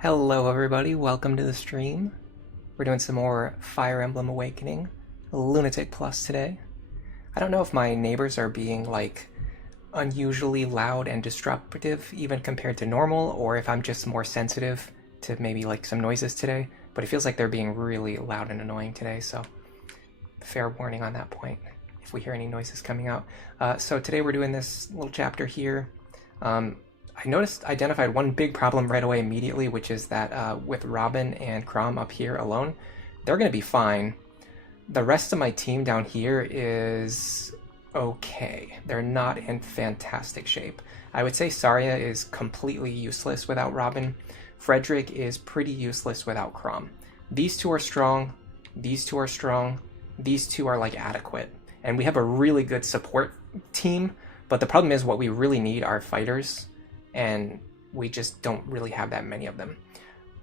Hello everybody, welcome to the stream. We're doing some more Fire Emblem Awakening, Lunatic Plus today. I don't know if my neighbors are being like unusually loud and disruptive even compared to normal, or if I'm just more sensitive to maybe like some noises today, but it feels like they're being really loud and annoying today, so fair warning on that point if we hear any noises coming out. So today we're doing this little chapter here. I identified one big problem right away immediately, which is that with Robin and Chrom up here alone, they're going to be fine. The rest of my team down here is okay. They're not in fantastic shape. I would say Saria is completely useless without Robin. Frederick is pretty useless without Chrom. These two are strong. These two are strong. These two are like adequate. And we have a really good support team, but the problem is what we really need are fighters. And we just don't really have that many of them.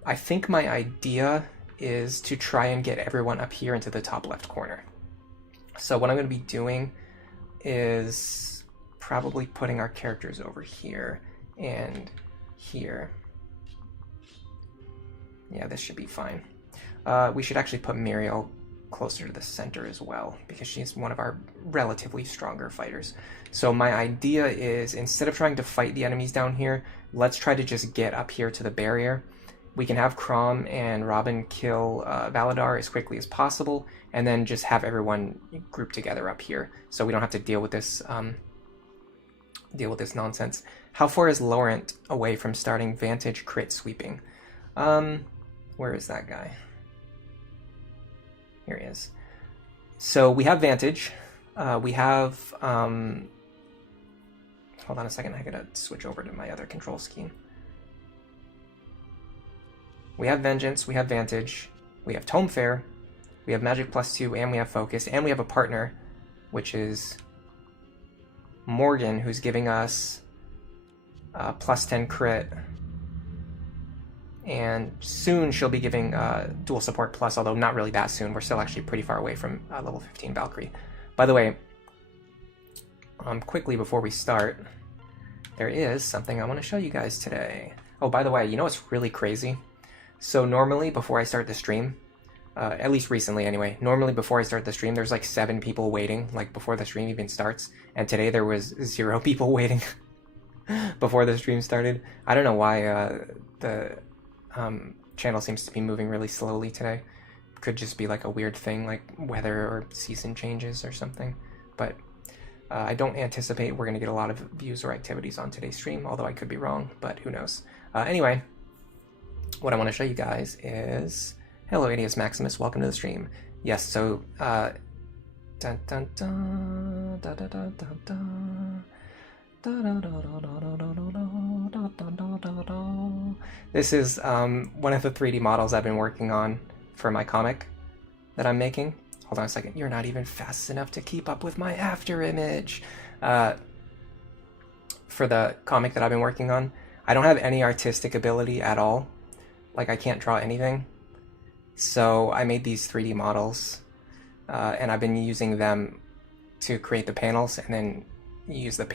I think my idea is to try and get everyone up here into the top left corner. So what I'm going to be doing is probably putting our characters over here and here. Yeah, this should be fine. We should actually put Muriel closer to the center as well, because she's one of our relatively stronger fighters. So my idea is, instead of trying to fight the enemies down here, let's try to just get up here to the barrier. We can have Chrom and Robin kill Validar as quickly as possible, and then just have everyone grouped together up here, so we don't have to deal with this nonsense. How far is Laurent away from starting Vantage crit sweeping? Where is that guy? Here he is. So we have Vantage. We have... hold on a second, I gotta switch over to my other control scheme. We have Vengeance, we have Vantage, we have Tome Fair, we have Magic +2, and we have Focus, and we have a partner, which is Morgan, who's giving us +10 crit. And soon she'll be giving dual support plus, although not really that soon. We're still actually pretty far away from level 15 Valkyrie. By the way, quickly before we start, there is something I want to show you guys today. Oh, by the way, you know what's really crazy? So normally before I start the stream, at least recently anyway, normally before I start the stream, there's like 7 people waiting, like before the stream even starts. And today there was 0 people waiting before the stream started. I don't know why the channel seems to be moving really slowly today. Could just be like a weird thing, like weather or season changes or something. But I don't anticipate we're going to get a lot of views or activities on today's stream, although I could be wrong, but who knows. Anyway, what I want to show you guys is... Hello, ADS Maximus, welcome to the stream. Yes, so... dun, dun, dun, da, da, da, da, da. This is one of the 3D models I've been working on for my comic that I'm making. Hold on a second. You're not even fast enough to keep up with my after image. For the comic that I've been working on, I don't have any artistic ability at all. Like, I can't draw anything. So I made these 3D models, and I've been using them to create the panels, and then use the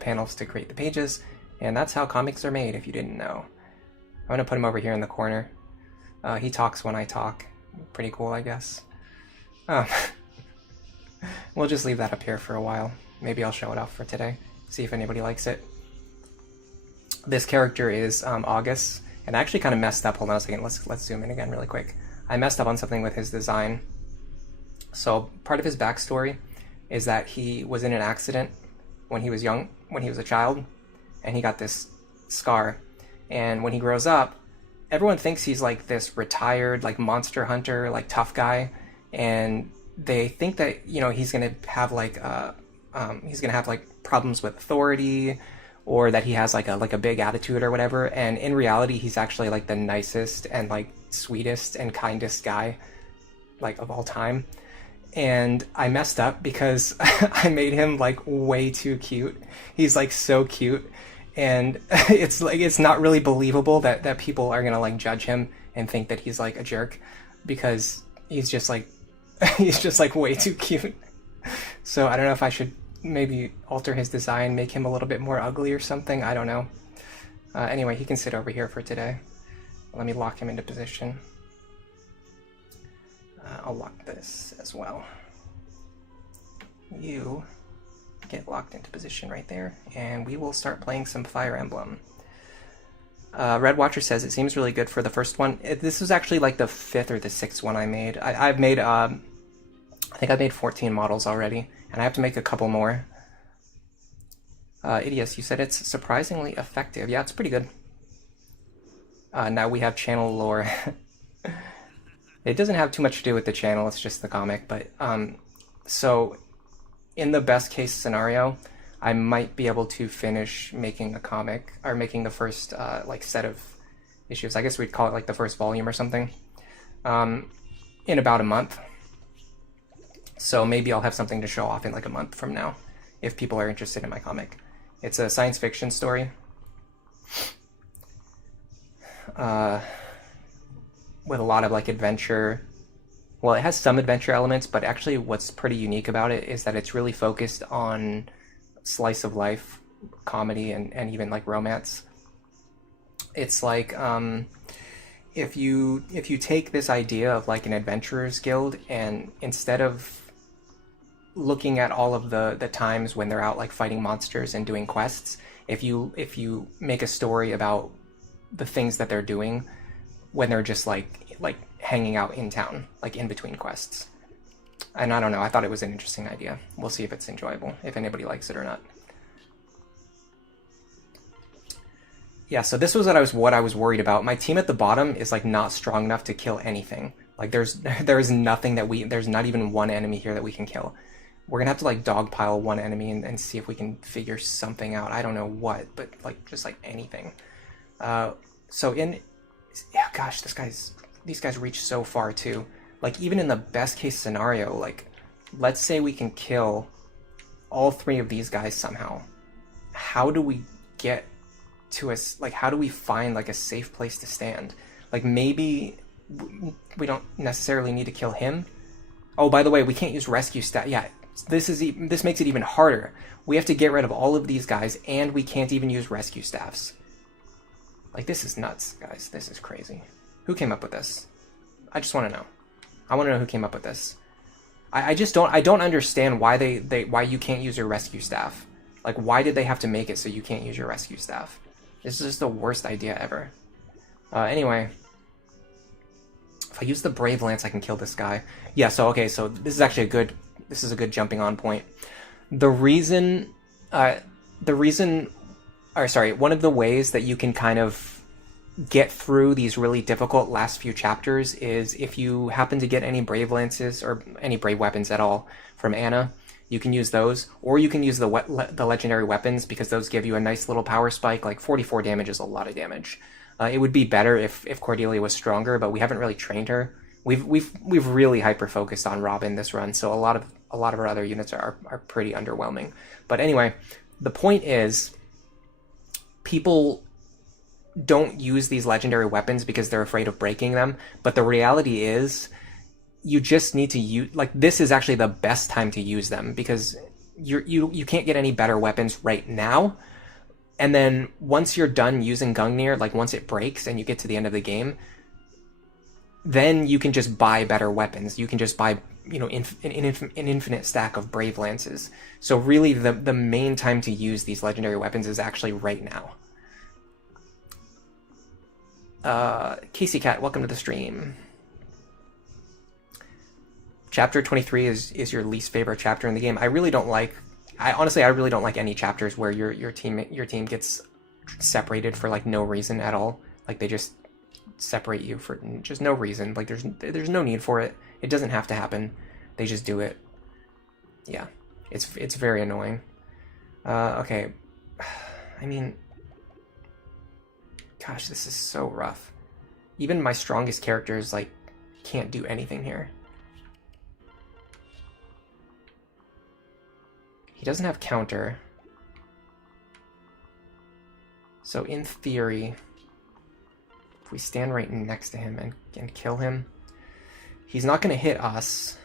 panels to create the pages, and that's how comics are made, if you didn't know. I'm going to put him over here in the corner. He talks when I talk. Pretty cool, I guess. We'll just leave that up here for a while. Maybe I'll show it off for today, see if anybody likes it. This character is August, and I actually kind of messed up. Hold on a second, let's zoom in again really quick. I messed up on something with his design. So part of his backstory is that he was in an accident when he was young, when he was a child, and he got this scar. And when he grows up, everyone thinks he's like this retired, like monster hunter, like tough guy, and they think that, you know, he's gonna have like problems with authority, or that he has like a big attitude or whatever. And in reality, he's actually like the nicest and like sweetest and kindest guy like of all time. And I messed up because I made him like way too cute. He's like so cute, and it's like, it's not really believable that people are gonna like judge him and think that he's like a jerk, because he's just like he's just like way too cute. So I don't know if I should maybe alter his design, make him a little bit more ugly or something. I don't know. Anyway, he can sit over here for today. Let me lock him into position. I'll lock this as well. You get locked into position right there, and we will start playing some Fire Emblem. Red Watcher says it seems really good for the first one. This was actually like the 5th or the 6th one I made. I've made, I think I made 14 models already, and I have to make a couple more. Idios, you said it's surprisingly effective. Yeah, it's pretty good. Now we have channel lore. It doesn't have too much to do with the channel, it's just the comic, but, so, in the best case scenario, I might be able to finish making a comic, or making the first, like, set of issues. I guess we'd call it, like, the first volume or something, in about a month. So maybe I'll have something to show off in, like, a month from now, if people are interested in my comic. It's a science fiction story. With a lot of like adventure. Well, it has some adventure elements, but actually what's pretty unique about it is that it's really focused on slice of life, comedy, and even like romance. It's like if you take this idea of like an adventurer's guild, and instead of looking at all of the times when they're out like fighting monsters and doing quests, if you make a story about the things that they're doing when they're just like hanging out in town, like in between quests. And I don't know, I thought it was an interesting idea. We'll see if it's enjoyable, if anybody likes it or not. Yeah, so this was what I was worried about. My team at the bottom is like not strong enough to kill anything. Like there's nothing that there's not even one enemy here that we can kill. We're gonna have to like dogpile one enemy and see if we can figure something out. I don't know what, but like just like anything. Yeah, gosh, these guys reach so far too. Like even in the best case scenario, like let's say we can kill all 3 of these guys somehow. How do we get to us? Like how do we find like a safe place to stand? Like maybe we don't necessarily need to kill him. Oh, by the way, we can't use rescue staff. Yeah, this makes it even harder. We have to get rid of all of these guys, and we can't even use rescue staffs. Like, this is nuts, guys. This is crazy. Who came up with this? I just want to know. I want to know who came up with this. I don't understand why why you can't use your rescue staff. Like, why did they have to make it so you can't use your rescue staff? This is just the worst idea ever. Anyway. If I use the Brave Lance, I can kill this guy. Yeah, so, okay, so this is actually a good jumping on point. One of the ways that you can kind of get through these really difficult last few chapters is if you happen to get any Brave Lances or any Brave Weapons at all from Anna, you can use those, or you can use the legendary weapons because those give you a nice little power spike. Like 44 damage is a lot of damage. It would be better if Cordelia was stronger, but we haven't really trained her. We've really hyper focused on Robin this run, so a lot of our other units are pretty underwhelming. But anyway, the point is, people don't use these legendary weapons because they're afraid of breaking them. But the reality is, you just need to use, like, this is actually the best time to use them because you can't get any better weapons right now. And then once you're done using Gungnir, like once it breaks and you get to the end of the game, then you can just buy better weapons. You can just buy, you know, an infinite stack of Brave Lances. So really the main time to use these legendary weapons is actually right now. Casey Cat, welcome to the stream. Chapter 23 is your least favorite chapter in the game. I really don't like any chapters where your team gets separated for like no reason at all. Like they just separate you for just no reason. Like there's no need for it. It doesn't have to happen. They just do it. Yeah, it's very annoying. Okay, I mean, gosh, this is so rough. Even my strongest characters like can't do anything here. He doesn't have counter. So in theory, if we stand right next to him and kill him, he's not going to hit us.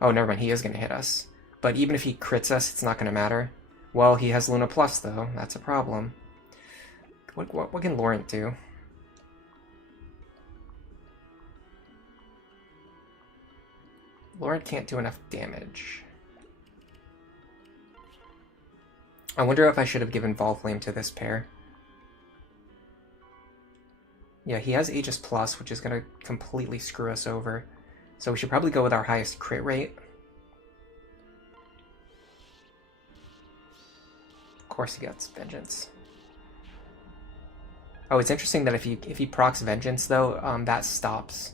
Oh, never mind, he is going to hit us. But even if he crits us, it's not going to matter. Well, he has Luna Plus, though. That's a problem. What can Laurent do? Lord can't do enough damage. I wonder if I should have given Vol Flame to this pair. Yeah, he has Aegis Plus, which is going to completely screw us over. So we should probably go with our highest crit rate. Of course he gets Vengeance. Oh, it's interesting that if he procs Vengeance, though, that stops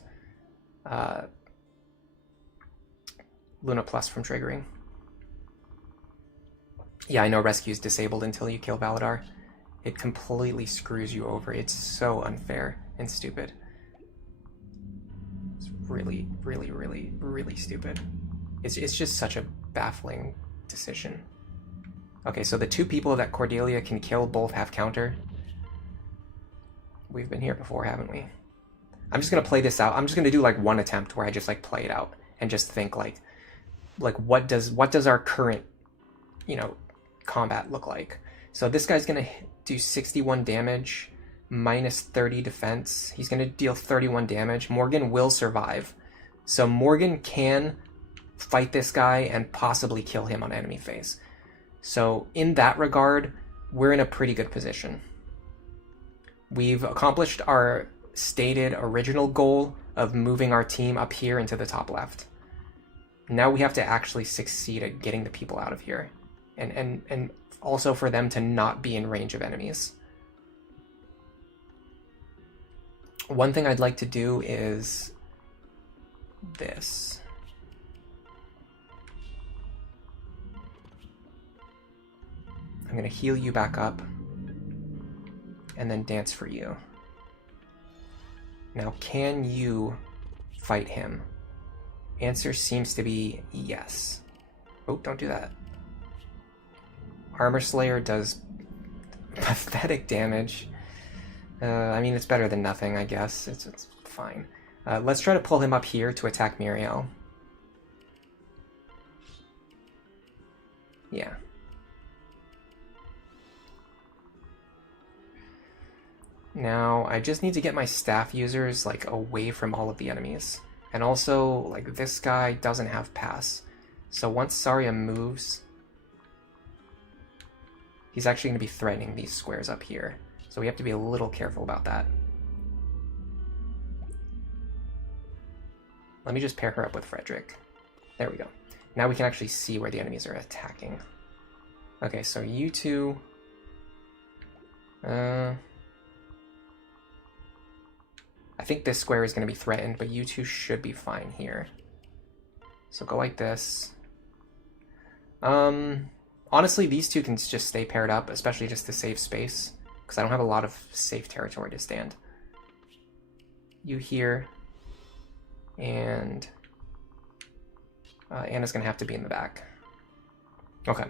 Luna Plus from triggering. Yeah, I know Rescue's disabled until you kill Validar. It completely screws you over. It's so unfair and stupid. It's really, really, really, really stupid. It's just such a baffling decision. Okay, so the two people that Cordelia can kill both have counter. We've been here before, haven't we? I'm just gonna play this out. I'm just gonna do like one attempt where I just like play it out and just think like what does our current, you know, combat look like? So this guy's gonna do 61 damage, minus 30 defense. He's gonna deal 31 damage. Morgan will survive. So Morgan can fight this guy and possibly kill him on enemy phase. So in that regard, we're in a pretty good position. We've accomplished our stated original goal of moving our team up here into the top left. Now we have to actually succeed at getting the people out of here. And also for them to not be in range of enemies. One thing I'd like to do is this. I'm going to heal you back up and then dance for you. Now, can you fight him? Answer seems to be yes. Oh, don't do that. Armor Slayer does pathetic damage. I mean, it's better than nothing, I guess. It's fine. Let's try to pull him up here to attack Muriel. Yeah. Now, I just need to get my staff users, like, away from all of the enemies. And also, like, this guy doesn't have pass. So once Saria moves, he's actually going to be threatening these squares up here. So we have to be a little careful about that. Let me just pair her up with Frederick. There we go. Now we can actually see where the enemies are attacking. Okay, so you two... I think this square is going to be threatened, but you two should be fine here. So go like this. Honestly, these two can just stay paired up, especially just to save space, because I don't have a lot of safe territory to stand. You here, and Anna's going to have to be in the back. Okay.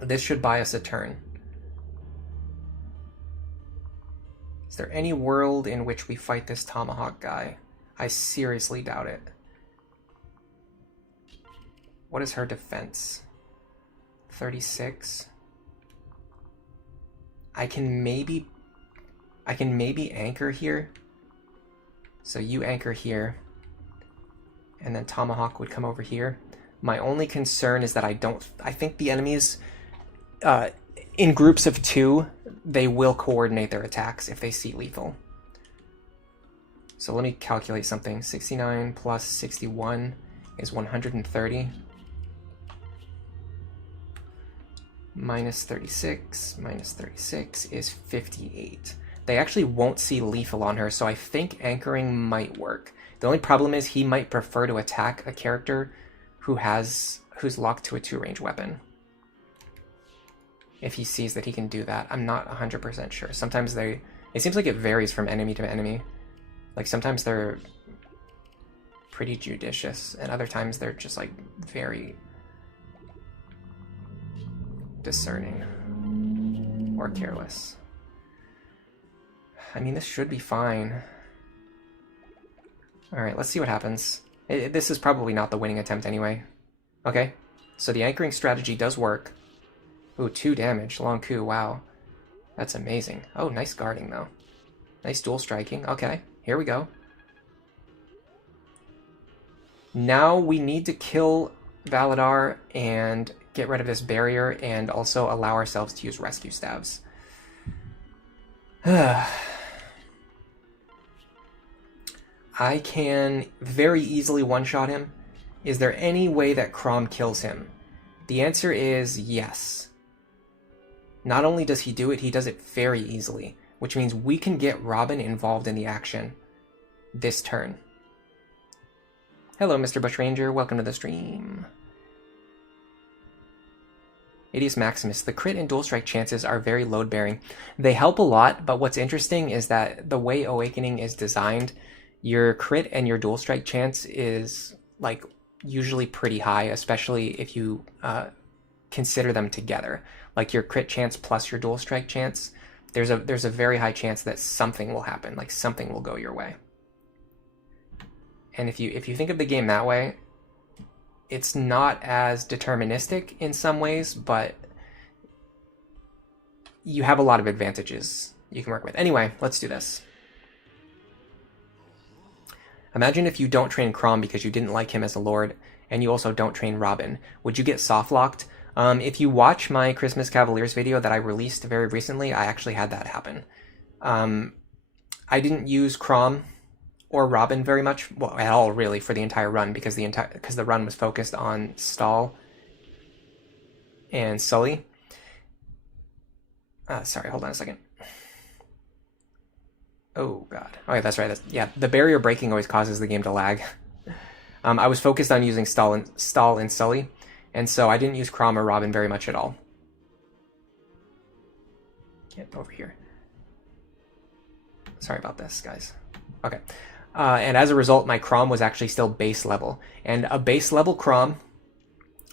This should buy us a turn. Is there any world in which we fight this Tomahawk guy? I seriously doubt it. What is her defense? 36? I can maybe anchor here. So you anchor here. And then Tomahawk would come over here. My only concern is that I think the enemies, in groups of two, they will coordinate their attacks if they see lethal. So let me calculate something. 69 plus 61 is 130. Minus 36 is 58. They actually won't see lethal on her, so I think anchoring might work. The only problem is he might prefer to attack a character who's locked to a 2-range weapon. If he sees that he can do that. I'm not 100% sure. Sometimes it seems like it varies from enemy to enemy. Like sometimes they're pretty judicious, and other times they're just like very discerning or careless. I mean, this should be fine. Alright, let's see what happens. This is probably not the winning attempt anyway. Okay, so the anchoring strategy does work. Ooh, 2 damage. Long coup, wow. That's amazing. Oh, nice guarding, though. Nice dual striking. Okay, here we go. Now we need to kill Validar and get rid of this barrier and also allow ourselves to use rescue staves. I can very easily one-shot him. Is there any way that Chrom kills him? The answer is yes. Not only does he do it, he does it very easily, which means we can get Robin involved in the action this turn. Hello, Mr. Bushranger. Welcome to the stream. Idius Maximus. The crit and dual strike chances are very load-bearing. They help a lot, but what's interesting is that the way Awakening is designed, your crit and your dual strike chance is like usually pretty high, especially if you consider them together. Like your crit chance plus your dual strike chance, there's a very high chance that something will happen, like something will go your way. And if you think of the game that way, it's not as deterministic in some ways, but you have a lot of advantages you can work with. Anyway, let's do this. Imagine if you don't train Chrom because you didn't like him as a lord, and you also don't train Robin. Would you get soft-locked? If you watch my Christmas Cavaliers video that I released very recently, I actually had that happen. I didn't use Chrom or Robin very much, well, at all really, for the entire run, because the run was focused on Stahl and Sully. Sorry, hold on a second. Oh god. Oh yeah, that's right. Yeah, the barrier breaking always causes the game to lag. I was focused on using Stahl and Sully, and so I didn't use Chrom or Robin very much at all. Get over here. Sorry about this, guys. Okay. And as a result, my Chrom was actually still base level. And a base level Chrom,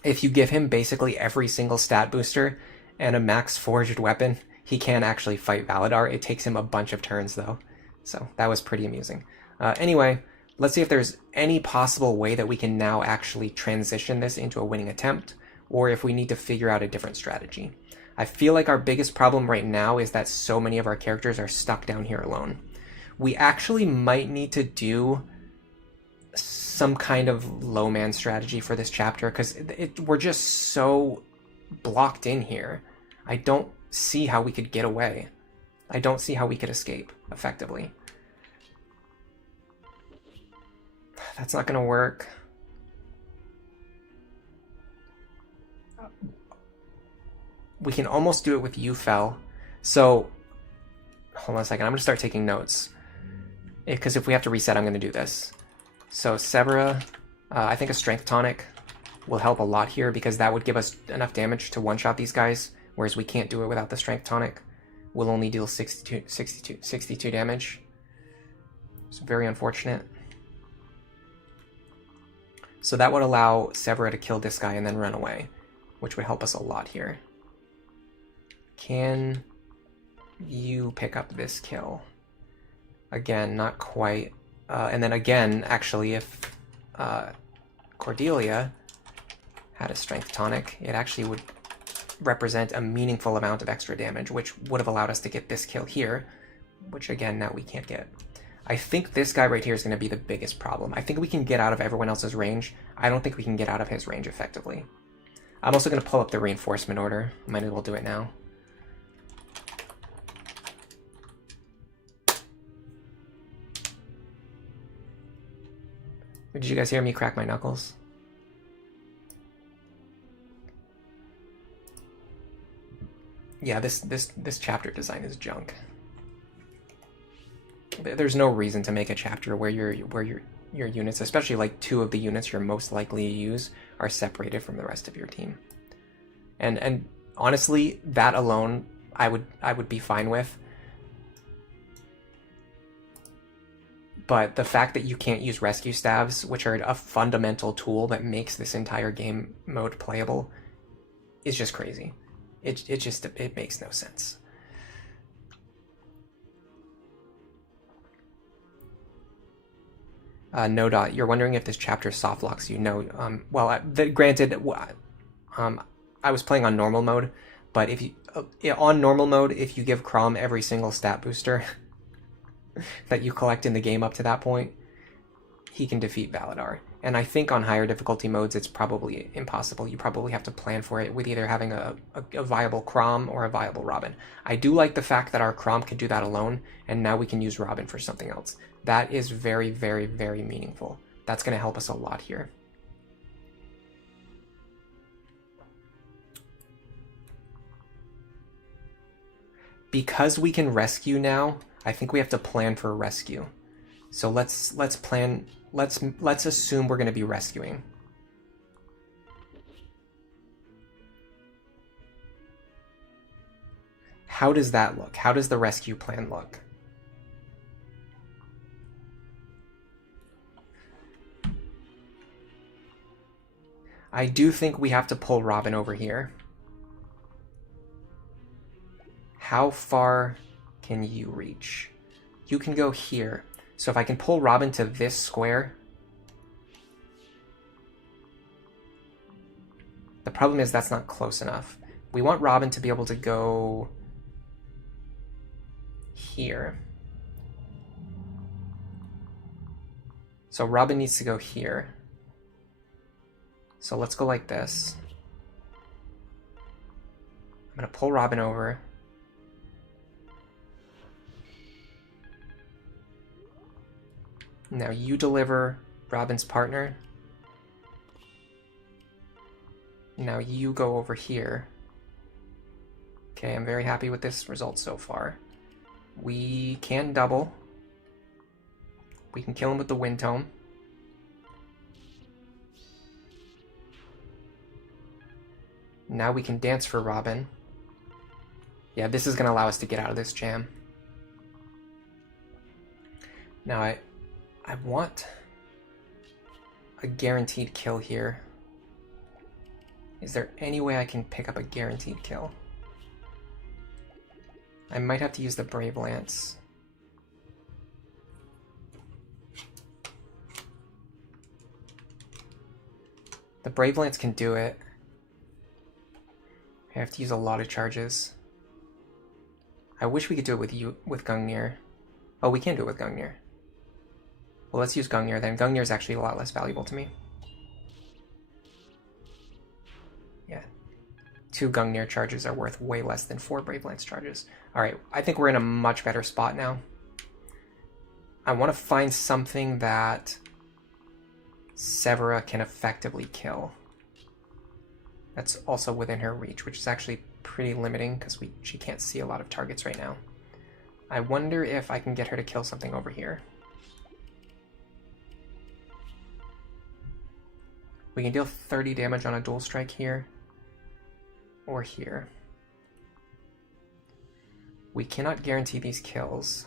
if you give him basically every single stat booster and a max forged weapon, he can actually fight Validar. It takes him a bunch of turns, though. So that was pretty amusing. Anyway, let's see if there's any possible way that we can now actually transition this into a winning attempt, or if we need to figure out a different strategy. I feel like our biggest problem right now is that so many of our characters are stuck down here alone. We actually might need to do some kind of low man strategy for this chapter, because we're just so blocked in here. I don't see how we could get away. I don't see how we could escape effectively. That's not going to work. We can almost do it with Ufel. So, hold on a second. I'm going to start taking notes, because if we have to reset, I'm going to do this. So Severa, I think a Strength Tonic will help a lot here, because that would give us enough damage to one-shot these guys, whereas we can't do it without the Strength Tonic. We'll only deal 62 damage. It's very unfortunate. So that would allow Severa to kill this guy and then run away, which would help us a lot here. Can you pick up this kill? Again, not quite. And then again, actually, if Cordelia had a Strength Tonic, it actually would represent a meaningful amount of extra damage, which would have allowed us to get this kill here, which again, now we can't get. I think this guy right here is going to be the biggest problem. I think we can get out of everyone else's range. I don't think we can get out of his range effectively. I'm also going to pull up the reinforcement order. Might as well do it now. Did you guys hear me crack my knuckles? Yeah, this chapter design is junk. There's no reason to make a chapter where your units, especially like 2 of the units you're most likely to use, are separated from the rest of your team. And honestly, that alone I would be fine with. But the fact that you can't use rescue staves, which are a fundamental tool that makes this entire game mode playable, is just crazy. It makes no sense. No dot. You're wondering if this chapter soft locks you. No. Granted, I was playing on normal mode, but if you on normal mode, if you give Chrom every single stat booster that you collect in the game up to that point, he can defeat Validar. And I think on higher difficulty modes, it's probably impossible. You probably have to plan for it with either having a viable Chrom or a viable Robin. I do like the fact that our Chrom can do that alone, and now we can use Robin for something else. That is very, very, very meaningful. That's going to help us a lot here. Because we can rescue now, I think we have to plan for a rescue. So let's plan. Let's assume we're going to be rescuing. How does that look? How does the rescue plan look? I do think we have to pull Robin over here. How far can you reach? You can go here. So if I can pull Robin to this square... The problem is that's not close enough. We want Robin to be able to go... here. So Robin needs to go here. So let's go like this. I'm going to pull Robin over. Now you deliver Robin's partner. Now you go over here. Okay, I'm very happy with this result so far. We can double. We can kill him with the Wind Tome. Now we can dance for Robin. Yeah, this is going to allow us to get out of this jam. Now I want a guaranteed kill here. Is there any way I can pick up a guaranteed kill? I might have to use the Brave Lance. The Brave Lance can do it. I have to use a lot of charges. I wish we could do it with Gungnir. Oh, we can do it with Gungnir. Well, let's use Gungnir then. Gungnir is actually a lot less valuable to me. Yeah. 2 Gungnir charges are worth way less than 4 Brave Lance charges. Alright, I think we're in a much better spot now. I want to find something that Severa can effectively kill. That's also within her reach, which is actually pretty limiting because she can't see a lot of targets right now. I wonder if I can get her to kill something over here. We can deal 30 damage on a dual strike here, or here. We cannot guarantee these kills.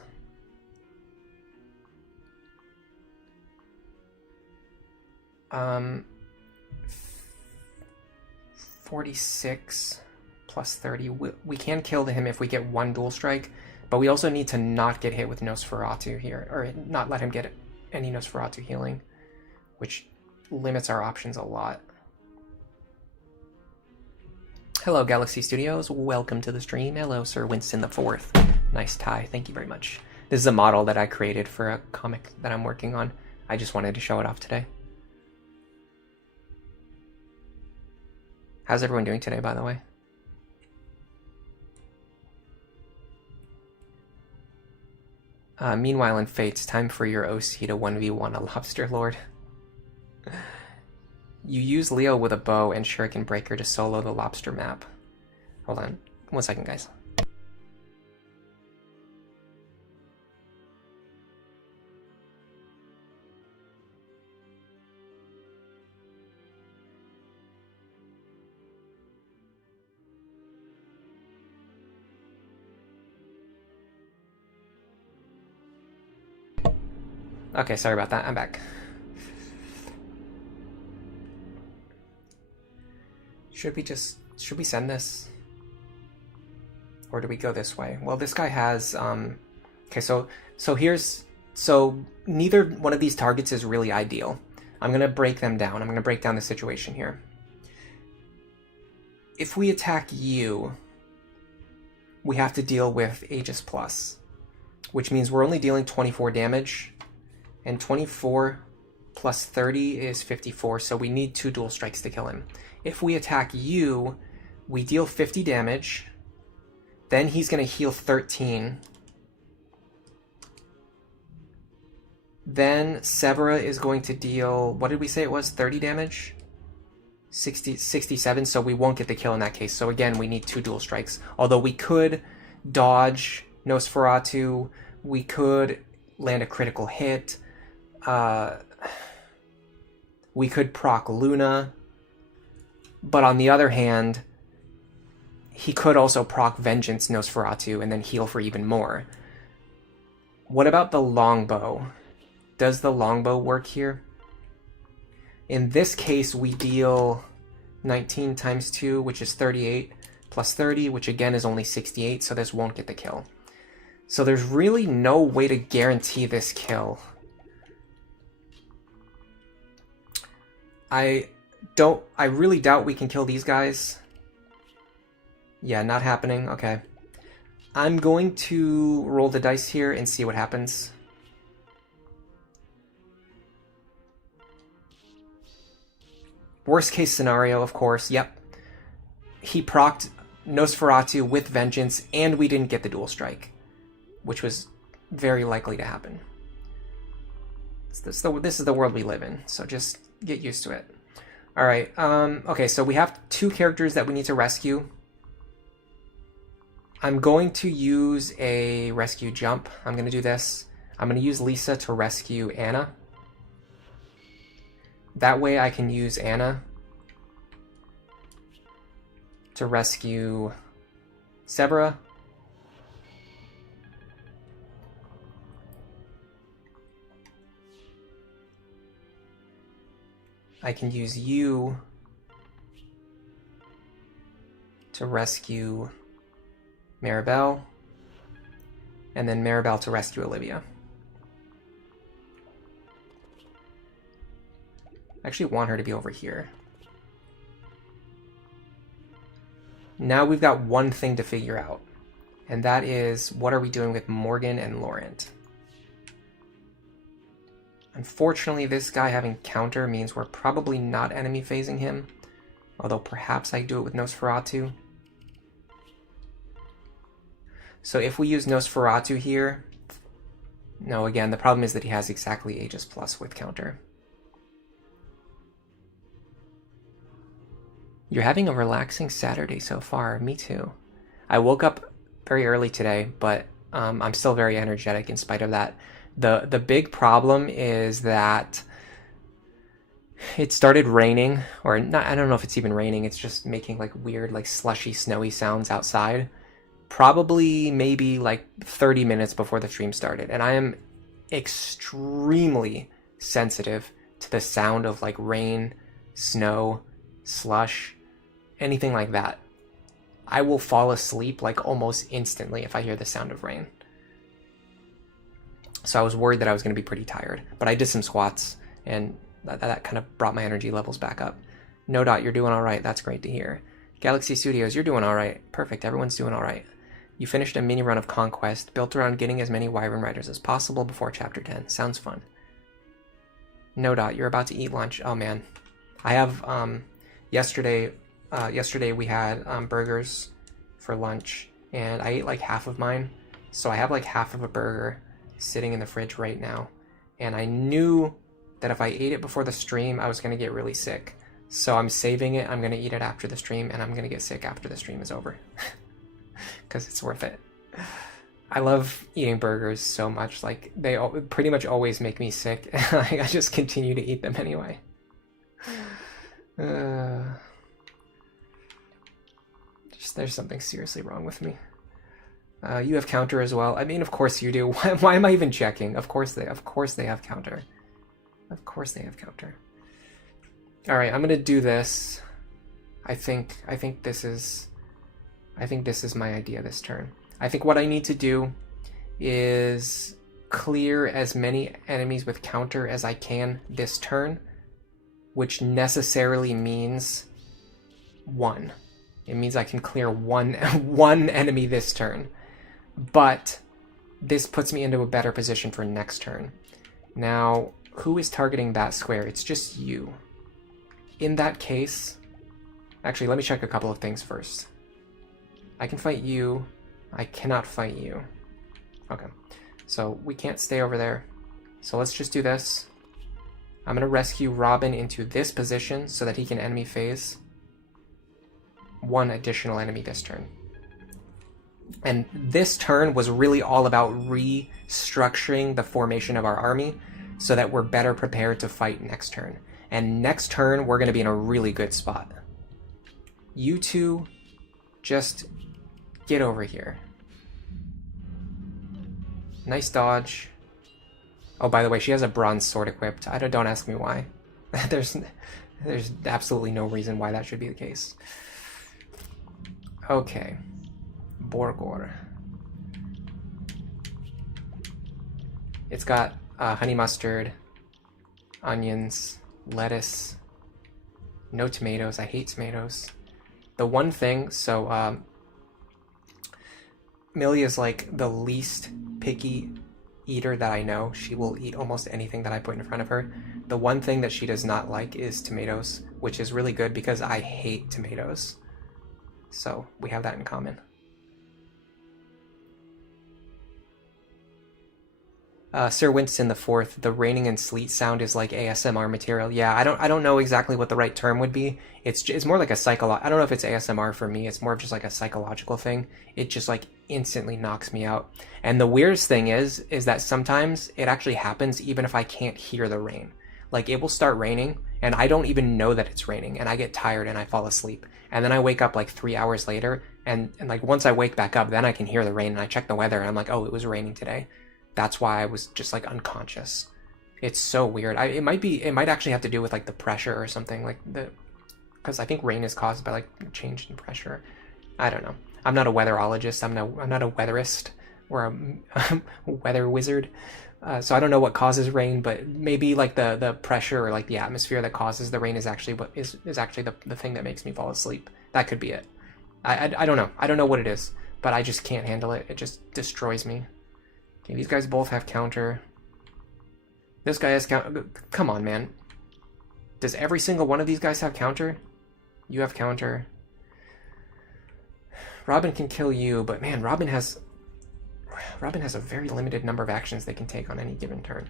Um, 46 plus 30. We can kill him if we get 1 dual strike, but we also need to not get hit with Nosferatu here, or not let him get any Nosferatu healing, which limits our options a lot. Hello, Galaxy Studios. Welcome to the stream. Hello, Sir Winston the Fourth. Nice tie. Thank you very much. This is a model that I created for a comic that I'm working on. I just wanted to show it off today. How's everyone doing today, by the way? Meanwhile, in Fates, time for your OC to 1v1 a Lobster Lord. You use Leo with a bow and Shuriken Breaker to solo the lobster map. Hold on. 1 second, guys. Okay, sorry about that. I'm back. Should we send this? Or do we go this way? Well, this guy has, okay, so neither one of these targets is really ideal. I'm going to break them down. I'm going to break down the situation here. If we attack you, we have to deal with Aegis Plus, which means we're only dealing 24 damage, and 24 plus 30 is 54, so we need 2 dual strikes to kill him. If we attack you, we deal 50 damage. Then he's going to heal 13. Then Severa is going to deal, what did we say it was, 30 damage? 67, so we won't get the kill in that case. So again, we need 2 dual strikes. Although we could dodge Nosferatu, we could land a critical hit, we could proc Luna, but on the other hand, he could also proc Vengeance Nosferatu and then heal for even more. What about the longbow? Does the longbow work here? In this case, we deal 19 times 2, which is 38, plus 30, which again is only 68, so this won't get the kill. So there's really no way to guarantee this kill. I really doubt we can kill these guys. Yeah, not happening. Okay. I'm going to roll the dice here and see what happens. Worst case scenario, of course, yep. He procced Nosferatu with Vengeance, and we didn't get the dual strike, which was very likely to happen. This is the world we live in, so just get used to it. Alright, okay, so we have 2 characters that we need to rescue. I'm going to use a rescue jump. I'm going to do this. I'm going to use Lisa to rescue Anna. That way I can use Anna to rescue Severa. I can use you to rescue Maribel, and then Maribel to rescue Olivia. I actually want her to be over here. Now we've got one thing to figure out, and that is, what are we doing with Morgan and Laurent? Unfortunately, this guy having counter means we're probably not enemy phasing him, although perhaps I do it with Nosferatu. So if we use Nosferatu here, no, again, the problem is that he has exactly Aegis Plus with counter. You're having a relaxing Saturday so far. Me too. I woke up very early today, but I'm still very energetic in spite of that. The big problem is that it started raining, or not, I don't know if it's even raining, it's just making like weird, like slushy, snowy sounds outside. Probably maybe like 30 minutes before the stream started. And I am extremely sensitive to the sound of like rain, snow, slush, anything like that. I will fall asleep like almost instantly if I hear the sound of rain. So I was worried that I was going to be pretty tired. But I did some squats, and that kind of brought my energy levels back up. No Dot, you're doing all right. That's great to hear. Galaxy Studios, you're doing all right. Perfect. Everyone's doing all right. You finished a mini run of Conquest, built around getting as many Wyvern Riders as possible before Chapter 10. Sounds fun. No Dot, you're about to eat lunch. Oh man. I have, yesterday we had burgers for lunch, and I ate like half of mine. So I have like half of a burger sitting in the fridge right now. And I knew that if I ate it before the stream, I was going to get really sick. So I'm saving it. I'm going to eat it after the stream, and I'm going to get sick after the stream is over. Because it's worth it. I love eating burgers so much. Like, they pretty much always make me sick. I just continue to eat them anyway. There's something seriously wrong with me. You have counter as well. I mean, of course you do. Why am I even checking? Of course they have counter. Of course they have counter. All right, I'm gonna do this. I think this is my idea this turn. I think what I need to do is clear as many enemies with counter as I can this turn, which necessarily means 1. It means I can clear one enemy this turn. But this puts me into a better position for next turn. Now, Who is targeting that square? It's just you. In that case... Actually, let me check a couple of things first. I can fight you. I cannot fight you. Okay. So we can't stay over there. So let's just do this. I'm going to rescue Robin into this position so that he can enemy phase one additional enemy this turn. And this turn was really all about restructuring the formation of our army so that we're better prepared to fight next turn. And next turn, we're going to be in a really good spot. You two, just get over here. Nice dodge. Oh, by the way, she has a bronze sword equipped. Don't ask me why. There's absolutely no reason why that should be the case. Okay. Borgor. It's got honey mustard, onions, lettuce, no tomatoes. I hate tomatoes. The one thing, so Millie is like the least picky eater that I know. She will eat almost anything that I put in front of her. The one thing that she does not like is tomatoes, which is really good because I hate tomatoes. So we have that in common. Sir Winston the Fourth, the raining and sleet sound is like ASMR material. Yeah, I don't know exactly what the right term would be. It's more like a I don't know if it's ASMR for me. It's more of just like a psychological thing. It just like instantly knocks me out. And the weirdest thing is that sometimes it actually happens even if I can't hear the rain. Like it will start raining and I don't even know that it's raining and I get tired and I fall asleep. And then I wake up like 3 hours later and like once I wake back up, then I can hear the rain and I check the weather and I'm like, oh, it was raining today. That's why I was just like unconscious. It's so weird. It might actually have to do with like the pressure or something, like because I think rain is caused by like change in pressure. I don't know. I'm not a weatherologist. I'm not a weatherist or a weather wizard. So I don't know what causes rain, but maybe like the pressure or like the atmosphere that causes the rain is actually what is actually the thing that makes me fall asleep. That could be it. I don't know. I don't know what it is, but I just can't handle it. It just destroys me. Okay, these guys both have counter. This guy has counter. Come on, man. Does every single one of these guys have counter? You have counter. Robin can kill you, but man, Robin has a very limited number of actions they can take on any given turn.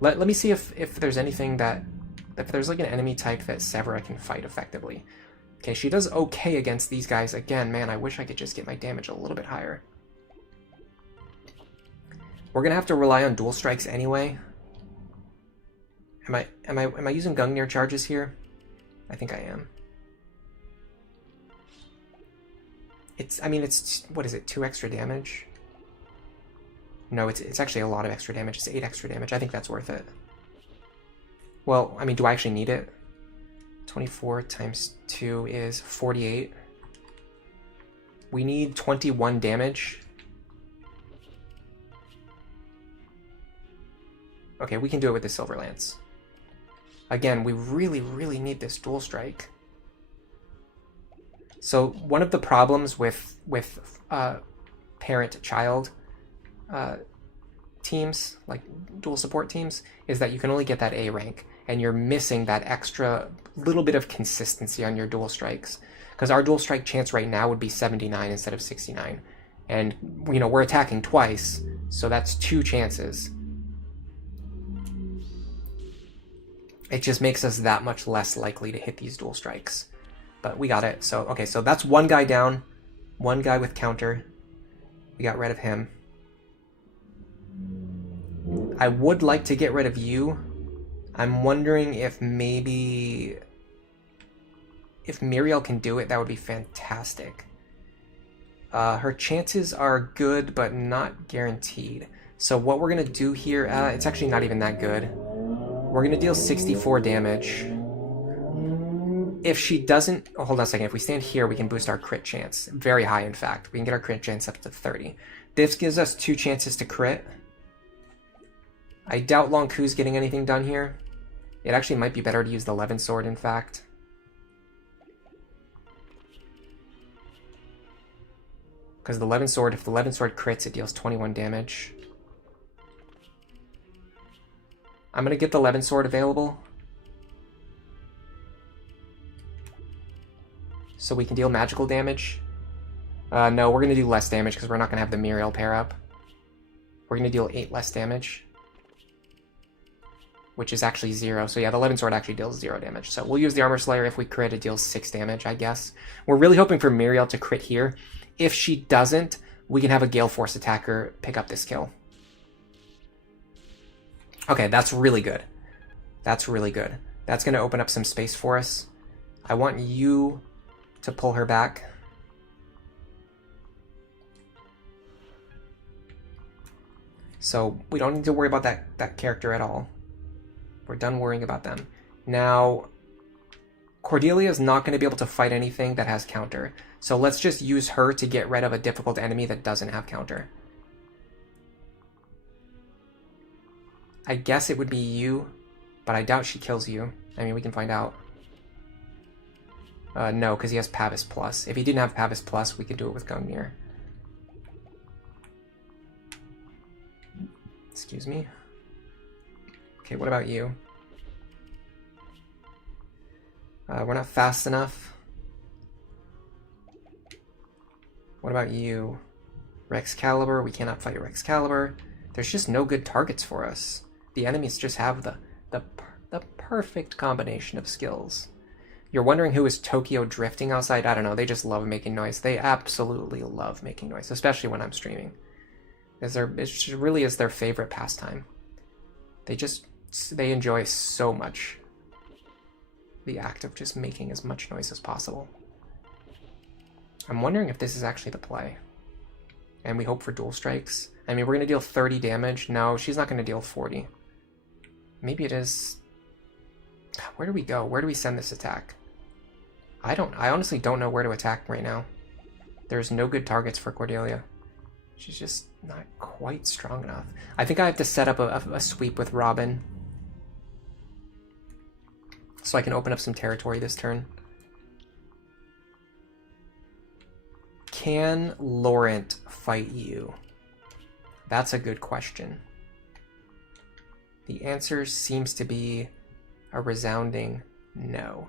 Let me see if there's anything that... If there's like an enemy type that Severa can fight effectively. Okay, she does okay against these guys. Again, man, I wish I could just get my damage a little bit higher. We're gonna have to rely on dual strikes anyway. Am I using Gungnir charges here? I think I am. It's what is it? 2 extra damage? No, it's actually a lot of extra damage. It's 8 extra damage. I think that's worth it. Well, I mean, do I actually need it? 24 times 2 is 48. We need 21 damage. Okay, we can do it with the Silver Lance. Again, we really, really need this dual strike. So one of the problems with parent-child teams, like dual support teams, is that you can only get that A rank, and you're missing that extra little bit of consistency on your dual strikes. Because our dual strike chance right now would be 79 instead of 69. And, you know, we're attacking twice, so that's 2 chances. It just makes us that much less likely to hit these dual strikes. But we got it. So, okay, so that's one guy down. One guy with counter. We got rid of him. I would like to get rid of you. I'm wondering if maybe... If Muriel can do it, that would be fantastic. Her chances are good, but not guaranteed. So what we're going to do here... it's actually not even that good. We're going to deal 64 damage. If she doesn't... Oh, hold on a second. If we stand here, we can boost our crit chance. Very high, in fact. We can get our crit chance up to 30. This gives us 2 chances to crit. I doubt Long Ku's getting anything done here. It actually might be better to use the Levin Sword, in fact. Because the Levin Sword, if the Levin Sword crits, it deals 21 damage. I'm going to get the Levin Sword available. So we can deal magical damage. No, we're going to do less damage because we're not going to have the Muriel pair up. We're going to deal 8 less damage. Which is actually 0. So yeah, the Levin Sword actually deals 0 damage. So we'll use the Armor Slayer. If we crit, it deals 6 damage, I guess. We're really hoping for Muriel to crit here. If she doesn't, we can have a Gale Force attacker pick up this kill. Okay, that's really good. That's really good. That's going to open up some space for us. I want you to pull her back. So we don't need to worry about that character at all. We're done worrying about them. Now, Cordelia is not going to be able to fight anything that has counter. So let's just use her to get rid of a difficult enemy that doesn't have counter. I guess it would be you, but I doubt she kills you. I mean, we can find out. No, because he has Pavis Plus. If he didn't have Pavis Plus, we could do it with Gungnir. Excuse me. Okay, what about you? We're not fast enough. What about you? Rexcalibur, we cannot fight Rexcalibur. There's just no good targets for us. The enemies just have the perfect combination of skills. You're wondering who is Tokyo drifting outside? I don't know, they just love making noise. They absolutely love making noise, especially when I'm streaming. It really is their favorite pastime. They enjoy so much the act of just making as much noise as possible. I'm wondering if this is actually the play. And we hope for dual strikes. I mean, we're going to deal 30 damage. No, she's not going to deal 40. Maybe it is... Where do we go? Where do we send this attack? I honestly don't know where to attack right now. There's no good targets for Cordelia. She's just not quite strong enough. I think I have to set up a sweep with Robin, so I can open up some territory this turn. Can Laurent fight you? That's a good question. The answer seems to be a resounding no.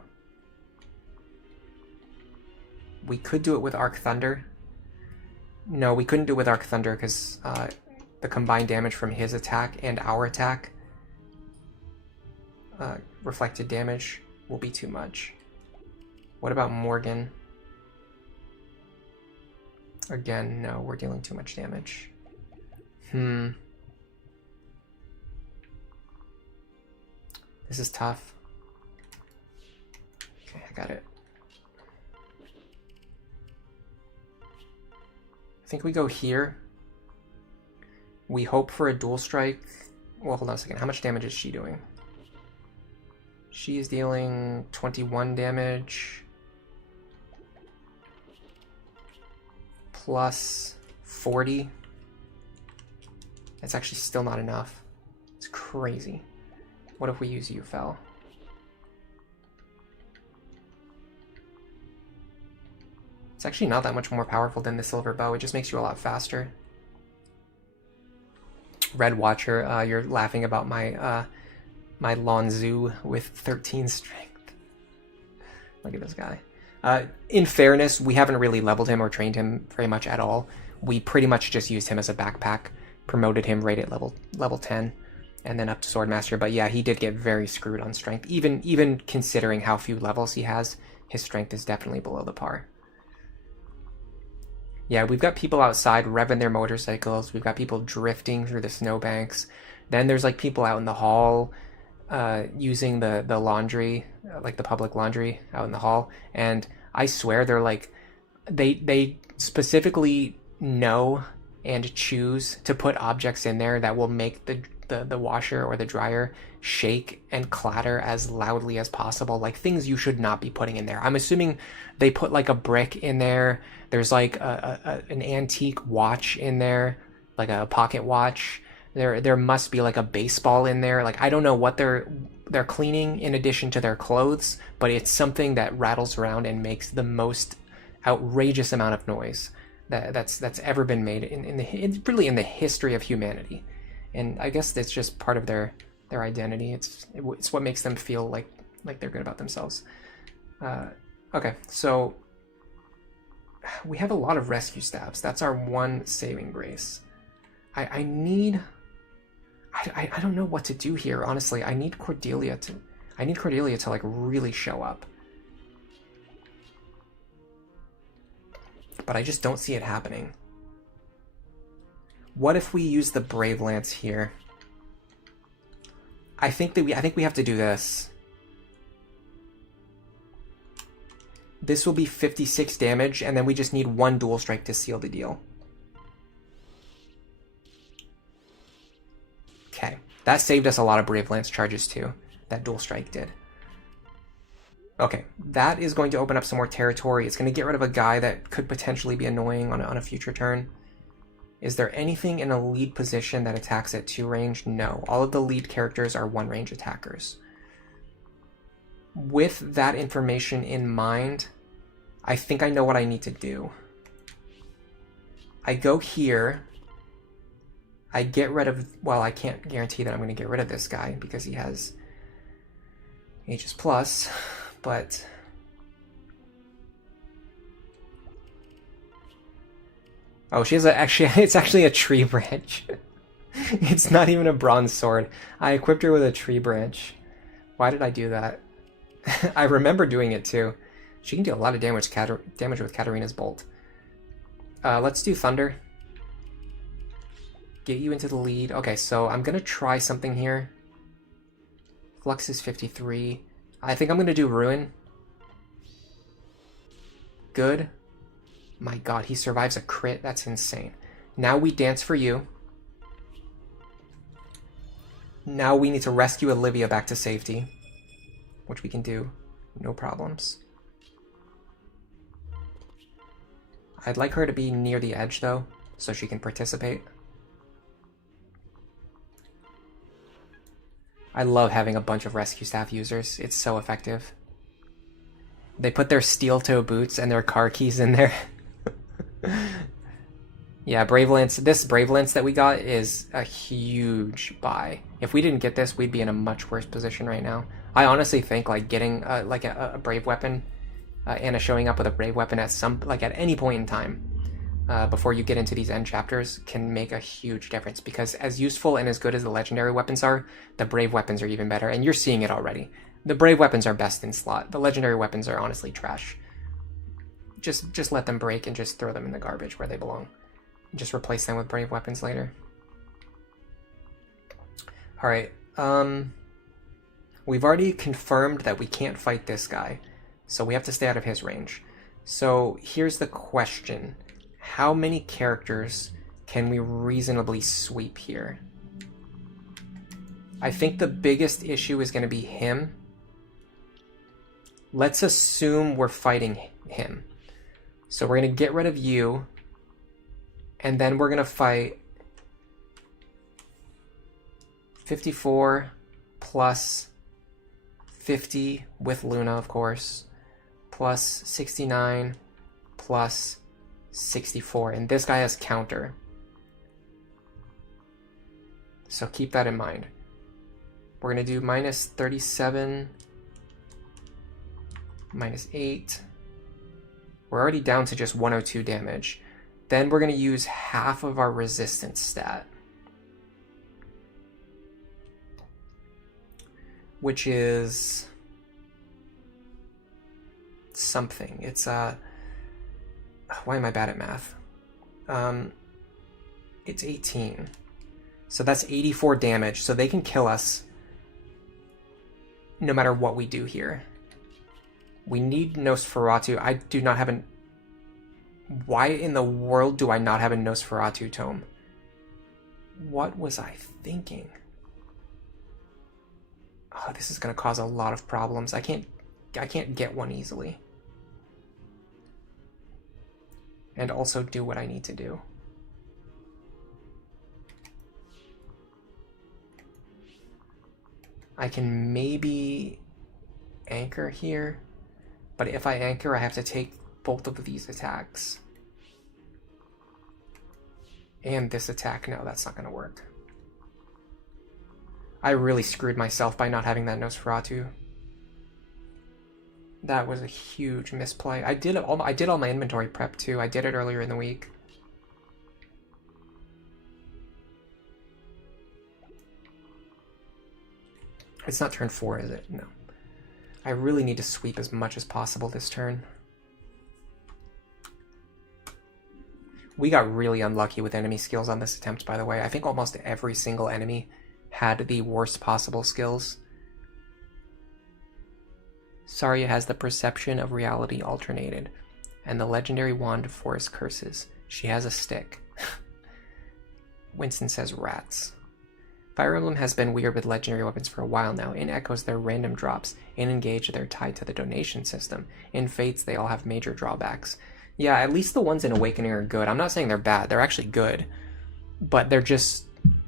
We could do it with Arc Thunder. No, we couldn't do it with Arc Thunder because the combined damage from his attack and our attack, reflected damage, will be too much. What about Morgan? Again, no, we're dealing too much damage. This is tough. Okay, I got it. I think we go here. We hope for a dual strike. Well, hold on a second. How much damage is she doing? She is dealing 21 damage. Plus 40. That's actually still not enough. It's crazy. What if we use Ufel? It's actually not that much more powerful than the Silver Bow. It just makes you a lot faster. Red Watcher, you're laughing about my my Lonzu with 13 strength. Look at this guy. In fairness, we haven't really leveled him or trained him very much at all. We pretty much just used him as a backpack, promoted him right at level 10, and then up to Swordmaster. But yeah, he did get very screwed on strength. Even considering how few levels he has, his strength is definitely below the par. Yeah, we've got people outside revving their motorcycles. We've got people drifting through the snowbanks. Then there's like people out in the hall using the laundry, like the public laundry out in the hall. And I swear they're like, they specifically know and choose to put objects in there that will make the washer or the dryer shake and clatter as loudly as possible, like things you should not be putting in there. I'm assuming they put like a brick in there. There's like an antique watch in there, like a pocket watch. There must be like a baseball in there. Like I don't know what they're cleaning in addition to their clothes, but it's something that rattles around and makes the most outrageous amount of noise that's ever been made really in the history of humanity. And I guess that's just part of their their identity. It's what makes them feel like they're good about themselves. Okay, so we have a lot of rescue staffs. That's our one saving grace. I don't know what to do here, honestly. I need Cordelia to like really show up. But I just don't see it happening. What if we use the Brave Lance here? I think we have to do this. This will be 56 damage, and then we just need one dual strike to seal the deal. Okay, that saved us a lot of Brave Lance charges too. That dual strike did. Okay, that is going to open up some more territory. It's going to get rid of a guy that could potentially be annoying on a future turn. Is there anything in a lead position that attacks at 2 range? No. All of the lead characters are 1 range attackers. With that information in mind, I think I know what I need to do. I go here. I get rid of... Well, I can't guarantee that I'm going to get rid of this guy because he has Aegis Plus, but... Oh, she has it's actually a tree branch. It's not even a bronze sword. I equipped her with a tree branch. Why did I do that? I remember doing it too. She can deal a lot of damage with Katarina's bolt. Let's do Thunder. Get you into the lead. Okay, so I'm gonna try something here. Flux is 53. I think I'm gonna do Ruin. Good. My god, he survives a crit. That's insane. Now we dance for you. Now we need to rescue Olivia back to safety, which we can do. No problems. I'd like her to be near the edge, though, so she can participate. I love having a bunch of rescue staff users. It's so effective. They put their steel-toe boots and their car keys in there. Yeah, Brave Lance. This Brave Lance that we got is a huge buy. If we didn't get this, we'd be in a much worse position right now. I honestly think like getting like a Brave weapon, Anna showing up with a Brave weapon at at any point in time before you get into these end chapters can make a huge difference, because as useful and as good as the legendary weapons are, the Brave weapons are even better, and you're seeing it already. The Brave weapons are best in slot. The legendary weapons are honestly trash. Just let them break and just throw them in the garbage where they belong. Just replace them with Brave weapons later. Alright, we've already confirmed that we can't fight this guy, so we have to stay out of his range. So here's the question. How many characters can we reasonably sweep here? I think the biggest issue is going to be him. Let's assume we're fighting him. So we're going to get rid of you, and then we're going to fight 54 plus 50 with Luna, of course, plus 69 plus 64, and this guy has counter. So keep that in mind. We're going to do minus 37, minus 8. We're already down to just 102 damage. Then we're going to use half of our resistance stat, which is something. It's why am I bad at math? It's 18. So that's 84 damage. So they can kill us no matter what we do here. We need Nosferatu. I do not have an... Why in the world do I not have a Nosferatu tome? What was I thinking? Oh, this is going to cause a lot of problems. I can't get one easily. And also do what I need to do. I can maybe anchor here, but if I anchor, I have to take both of these attacks. And this attack. No, that's not going to work. I really screwed myself by not having that Nosferatu. That was a huge misplay. I did all my inventory prep too. I did it earlier in the week. It's not turn 4, is it? No. I really need to sweep as much as possible this turn. We got really unlucky with enemy skills on this attempt, by the way. I think almost every single enemy had the worst possible skills. Saria has the perception of reality alternated, and the legendary wand of forest curses. She has a stick. Winston says rats. Fire Emblem has been weird with legendary weapons for a while now. In Echoes, they're random drops. In Engage, they're tied to the donation system. In Fates, they all have major drawbacks. Yeah, at least the ones in Awakening are good. I'm not saying they're bad. They're actually good. But they're just,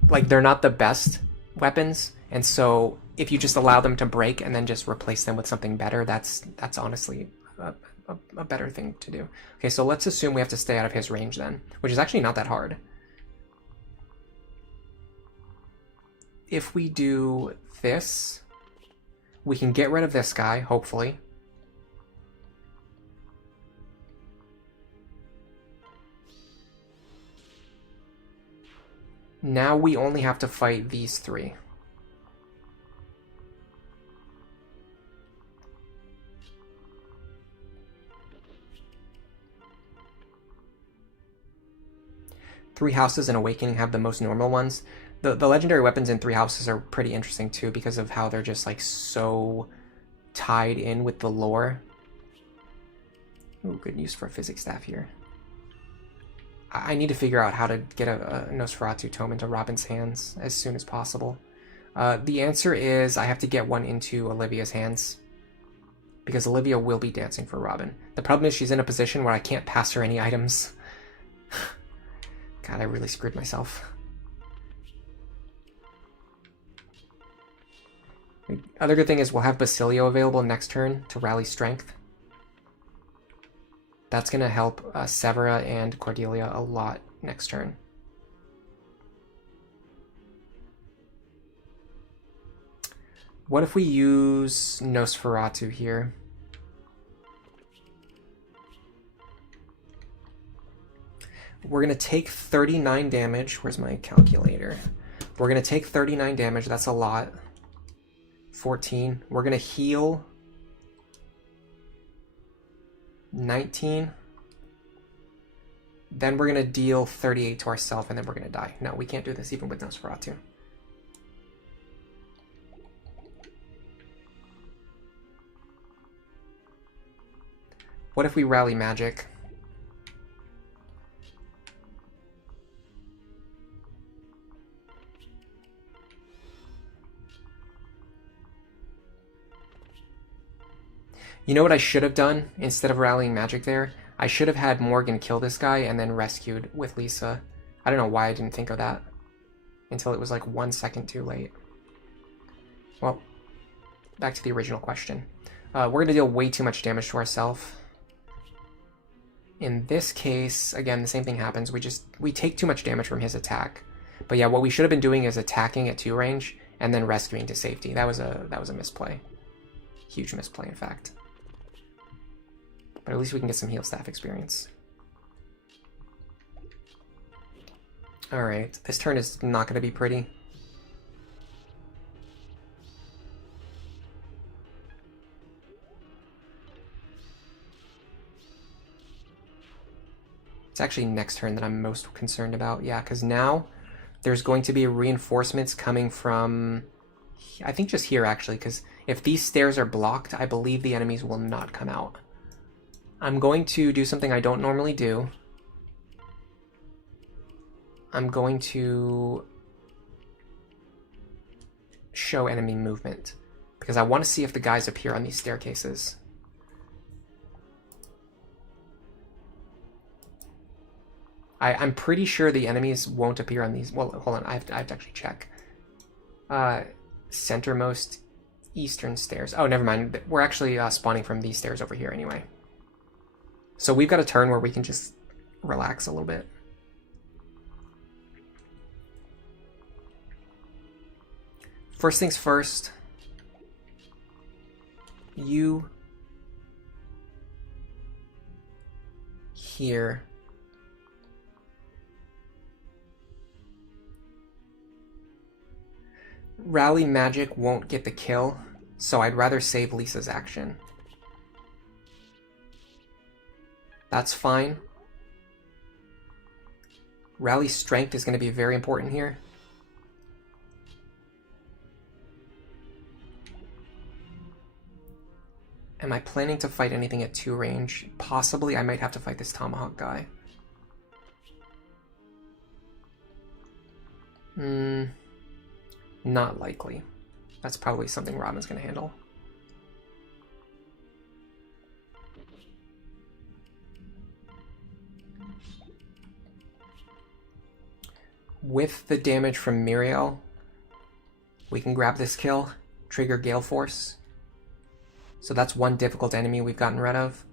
like, they're not the best weapons. And so if you just allow them to break and then just replace them with something better, that's honestly a better thing to do. Okay, so let's assume we have to stay out of his range then, which is actually not that hard. If we do this, we can get rid of this guy, hopefully. Now we only have to fight these three. Three Houses and Awakening have the most normal ones. The legendary weapons in Three Houses are pretty interesting too because of how they're just like so tied in with the lore. Ooh, good use for a physics staff here. I need to figure out how to get a Nosferatu tome into Robin's hands as soon as possible. The answer is I have to get one into Olivia's hands because Olivia will be dancing for Robin. The problem is she's in a position where I can't pass her any items. God, I really screwed myself. The other good thing is we'll have Basilio available next turn to rally strength. That's going to help Severa and Cordelia a lot next turn. What if we use Nosferatu here? We're going to take 39 damage. Where's my calculator? We're going to take 39 damage. That's a lot. 14. We're going to heal 19. Then we're going to deal 38 to ourselves, and then we're going to die. No, we can't do this even with Nosferatu. What if we rally magic? You know what I should have done instead of rallying magic there? I should have had Morgan kill this guy and then rescued with Lisa. I don't know why I didn't think of that until it was like 1 second too late. Well, back to the original question. We're going to deal way too much damage to ourselves. In this case, again, the same thing happens. We take too much damage from his attack. But yeah, what we should have been doing is attacking at 2 range and then rescuing to safety. That was a misplay. Huge misplay, in fact. But at least we can get some heal staff experience. Alright, this turn is not going to be pretty. It's actually next turn that I'm most concerned about. Yeah, because now there's going to be reinforcements coming from, I think just here actually, because if these stairs are blocked, I believe the enemies will not come out. I'm going to do something I don't normally do. I'm going to show enemy movement because I want to see if the guys appear on these staircases. I'm pretty sure the enemies won't appear on these. Well, hold on, I have to actually check. Centermost eastern stairs. Oh, never mind. We're actually spawning from these stairs over here anyway. So we've got a turn where we can just relax a little bit. First things first. You here. Rally magic won't get the kill, so I'd rather save Lisa's action. That's fine. Rally strength is going to be very important here. Am I planning to fight anything at 2 range? Possibly. I might have to fight this Tomahawk guy. Not likely. That's probably something Robin's going to handle. With the damage from Muriel, we can grab this kill, trigger Gale Force. So that's one difficult enemy we've gotten rid of.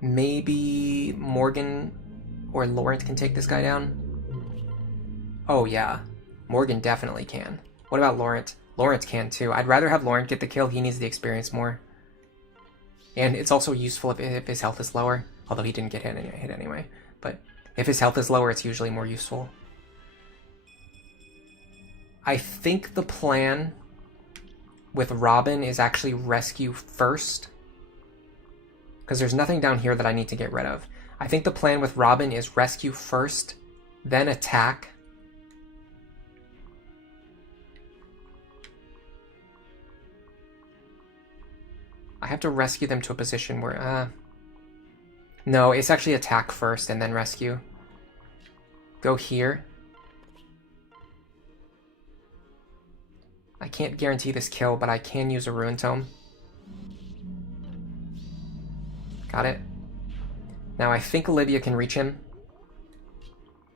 Maybe Morgan or Laurent can take this guy down? Oh yeah, Morgan definitely can. What about Laurent? Laurent can too. I'd rather have Laurent get the kill, he needs the experience more. And it's also useful if his health is lower, although he didn't get hit anyway. But if his health is lower, it's usually more useful. I think the plan with Robin is actually rescue first, because there's nothing down here that I need to get rid of. I think the plan with Robin is rescue first, then attack. I have to rescue them to a position where, no, it's actually attack first and then rescue. Go here. I can't guarantee this kill, but I can use a Ruin Tome. Got it. Now I think Olivia can reach him.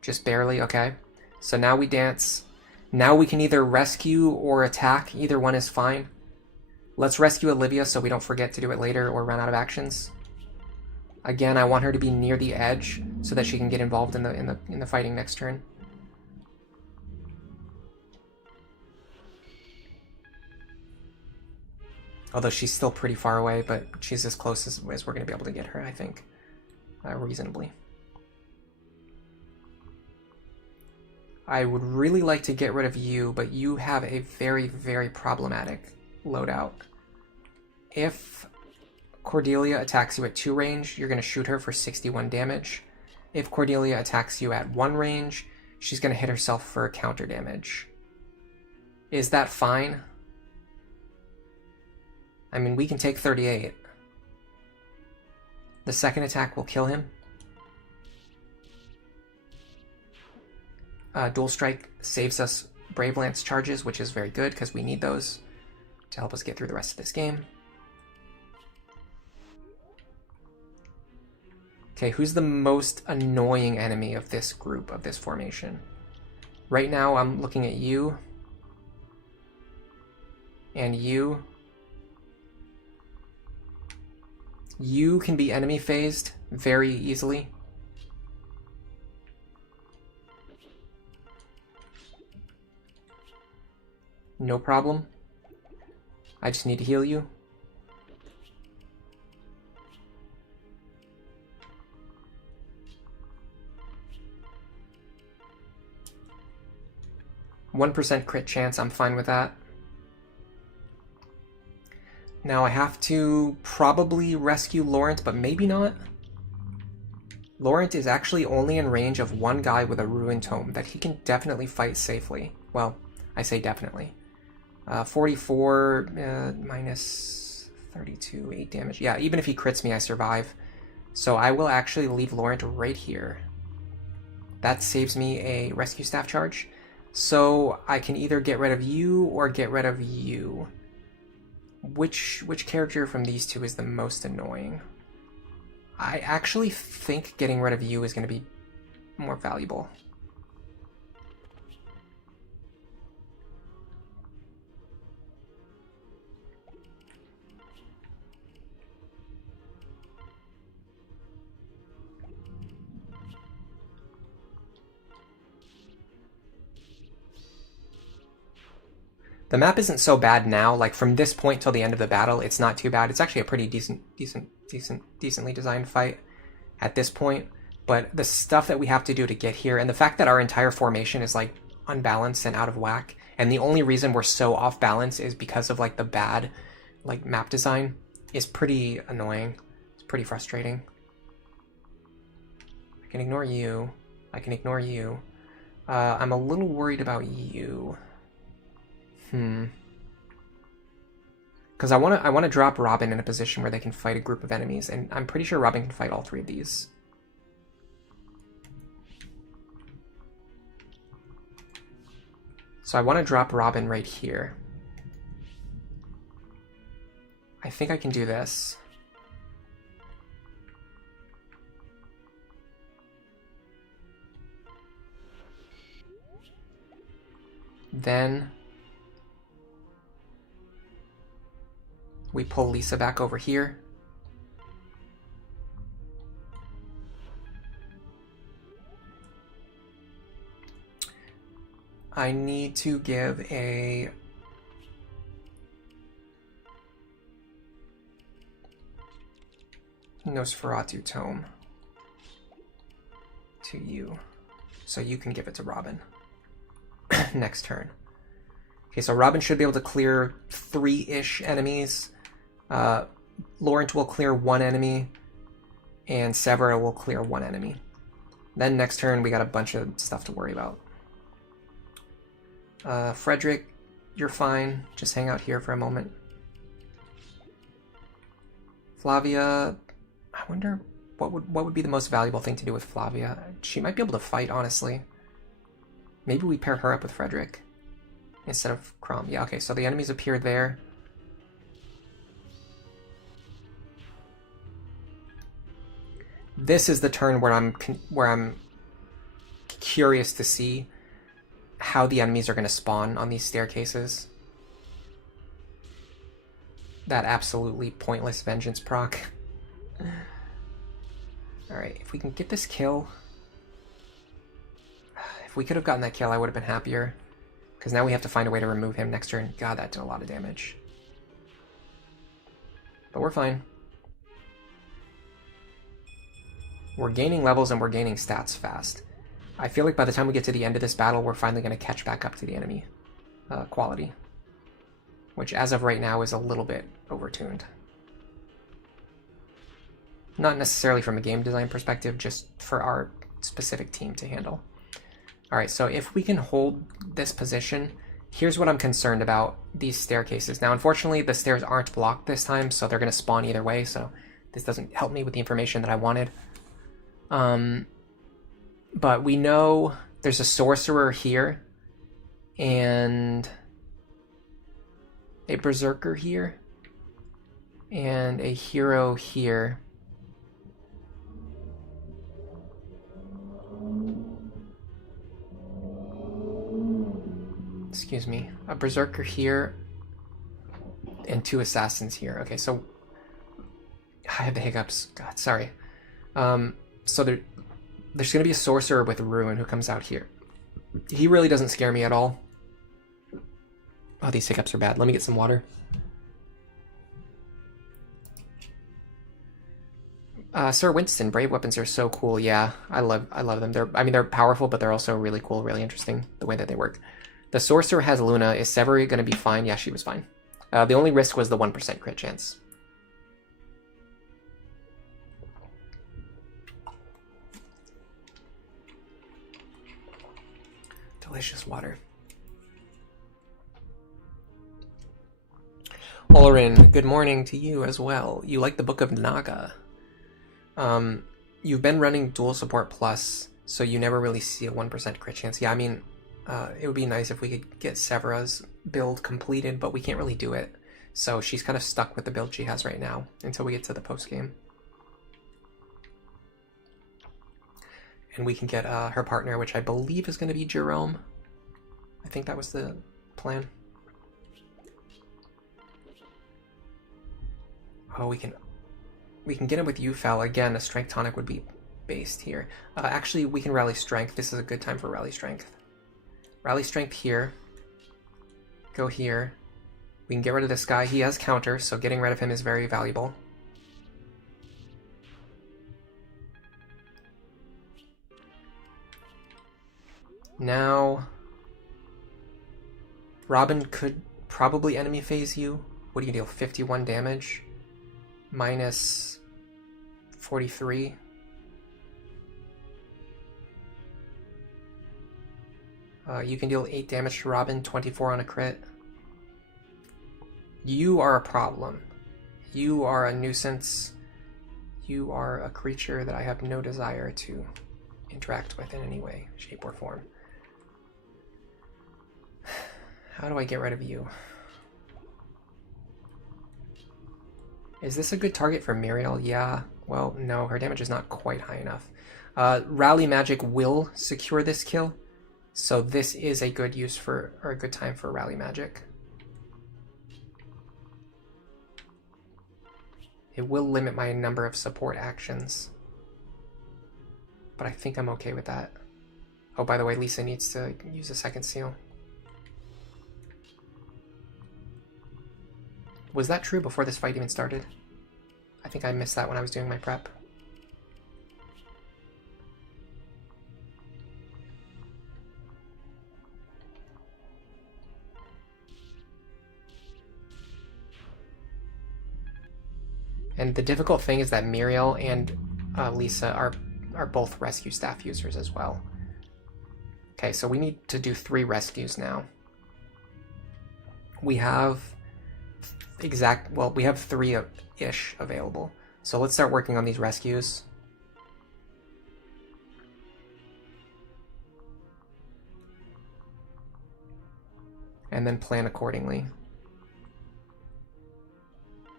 Just barely, okay. So now we dance. Now we can either rescue or attack. Either one is fine. Let's rescue Olivia so we don't forget to do it later or run out of actions. Again, I want her to be near the edge so that she can get involved in the fighting next turn. Although she's still pretty far away, but she's as close as we're going to be able to get her, I think. Reasonably. I would really like to get rid of you, but you have a very, very problematic loadout. If Cordelia attacks you at 2 range, you're going to shoot her for 61 damage. If Cordelia attacks you at 1 range, she's going to hit herself for counter damage. Is that fine? I mean, we can take 38. The second attack will kill him. Dual Strike saves us Brave Lance charges, which is very good because we need those to help us get through the rest of this game. Okay, who's the most annoying enemy of this group, of this formation? Right now, I'm looking at you. And you. You can be enemy phased very easily. No problem. I just need to heal you. %1 crit chance, I'm fine with that. Now I have to probably rescue Laurent, but maybe not. Laurent is actually only in range of one guy with a Ruin Tome that he can definitely fight safely. Well, I say definitely. 44 minus 32, 8 damage. Yeah, even if he crits me, I survive. So I will actually leave Laurent right here. That saves me a rescue staff charge. So I can either get rid of you or get rid of you. Which character from these two is the most annoying? I actually think getting rid of you is going to be more valuable. The map isn't so bad now. Like from this point till the end of the battle, it's not too bad. It's actually a pretty decently designed fight at this point. But the stuff that we have to do to get here, and the fact that our entire formation is like unbalanced and out of whack, and the only reason we're so off balance is because of like the bad like map design, is pretty annoying. It's pretty frustrating. I can ignore you. I can ignore you. I'm a little worried about you. Because I want to drop Robin in a position where they can fight a group of enemies, and I'm pretty sure Robin can fight all three of these. So I want to drop Robin right here. I think I can do this. Then we pull Lisa back over here. I need to give a Nosferatu tome to you, so you can give it to Robin next turn. Okay, so Robin should be able to clear 3-ish enemies. Laurent will clear 1 enemy, and Severa will clear 1 enemy. Then next turn we got a bunch of stuff to worry about. Frederick, you're fine. Just hang out here for a moment. Flavia, I wonder what would be the most valuable thing to do with Flavia. She might be able to fight, honestly. Maybe we pair her up with Frederick instead of Crom. Yeah, okay, so the enemies appear there. This is the turn where I'm curious to see how the enemies are going to spawn on these staircases. That absolutely pointless vengeance proc. Alright, if we can get this kill... If we could have gotten that kill, I would have been happier. Because now we have to find a way to remove him next turn. God, that did a lot of damage. But we're fine. We're gaining levels and we're gaining stats fast. I feel like by the time we get to the end of this battle, we're finally going to catch back up to the enemy quality. Which, as of right now, is a little bit overtuned. Not necessarily from a game design perspective, just for our specific team to handle. Alright, so if we can hold this position, here's what I'm concerned about, these staircases. Now, unfortunately, the stairs aren't blocked this time, so they're going to spawn either way, so this doesn't help me with the information that I wanted. But we know there's a sorcerer here, and a berserker here, and a hero here. Excuse me, a berserker here, and 2 assassins here. Okay, so I have the hiccups. God, sorry. So there's going to be a sorcerer with Ruin who comes out here. He really doesn't scare me at all. Oh, these hiccups are bad. Let me get some water. Sir Winston, brave weapons are so cool. Yeah, I love them. They're powerful, but they're also really cool, really interesting, the way that they work. The sorcerer has Luna. Is Severi going to be fine? Yeah, she was fine. The only risk was the 1% crit chance. Delicious water. Olorin, good morning to you as well. You like the Book of Naga. You've been running dual support plus, so you never really see a 1% crit chance. Yeah, I mean, it would be nice if we could get Severa's build completed, but we can't really do it. So she's kind of stuck with the build she has right now until we get to the post game. And we can get her partner, which I believe is going to be Jerome. I think that was the plan. Oh, we can get him with Yufel. Again, a strength tonic would be based here. Actually, we can rally strength. This is a good time for rally strength. Rally strength here. Go here. We can get rid of this guy. He has counter, so getting rid of him is very valuable. Now, Robin could probably enemy phase you. What do you deal? 51 damage? Minus 43. You can deal 8 damage to Robin, 24 on a crit. You are a problem. You are a nuisance. You are a creature that I have no desire to interact with in any way, shape, or form. How do I get rid of you? Is this a good target for Muriel? Yeah. Well, no, her damage is not quite high enough. Rally Magic will secure this kill, so this is a good use for, or a good time for Rally Magic. It will limit my number of support actions, but I think I'm okay with that. Oh, by the way, Lisa needs to use a second seal. Was that true before this fight even started? I think I missed that when I was doing my prep. And the difficult thing is that Muriel and Lisa are both rescue staff users as well. Okay, so we need to do 3 rescues now. We have we have 3-ish available. So let's start working on these rescues. And then plan accordingly.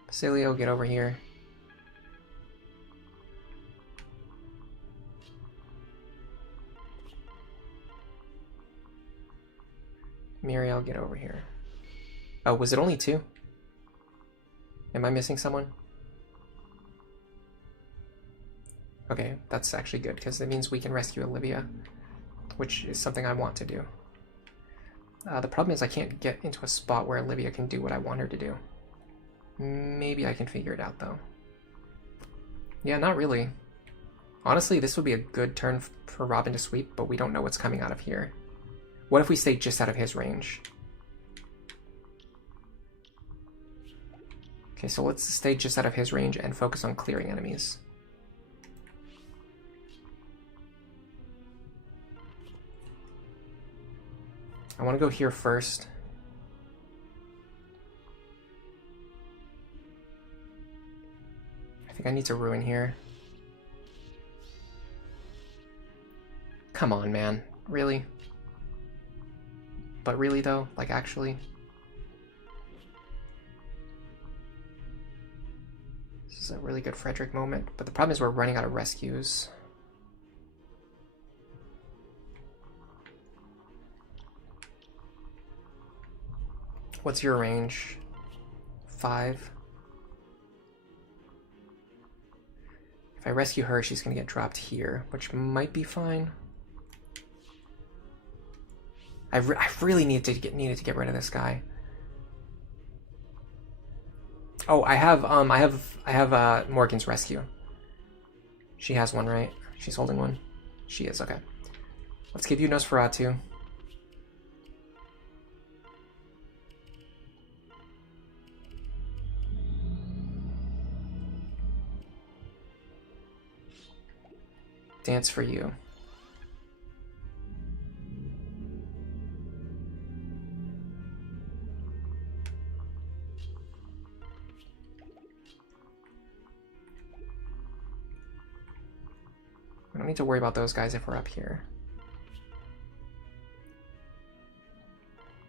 Basilio, get over here. Muriel, get over here. Oh, was it only 2? Am I missing someone? Okay, that's actually good, because it means we can rescue Olivia, which is something I want to do. The problem is I can't get into a spot where Olivia can do what I want her to do. Maybe I can figure it out, though. Yeah, not really. Honestly, this would be a good turn for Robin to sweep, but we don't know what's coming out of here. What if we stay just out of his range? Okay, so let's stay just out of his range and focus on clearing enemies. I want to go here first. I think I need to ruin here. Come on, man. Really? But really, though? Like, actually? This is a really good Frederick moment, but the problem is we're running out of rescues. What's your range? 5. If I rescue her, she's gonna get dropped here, which might be fine. I really needed to get rid of this guy. Oh, I have Morgan's rescue. She has one, right? She's holding one. She is, okay. Let's give you Nosferatu. Dance for you. We don't need to worry about those guys if we're up here.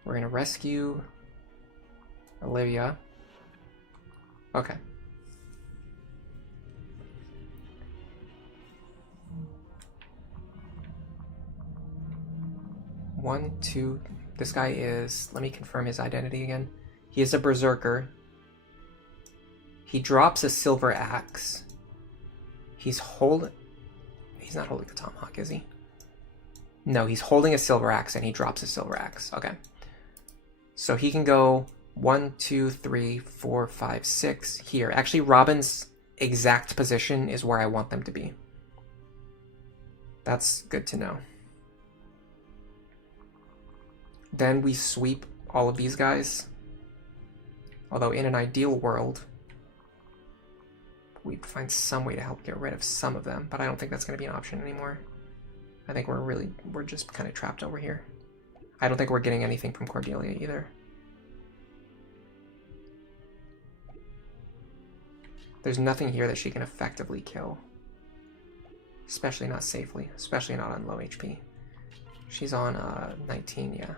We're gonna rescue Olivia. Okay. One, two. This guy is, let me confirm his identity again. He is a berserker. He drops a silver axe. He's not holding a tomahawk, is he? No, he's holding a silver axe and he drops a silver axe. Okay. So he can go 1, 2, 3, 4, 5, 6 here. Actually, Robin's exact position is where I want them to be. That's good to know. Then we sweep all of these guys. Although in an ideal world, we'd find some way to help get rid of some of them, but I don't think that's going to be an option anymore. I think we're just kind of trapped over here. I don't think we're getting anything from Cordelia either. There's nothing here that she can effectively kill. Especially not safely, especially not on low HP. She's on 19, yeah.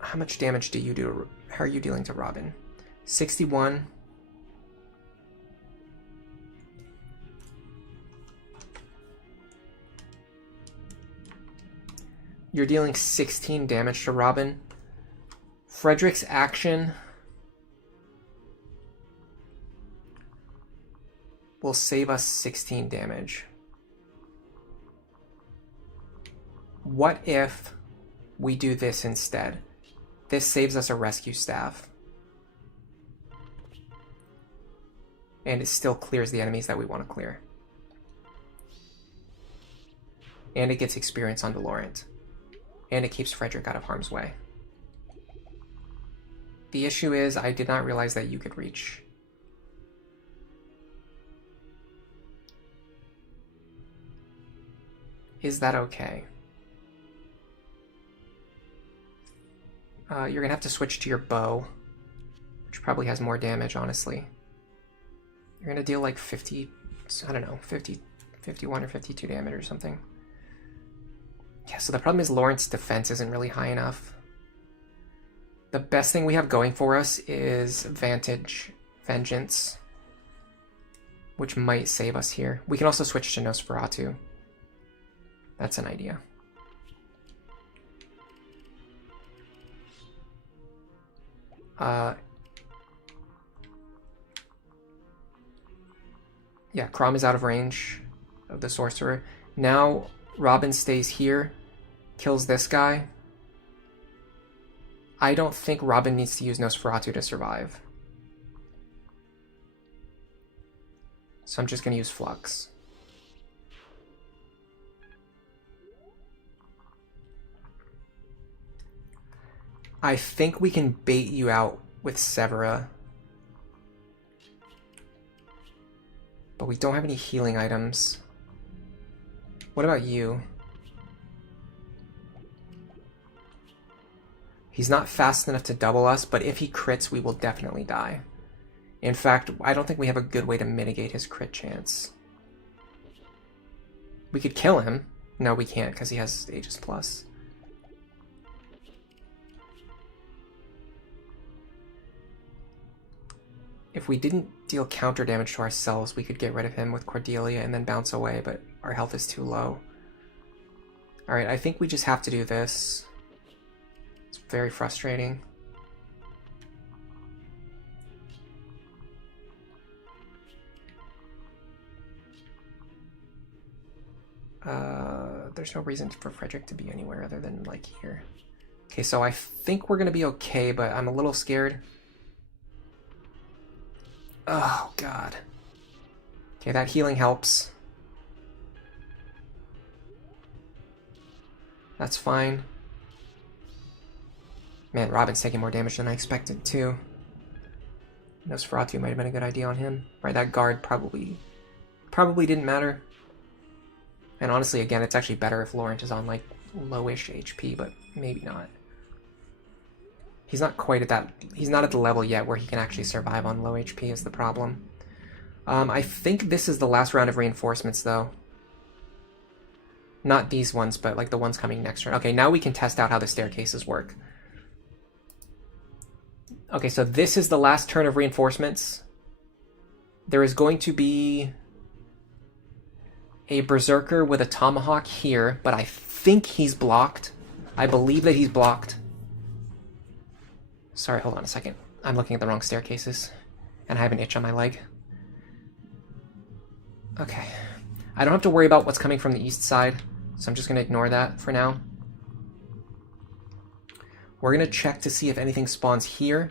How much damage do you do? How are you dealing to Robin? 61. You're dealing 16 damage to Robin. Frederick's action will save us 16 damage. What if we do this instead? This saves us a rescue staff. And it still clears the enemies that we want to clear. And it gets experience onto Laurent. And it keeps Frederick out of harm's way. The issue is, I did not realize that you could reach. Is that okay? You're gonna have to switch to your bow, which probably has more damage, honestly. You're gonna deal like 50, I don't know, 50, 51 or 52 damage or something. Yeah, so the problem is Laurent's defense isn't really high enough. The best thing we have going for us is Vengeance, which might save us here. We can also switch to Nosferatu. That's an idea. Yeah, Crom is out of range of the sorcerer. Now Robin stays here, kills this guy. I don't think Robin needs to use Nosferatu to survive. So I'm just going to use Flux. I think we can bait you out with Severa. But we don't have any healing items. What about you? He's not fast enough to double us, but if he crits, we will definitely die. In fact, I don't think we have a good way to mitigate his crit chance. We could kill him. No, we can't, because he has Aegis Plus. If we didn't deal counter damage to ourselves, we could get rid of him with Cordelia and then bounce away, but our health is too low. Alright, I think we just have to do this. It's very frustrating. There's no reason for Frederick to be anywhere other than, like, here. Okay, so I think we're gonna be okay, but I'm a little scared. Oh, God. Okay, that healing helps. That's fine. Man, Robin's taking more damage than I expected, too. Nosferatu might have been a good idea on him. Right, that guard probably didn't matter. And honestly, again, it's actually better if Laurent is on, like, lowish HP, but maybe not. He's not quite at that... He's not at the level yet where he can actually survive on low HP is the problem. I think this is the last round of reinforcements, though. Not these ones, but, like, the ones coming next turn. Okay, now we can test out how the staircases work. Okay, so this is the last turn of reinforcements. There is going to be a Berserker with a Tomahawk here, but I think he's blocked. I believe that he's blocked. Sorry, hold on a second. I'm looking at the wrong staircases, and I have an itch on my leg. Okay. I don't have to worry about what's coming from the east side, So I'm just going to ignore that for now. We're going to check to see if anything spawns here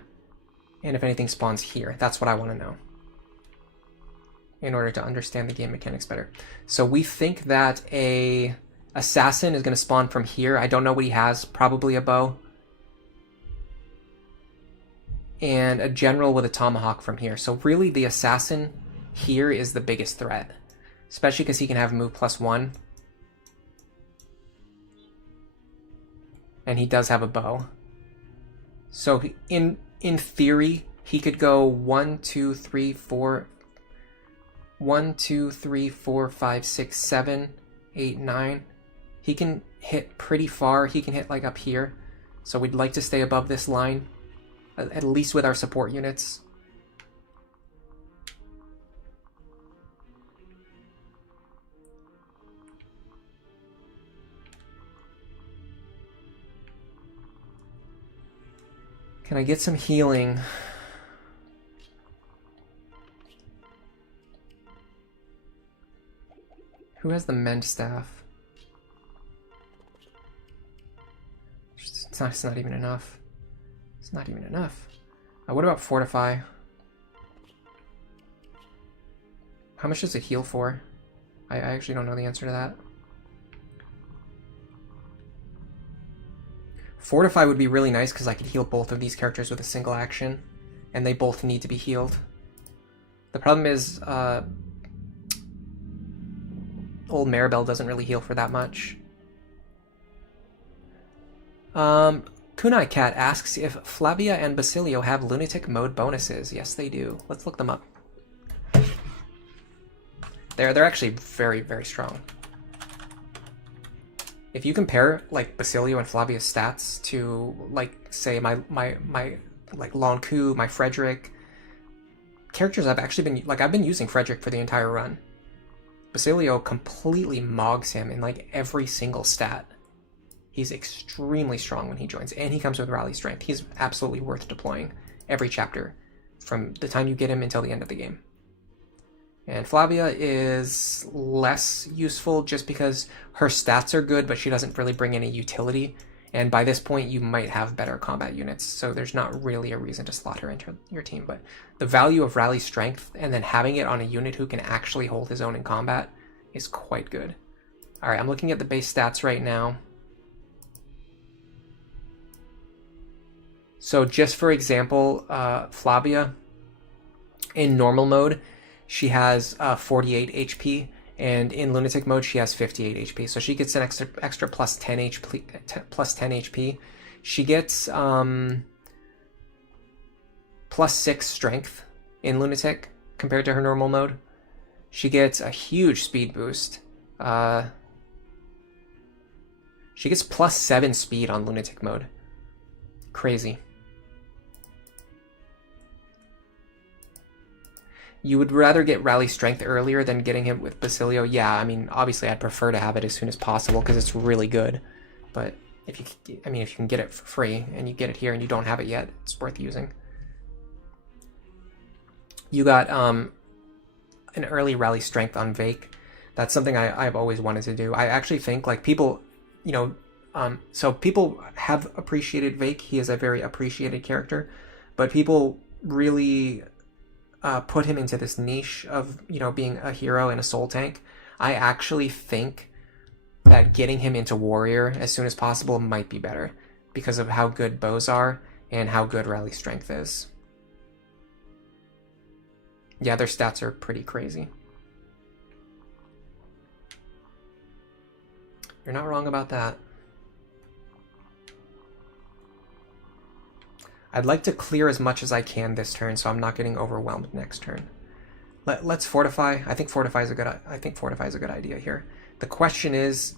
and if anything spawns here. That's what I want to know in order to understand the game mechanics better. So we think that a assassin is going to spawn from here. I don't know what he has. Probably a bow. And a general with a tomahawk from here. So really the assassin here is the biggest threat. Especially because he can have move +1. And he does have a bow. So in theory, he could go 1, 2, 3, 4... 1, 2, 3, 4, 5, 6, 7, 8, 9. He can hit pretty far. He can hit like up here. So we'd like to stay above this line, at least with our support units. Can I get some healing? Who has the mend staff? It's not even enough. It's not even enough. What about fortify? How much does it heal for? I actually don't know the answer to that. Fortify would be really nice because I could heal both of these characters with a single action, and they both need to be healed. The problem is, old Maribel doesn't really heal for that much. Kunai Cat asks if Flavia and Basilio have Lunatic mode bonuses. Yes, they do. Let's look them up. They're actually very, very strong. If you compare like Basilio and Flavia's stats to like say my like Lonku, my Frederick, characters I've been using Frederick for the entire run. Basilio completely mogs him in like every single stat. He's extremely strong when he joins, and he comes with rally strength. He's absolutely worth deploying every chapter from the time you get him until the end of the game. And Flavia is less useful just because her stats are good, but she doesn't really bring any utility. And by this point, you might have better combat units, so there's not really a reason to slot her into your team. But the value of rally strength and then having it on a unit who can actually hold his own in combat is quite good. All right, I'm looking at the base stats right now. So just for example, Flavia, in normal mode, she has 48 HP, and in Lunatic mode, she has 58 HP. So she gets an extra plus 10 HP. She gets plus 6 strength in Lunatic compared to her normal mode. She gets a huge speed boost. She gets plus 7 speed on Lunatic mode. Crazy. You would rather get rally strength earlier than getting him with Basilio. Yeah, I mean, obviously I'd prefer to have it as soon as possible because it's really good. But if you can get it for free and you get it here and you don't have it yet, it's worth using. You got an early rally strength on Vake. That's something I've always wanted to do. I actually think like people, so people have appreciated Vake. He is a very appreciated character, but people really put him into this niche of being a hero and a soul tank. I actually think that getting him into warrior as soon as possible might be better because of how good bows are and how good rally strength is. Yeah, their stats are pretty crazy. You're not wrong about that. I'd like to clear as much as I can this turn, so I'm not getting overwhelmed next turn. Let's fortify. I think fortify is a good idea here. The question is,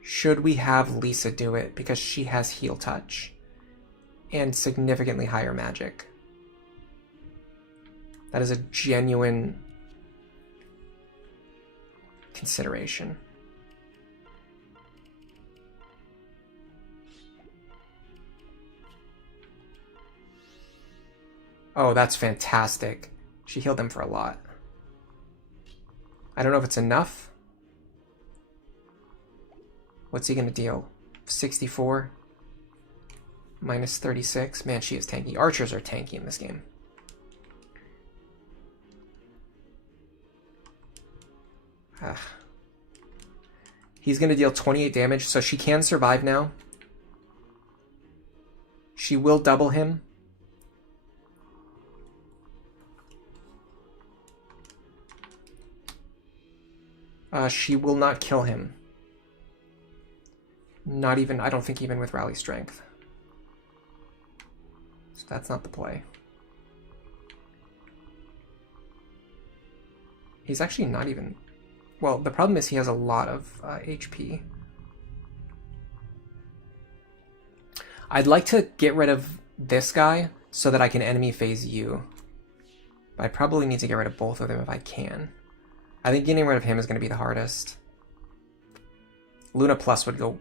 should we have Lisa do it because she has heal touch and significantly higher magic? That is a genuine consideration. Oh, that's fantastic. She healed them for a lot. I don't know if it's enough. What's he gonna deal? 64? Minus 36? Man, she is tanky. Archers are tanky in this game. Ah. He's gonna deal 28 damage, so she can survive now. She will double him. She will not kill him. Not even, I don't think even with rally strength. So that's not the play. He's actually not even... Well, the problem is he has a lot of HP. I'd like to get rid of this guy so that I can enemy phase you. But I probably need to get rid of both of them if I can. I think getting rid of him is going to be the hardest. Luna Plus would go...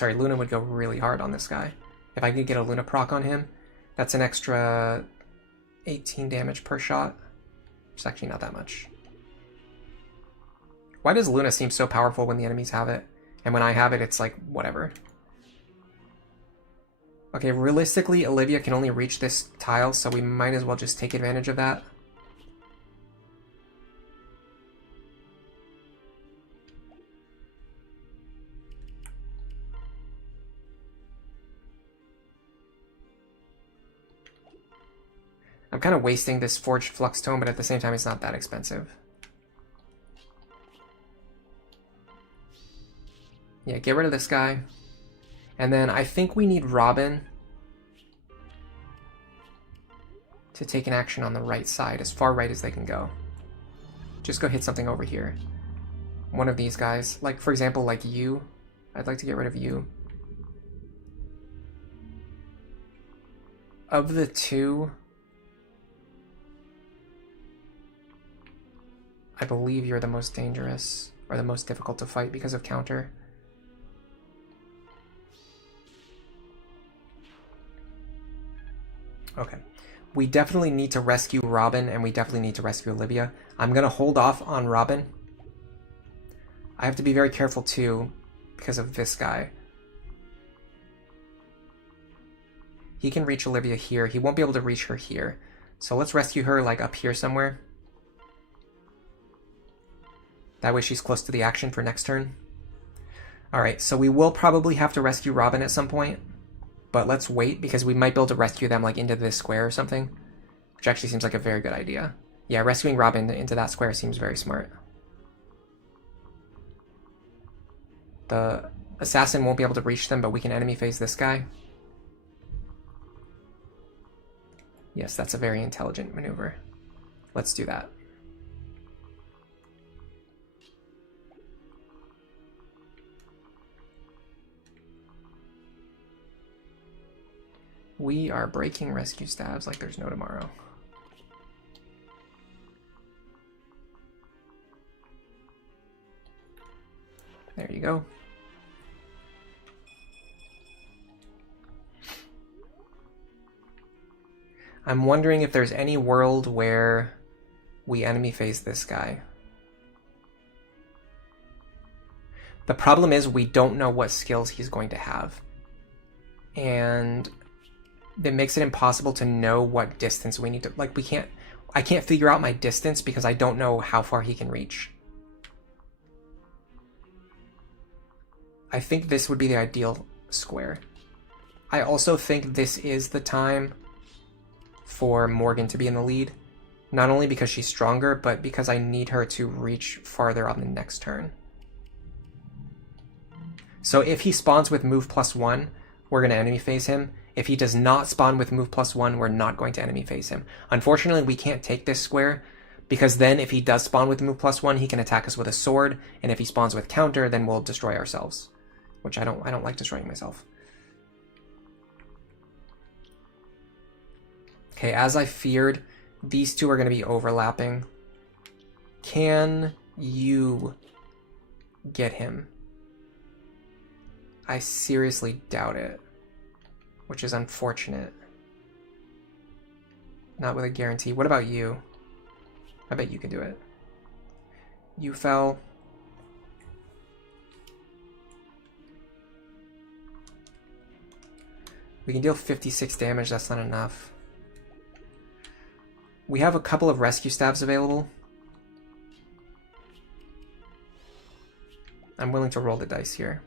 Luna would go really hard on this guy. If I could get a Luna proc on him, that's an extra 18 damage per shot. It's actually not that much. Why does Luna seem so powerful when the enemies have it? And when I have it, it's like, whatever. Okay, realistically, Olivia can only reach this tile, so we might as well just take advantage of that. I'm kind of wasting this Forged Flux Tome, but at the same time, it's not that expensive. Yeah, get rid of this guy. And then I think we need Robin to take an action on the right side, as far right as they can go. Just go hit something over here. One of these guys. Like, for example, like you. I'd like to get rid of you. Of the two, I believe you're the most dangerous, or the most difficult to fight because of counter. Okay. We definitely need to rescue Robin, and we definitely need to rescue Olivia. I'm going to hold off on Robin. I have to be very careful, too, because of this guy. He can reach Olivia here. He won't be able to reach her here. So let's rescue her, like, up here somewhere. That way she's close to the action for next turn. Alright, so we will probably have to rescue Robin at some point. But let's wait, because we might be able to rescue them like into this square or something. Which actually seems like a very good idea. Yeah, rescuing Robin into that square seems very smart. The assassin won't be able to reach them, but we can enemy phase this guy. Yes, that's a very intelligent maneuver. Let's do that. We are breaking rescue stabs like there's no tomorrow. There you go. I'm wondering if there's any world where we enemy phase this guy. The problem is we don't know what skills he's going to have. And that makes it impossible to know what distance we need to, like, I can't figure out my distance because I don't know how far he can reach. I think this would be the ideal square. I also think this is the time for Morgan to be in the lead, not only because she's stronger, but because I need her to reach farther on the next turn. So if he spawns with move +1, we're going to enemy phase him. If he does not spawn with move +1, we're not going to enemy phase him. Unfortunately, we can't take this square, because then if he does spawn with move +1, he can attack us with a sword, and if he spawns with counter, then we'll destroy ourselves. Which I don't like destroying myself. Okay, as I feared, these two are going to be overlapping. Can you get him? I seriously doubt it. Which is unfortunate. Not with a guarantee. What about you? I bet you can do it. You fell. We can deal 56 damage, that's not enough. We have a couple of rescue stabs available. I'm willing to roll the dice here.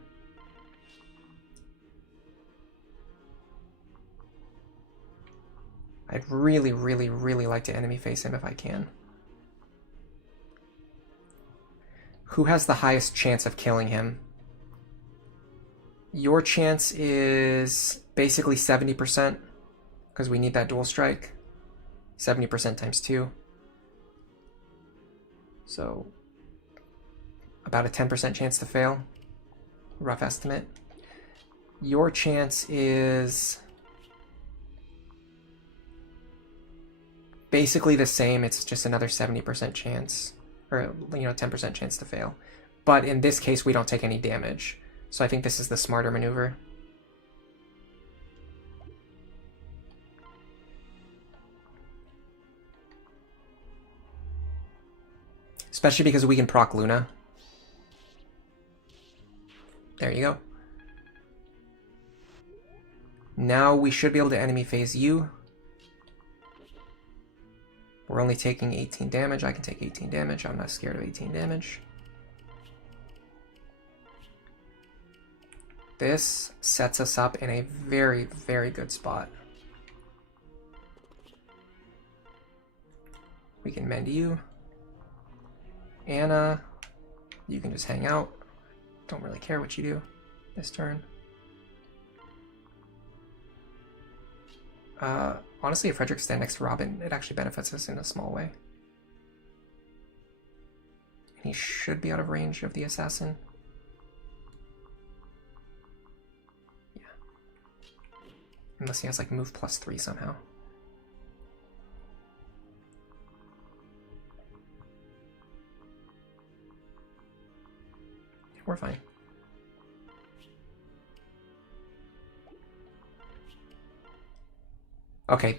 I'd really, really, really like to enemy face him if I can. Who has the highest chance of killing him? Your chance is basically 70%, because we need that dual strike. 70% times 2. So, about a 10% chance to fail. Rough estimate. Your chance is basically the same, it's just another 70% chance, or 10% chance to fail. But in this case, we don't take any damage. So I think this is the smarter maneuver. Especially because we can proc Luna. There you go. Now we should be able to enemy phase you. We're only taking 18 damage. I can take 18 damage. I'm not scared of 18 damage. This sets us up in a very, very good spot. We can mend you. Anna, you can just hang out. Don't really care what you do this turn. Honestly, if Frederick stand next to Robin, it actually benefits us in a small way. He should be out of range of the assassin. Yeah. Unless he has like move +3 somehow. We're fine. Okay,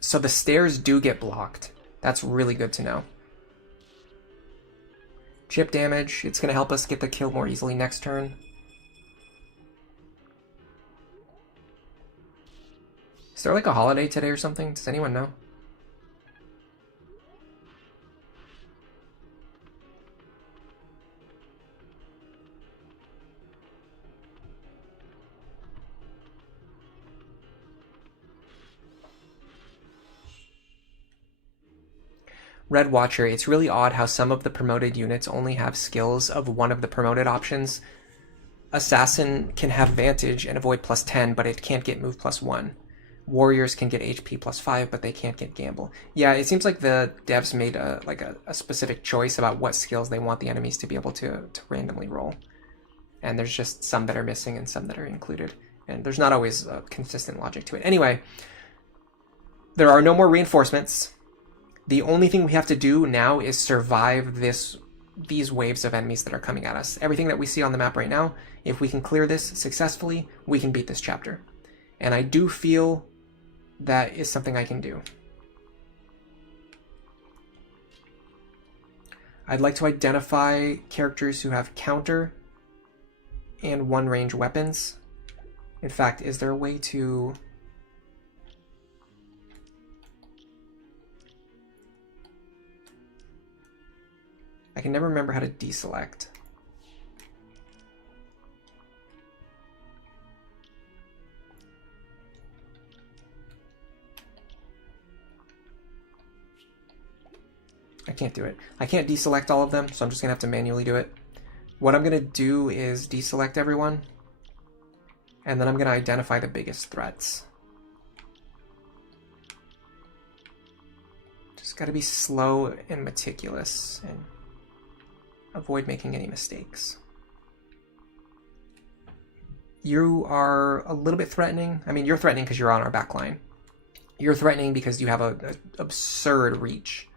so the stairs do get blocked. That's really good to know. Chip damage, it's going to help us get the kill more easily next turn. Is there like a holiday today or something? Does anyone know? Red Watcher, it's really odd how some of the promoted units only have skills of one of the promoted options. Assassin can have Vantage and avoid +10, but it can't get move +1. Warriors can get HP +5, but they can't get Gamble. Yeah, it seems like the devs made a specific choice about what skills they want the enemies to be able to randomly roll. And there's just some that are missing and some that are included. And there's not always a consistent logic to it. Anyway, there are no more reinforcements. The only thing we have to do now is survive these waves of enemies that are coming at us. Everything that we see on the map right now, if we can clear this successfully, we can beat this chapter. And I do feel that is something I can do. I'd like to identify characters who have counter and one range weapons. In fact, is there a way to... I can never remember how to deselect. I can't do it. I can't deselect all of them, so I'm just going to have to manually do it. What I'm going to do is deselect everyone, and then I'm going to identify the biggest threats. Just got to be slow and meticulous and avoid making any mistakes. You are a little bit threatening. I mean, you're threatening because you're on our back line. You're threatening because you have an absurd reach.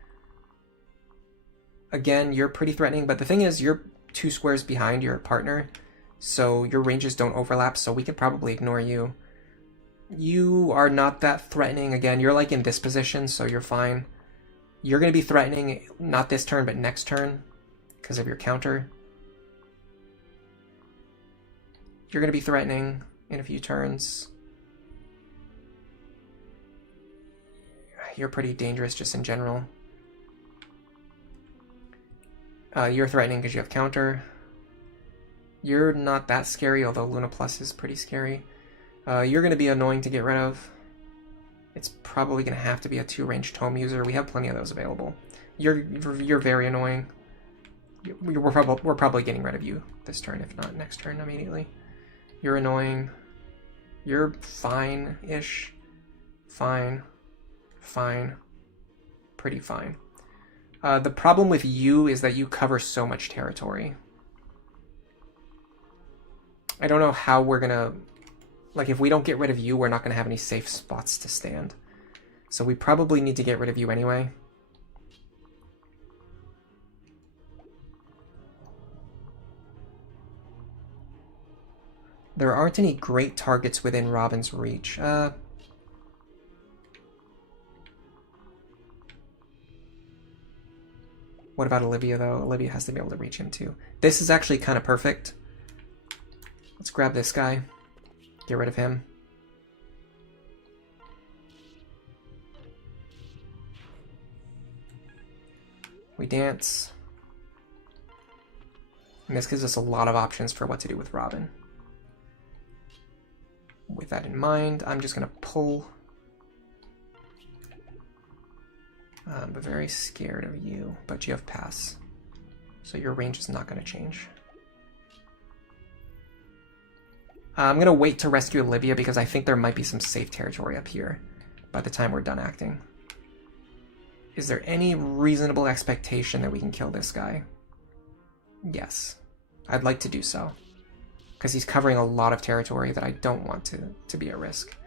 Again, you're pretty threatening, but the thing is, you're 2 squares behind your partner, so your ranges don't overlap, so we could probably ignore you. You are not that threatening. Again, you're like in this position, so you're fine. You're going to be threatening, not this turn, but next turn, because of your counter. You're going to be threatening in a few turns. You're pretty dangerous just in general. You're threatening because you have counter. You're not that scary, although Luna Plus is pretty scary. You're going to be annoying to get rid of. It's probably going to have to be a 2-range tome user. We have plenty of those available. You're very annoying. We're probably getting rid of you this turn, if not next turn immediately. You're annoying. You're fine-ish. Fine. Fine. Pretty fine. The problem with you is that you cover so much territory. I don't know how we're gonna... Like, if we don't get rid of you, we're not gonna have any safe spots to stand. So we probably need to get rid of you anyway. There aren't any great targets within Robin's reach. What about Olivia, though? Olivia has to be able to reach him, too. This is actually kind of perfect. Let's grab this guy. Get rid of him. We dance. And this gives us a lot of options for what to do with Robin. With that in mind, I'm just going to pull. I'm very scared of you, but you have pass. So your range is not going to change. I'm going to wait to rescue Olivia because I think there might be some safe territory up here by the time we're done acting. Is there any reasonable expectation that we can kill this guy? Yes. I'd like to do so. Because he's covering a lot of territory that I don't want to be at risk.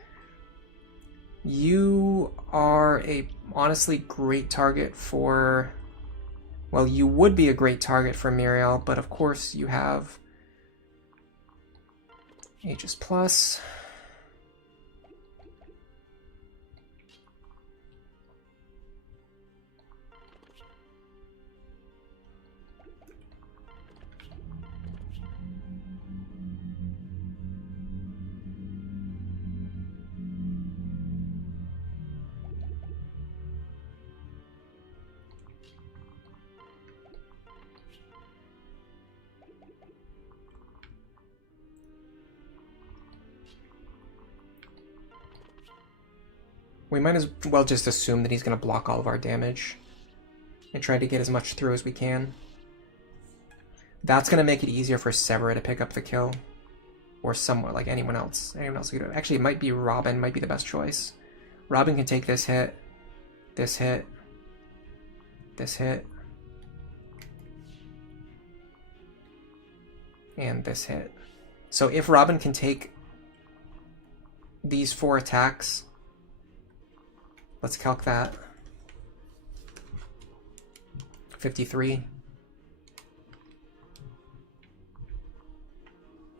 You are a honestly great target for... Well, you would be a great target for Muriel, but of course you have Aegis Plus. We might as well just assume that he's going to block all of our damage and try to get as much through as we can. That's going to make it easier for Severa to pick up the kill. Or someone, like anyone else. Anyone else could do it. Actually, it might be Robin, might be the best choice. Robin can take this hit, this hit, this hit, and this hit. So if Robin can take these 4 attacks... Let's calc that. 53.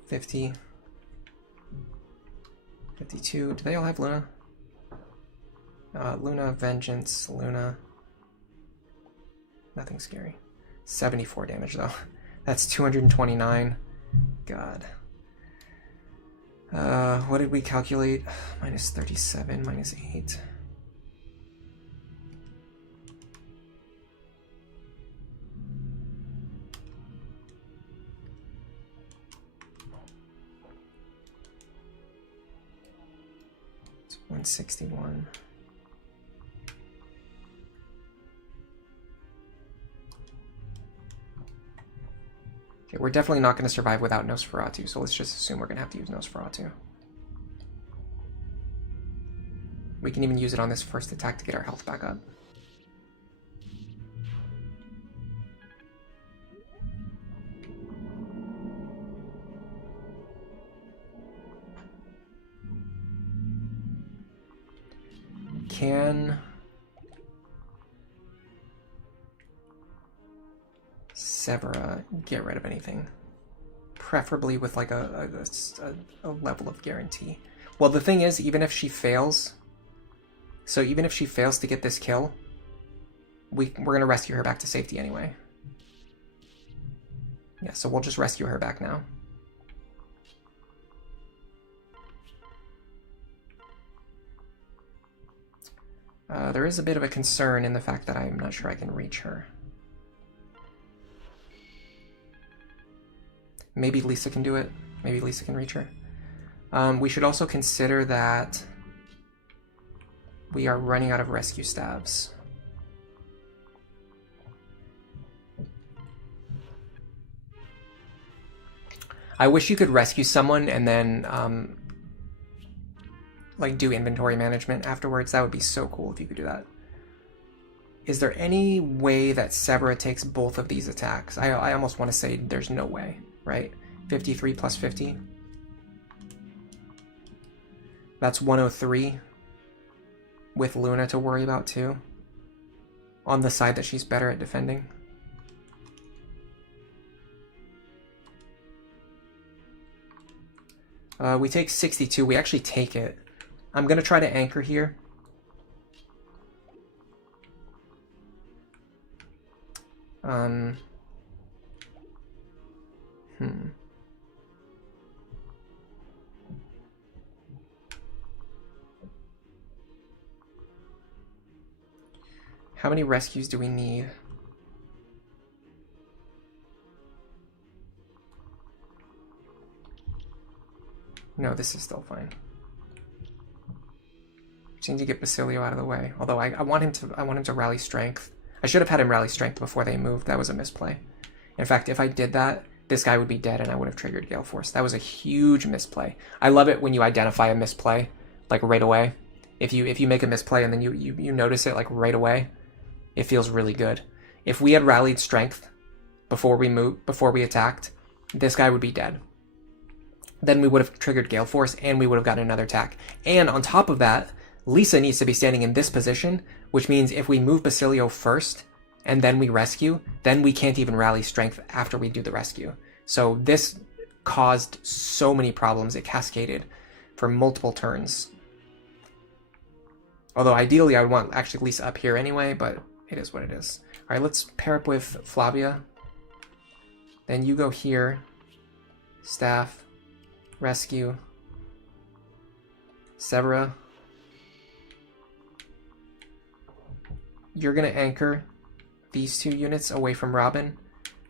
50. 52. Do they all have Luna? Luna, Vengeance, Luna. Nothing scary. 74 damage though. That's 229. God. What did we calculate? Minus 37, minus 8. It's 161. Okay, we're definitely not going to survive without Nosferatu, so let's just assume we're going to have to use Nosferatu. We can even use it on this first attack to get our health back up. Can Severa get rid of anything? Preferably with like a level of guarantee. Well, the thing is, even if she fails, so even if she fails to get this kill, we're going to rescue her back to safety anyway. Yeah, so we'll just rescue her back now. There is a bit of a concern in the fact that I'm not sure I can reach her. Maybe Lisa can do it. Maybe Lisa can reach her. We should also consider that we are running out of rescue stabs. I wish you could rescue someone and then like do inventory management afterwards. That would be so cool if you could do that. Is there any way that Severa takes both of these attacks? I almost want to say there's no way, right? 53 plus 50. That's 103 with Luna to worry about too. On the side that she's better at defending. We take 62. We actually take it. I'm going to try to anchor here. How many rescues do we need? No, this is still fine. Just need to get Basilio out of the way. Although I want him to rally strength. I should have had him rally strength before they moved. That was a misplay. In fact, if I did that, this guy would be dead and I would have triggered Gale Force. That was a huge misplay. I love it when you identify a misplay, like right away. If you make a misplay and then you notice it like right away, it feels really good. If we had rallied strength before we attacked, this guy would be dead. Then we would have triggered Gale Force and we would have gotten another attack. And on top of that, Lisa needs to be standing in this position, which means if we move Basilio first and then we rescue, then we can't even rally strength after we do the rescue. So this caused so many problems. It cascaded for multiple turns. Although ideally I would want actually Lisa up here anyway, but it is what it is. All right, let's pair up with Flavia. Then you go here, staff, rescue, Severa. You're going to anchor these two units away from Robin.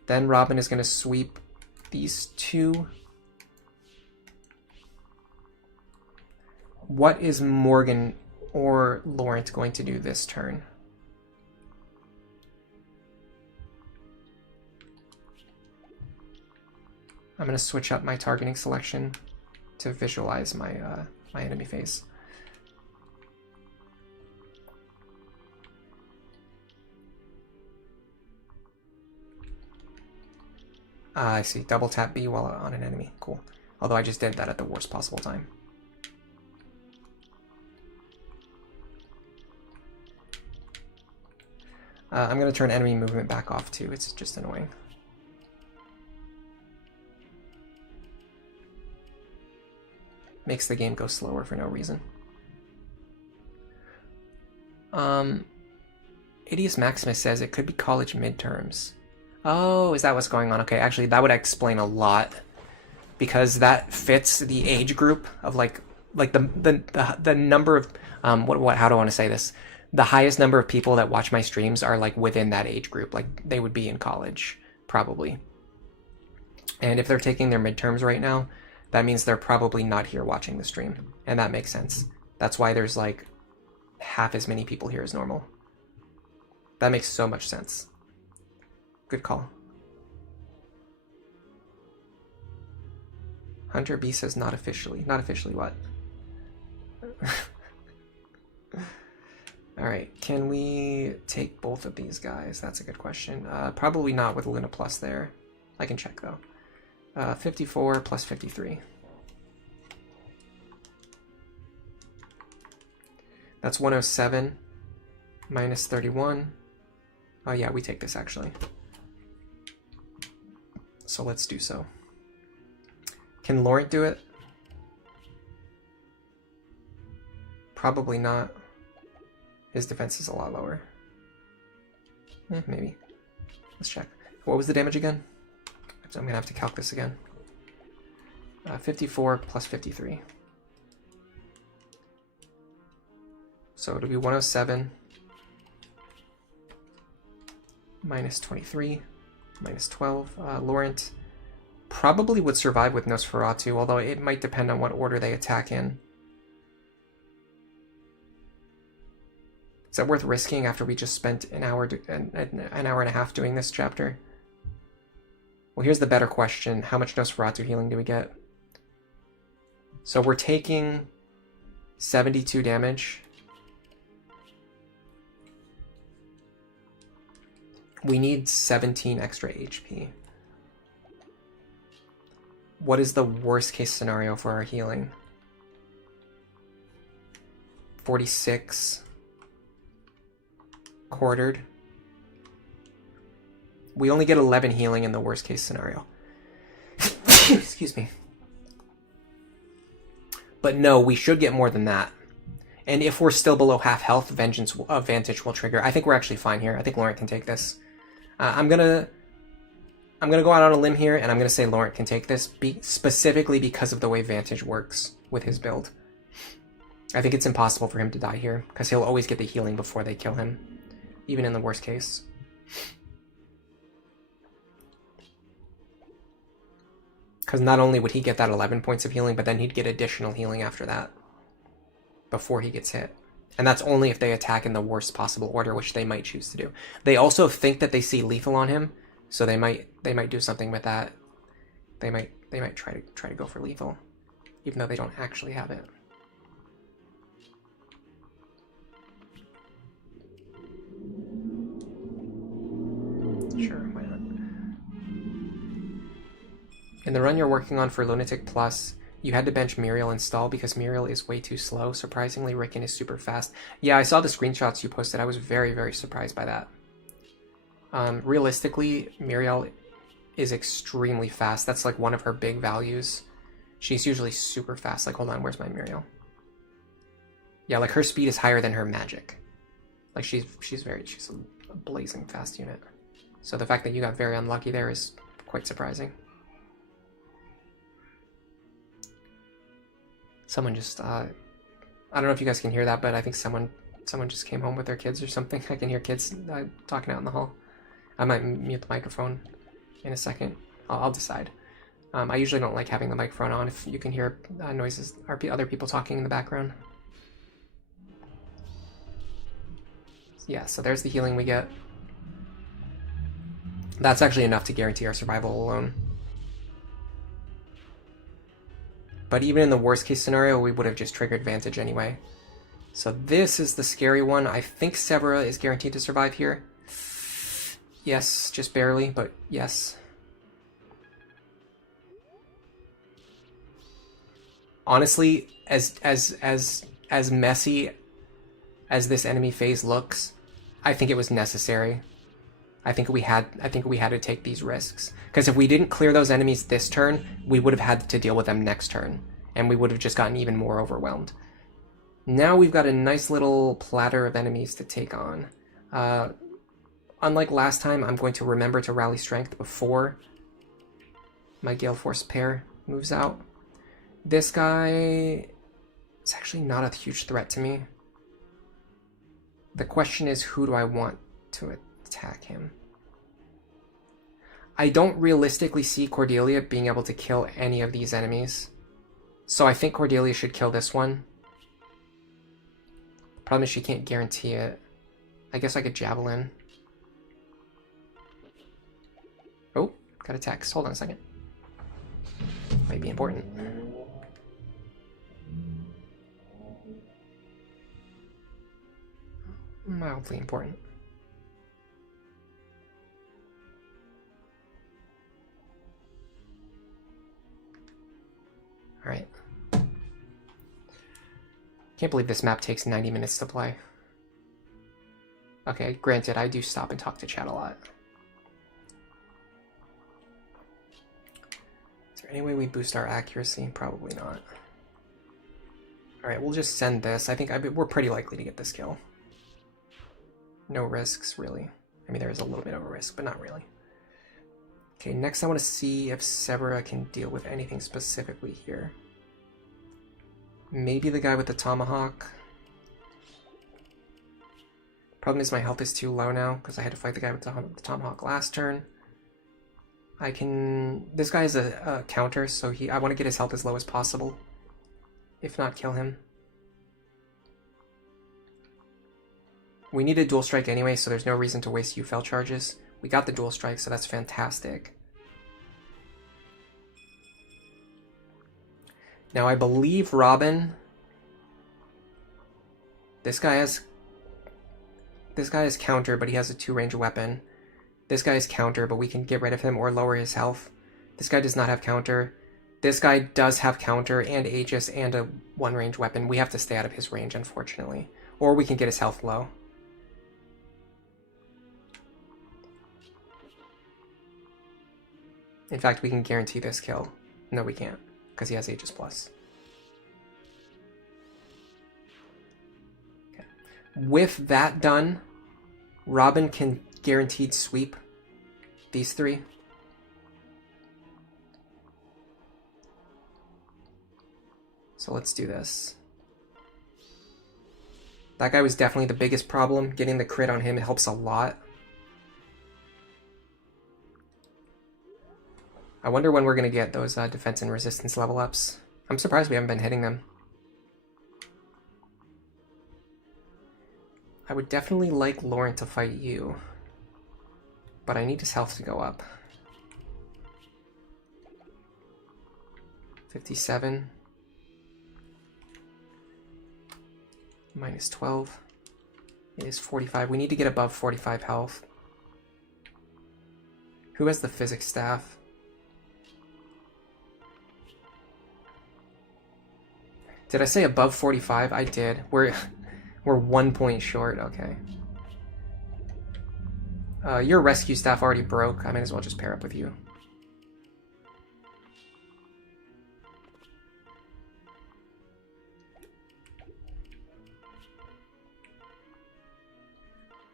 Then Robin is going to sweep these two. What is Morgan or Laurent going to do this turn? I'm going to switch up my targeting selection to visualize my my enemy face. I see. Double tap B while on an enemy. Cool. Although I just did that at the worst possible time. I'm going to turn enemy movement back off too. It's just annoying. Makes the game go slower for no reason. Idius Maximus says it could be college midterms. Oh, is that what's going on? Okay, actually that would explain a lot, because that fits the age group of like the number of how do I want to say this? The highest number of people that watch my streams are like within that age group. Like they would be in college probably. And if they're taking their midterms right now, that means they're probably not here watching the stream. And that makes sense. That's why there's like half as many people here as normal. That makes so much sense. Good call. Hunter B says not officially. Not officially what? Alright, can we take both of these guys? That's a good question. Probably not with Luna Plus there. I can check though. 54 plus 53. That's 107 minus 31. Oh yeah, we take this actually. So let's do so. Can Laurent do it? Probably not. His defense is a lot lower. Maybe. Let's check. What was the damage again? I'm gonna have to calc this again. 54 plus 53. So it'll be 107 minus 23 minus 12. Laurent probably would survive with Nosferatu, although it might depend on what order they attack in. Is that worth risking after we just spent an hour and a half doing this chapter? Well, here's the better question. How much Nosferatu healing do we get? So we're taking 72 damage. We need 17 extra HP. What is the worst case scenario for our healing? 46 quartered. We only get 11 healing in the worst case scenario. Excuse me. But no, we should get more than that. And if we're still below half health, Vantage will trigger. I think we're actually fine here. I think Laurent can take this. I'm gonna go out on a limb here, and I'm gonna say Laurent can take this, specifically because of the way Vantage works with his build. I think it's impossible for him to die here, because he'll always get the healing before they kill him, even in the worst case. Because not only would he get that 11 points of healing, but then he'd get additional healing after that, before he gets hit. And that's only if they attack in the worst possible order, which they might choose to do. They also think that they see lethal on him, so they might do something with that. They might try to go for lethal, even though they don't actually have it. Sure, why not? In the run you're working on for Lunatic Plus, you had to bench Muriel and Stall because Muriel is way too slow. Surprisingly, Rickon is super fast. Yeah, I saw the screenshots you posted. I was very, very surprised by that. Realistically, Muriel is extremely fast. That's like one of her big values. She's usually super fast. Like, hold on, where's my Muriel? Yeah, like her speed is higher than her magic. Like she's a blazing fast unit. So the fact that you got very unlucky there is quite surprising. Someone just, I don't know if you guys can hear that, but I think someone just came home with their kids or something. I can hear kids talking out in the hall. I might mute the microphone in a second. I'll decide. I usually don't like having the microphone on if you can hear noises or other people talking in the background. Yeah, so there's the healing we get. That's actually enough to guarantee our survival alone. But even in the worst case scenario, we would have just triggered Vantage anyway. So this is the scary one. I think Severa is guaranteed to survive here. Yes, just barely, but yes. Honestly, as messy as this enemy phase looks, I think it was necessary. I think we had to take these risks. Because if we didn't clear those enemies this turn, we would have had to deal with them next turn. And we would have just gotten even more overwhelmed. Now we've got a nice little platter of enemies to take on. Unlike last time, I'm going to remember to rally strength before my Gale Force pair moves out. This guy is actually not a huge threat to me. The question is, who do I want to attack him? I don't realistically see Cordelia being able to kill any of these enemies. So I think Cordelia should kill this one. Problem is she can't guarantee it. I guess I could Javelin. Oh, got a text. Hold on a second. Might be important. Mildly important. Alright. Can't believe this map takes 90 minutes to play. Okay, granted, I do stop and talk to chat a lot. Is there any way we boost our accuracy? Probably not. Alright, we'll just send this. I think we're pretty likely to get this kill. No risks, really. I mean, there is a little bit of a risk, but not really. Okay, next I want to see if Severa can deal with anything specifically here. Maybe the guy with the tomahawk. Problem is my health is too low now because I had to fight the guy with the Tomahawk last turn. I can... This guy is a counter, so I want to get his health as low as possible. If not, kill him. We need a dual strike anyway, so there's no reason to waste UFL charges. We got the dual strike, so that's fantastic. Now I believe Robin... This guy has counter, but he has a 2-range weapon. This guy is counter, but we can get rid of him or lower his health. This guy does not have counter. This guy does have counter and Aegis and a 1-range weapon. We have to stay out of his range, unfortunately. Or we can get his health low. In fact, we can guarantee this kill. No, we can't, because he has Aegis Plus. Okay. With that done, Robin can guaranteed sweep these 3. So let's do this. That guy was definitely the biggest problem. Getting the crit on him helps a lot. I wonder when we're going to get those defense and resistance level ups. I'm surprised we haven't been hitting them. I would definitely like Lauren to fight you. But I need his health to go up. 57. Minus 12 is 45. We need to get above 45 health. Who has the physics staff? Did I say above 45? I did. We're 1 point short. Okay. Your rescue staff already broke. I might as well just pair up with you.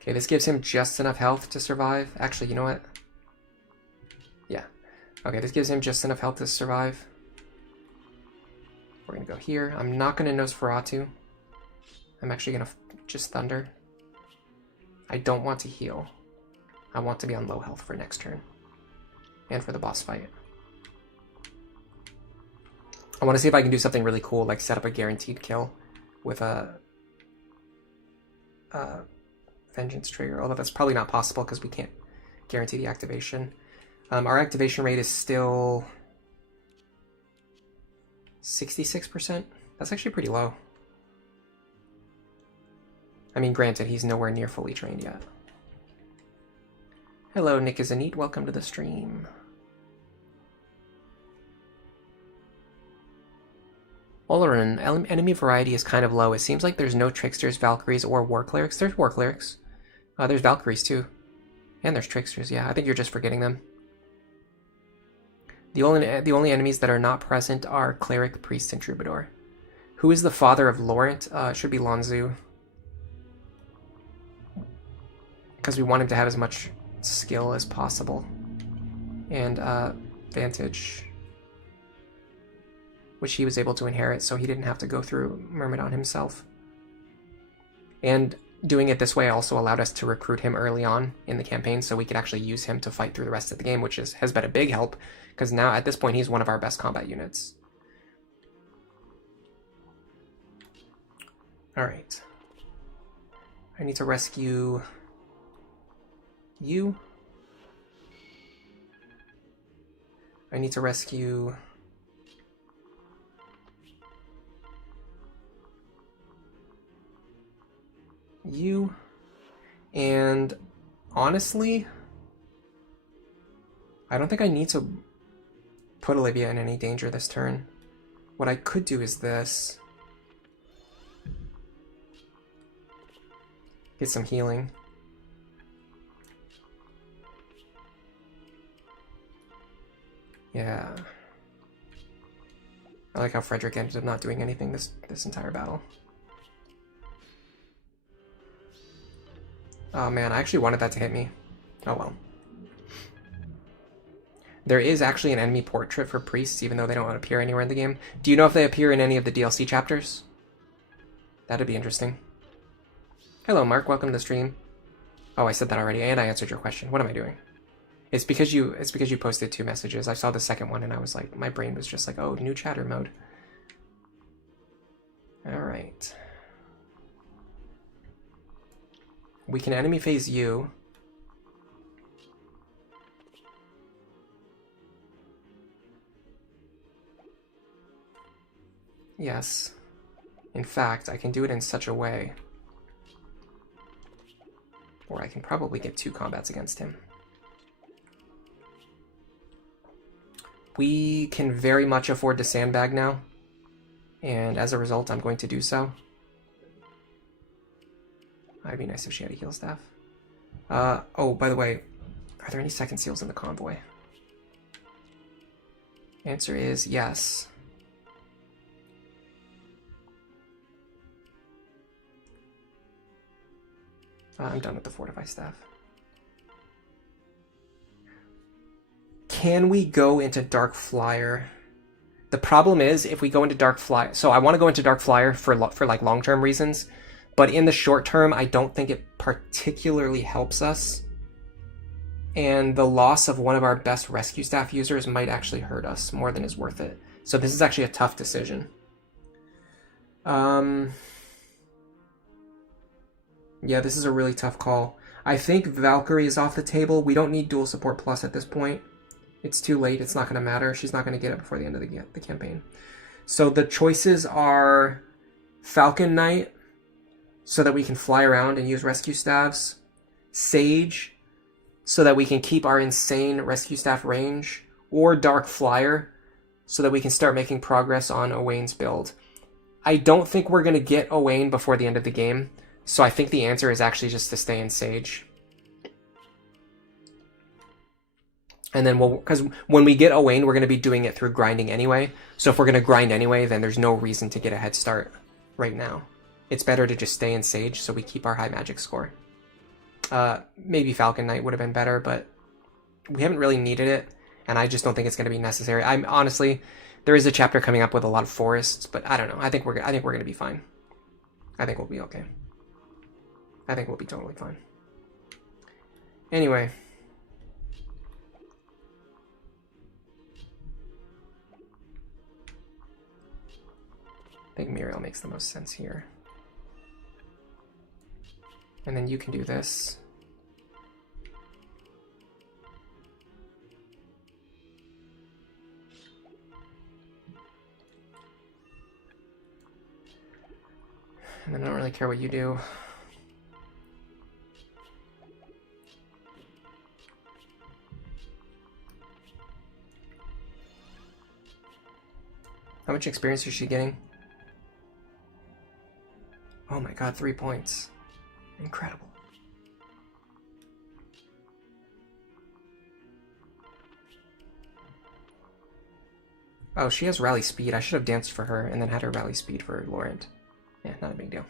Okay, this gives him just enough health to survive. Actually, you know what? Yeah. Okay, this gives him just enough health to survive. We're gonna go here. I'm not gonna Nosferatu. I'm actually gonna just Thunder. I don't want to heal. I want to be on low health for next turn. And for the boss fight. I want to see if I can do something really cool, like set up a guaranteed kill with a Vengeance trigger, although that's probably not possible because we can't guarantee the activation. Our activation rate is still 66%. That's actually pretty low. I mean, granted, he's nowhere near fully trained yet. Hello, Nick is a neat. Welcome to the stream. Oloran, enemy variety is kind of low. It seems like there's no Tricksters, Valkyries, or War Clerics. There's War Clerics. There's Valkyries, too. And there's Tricksters, yeah. I think you're just forgetting them. The only enemies that are not present are Cleric, Priest, and Troubadour. Who is the father of Laurent? It should be Lonzu. Because we want him to have as much skill as possible. And Vantage, which he was able to inherit, so he didn't have to go through Myrmidon himself. And doing it this way also allowed us to recruit him early on in the campaign, so we could actually use him to fight through the rest of the game, which has been a big help, because now at this point he's one of our best combat units. Alright. I need to rescue you. I need to rescue you. And honestly, I don't think I need to put Olivia in any danger this turn. What I could do is this. Get some healing. Yeah. I like how Frederick ended up not doing anything this entire battle. Oh man, I actually wanted that to hit me. Oh well. There is actually an enemy portrait for priests, even though they don't appear anywhere in the game. Do you know if they appear in any of the DLC chapters? That'd be interesting. Hello, Mark. Welcome to the stream. Oh, I said that already, and I answered your question. What am I doing? It's because you posted 2 messages. I saw the second one, and I was like, my brain was just like, oh, new chatter mode. All right. We can enemy phase you. Yes. In fact, I can do it in such a way where I can probably get 2 combats against him. We can very much afford to sandbag now, and as a result, I'm going to do so. It'd be nice if she had a heal staff. Oh, by the way, are there any second seals in the convoy? Answer is yes. I'm done with the fortify staff. Can we go into Dark Flyer? The problem is if we go into Dark Flyer, so I want to go into Dark Flyer for like long-term reasons, but in the short term, I don't think it particularly helps us. And the loss of one of our best rescue staff users might actually hurt us more than is worth it. So this is actually a tough decision. Yeah, this is a really tough call. I think Valkyrie is off the table. We don't need dual support plus at this point. It's too late. It's not going to matter. She's not going to get it before the end of the campaign. So the choices are Falcon Knight, so that we can fly around and use rescue staffs. Sage, so that we can keep our insane rescue staff range. Or Dark Flyer, so that we can start making progress on Owain's build. I don't think we're going to get Owain before the end of the game, so I think the answer is actually just to stay in Sage. And then because when we get Owain, we're going to be doing it through grinding anyway. So if we're going to grind anyway, then there's no reason to get a head start right now. It's better to just stay in Sage so we keep our high magic score. Maybe Falcon Knight would have been better, but we haven't really needed it, and I just don't think it's going to be necessary. Honestly, there is a chapter coming up with a lot of forests, but I don't know. I think we're going to be fine. I think we'll be okay. I think we'll be totally fine. Anyway. I think Muriel makes the most sense here. And then you can do this. And then I don't really care what you do. How much experience is she getting? Oh my god, 3 points. Incredible. Oh, she has rally speed. I should have danced for her and then had her rally speed for Laurent. Yeah, not a big deal.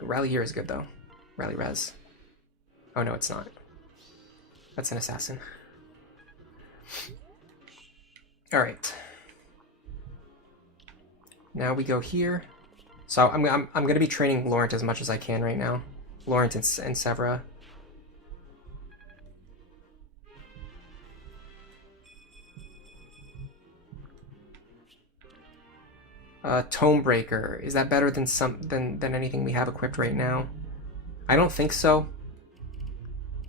Rally here is good though. Rally res. Oh no, it's not. That's an assassin. Alright. Now we go here. So I'm going to be training Laurent as much as I can right now. Laurent and Severa. Tomebreaker. Is that better than anything we have equipped right now? I don't think so.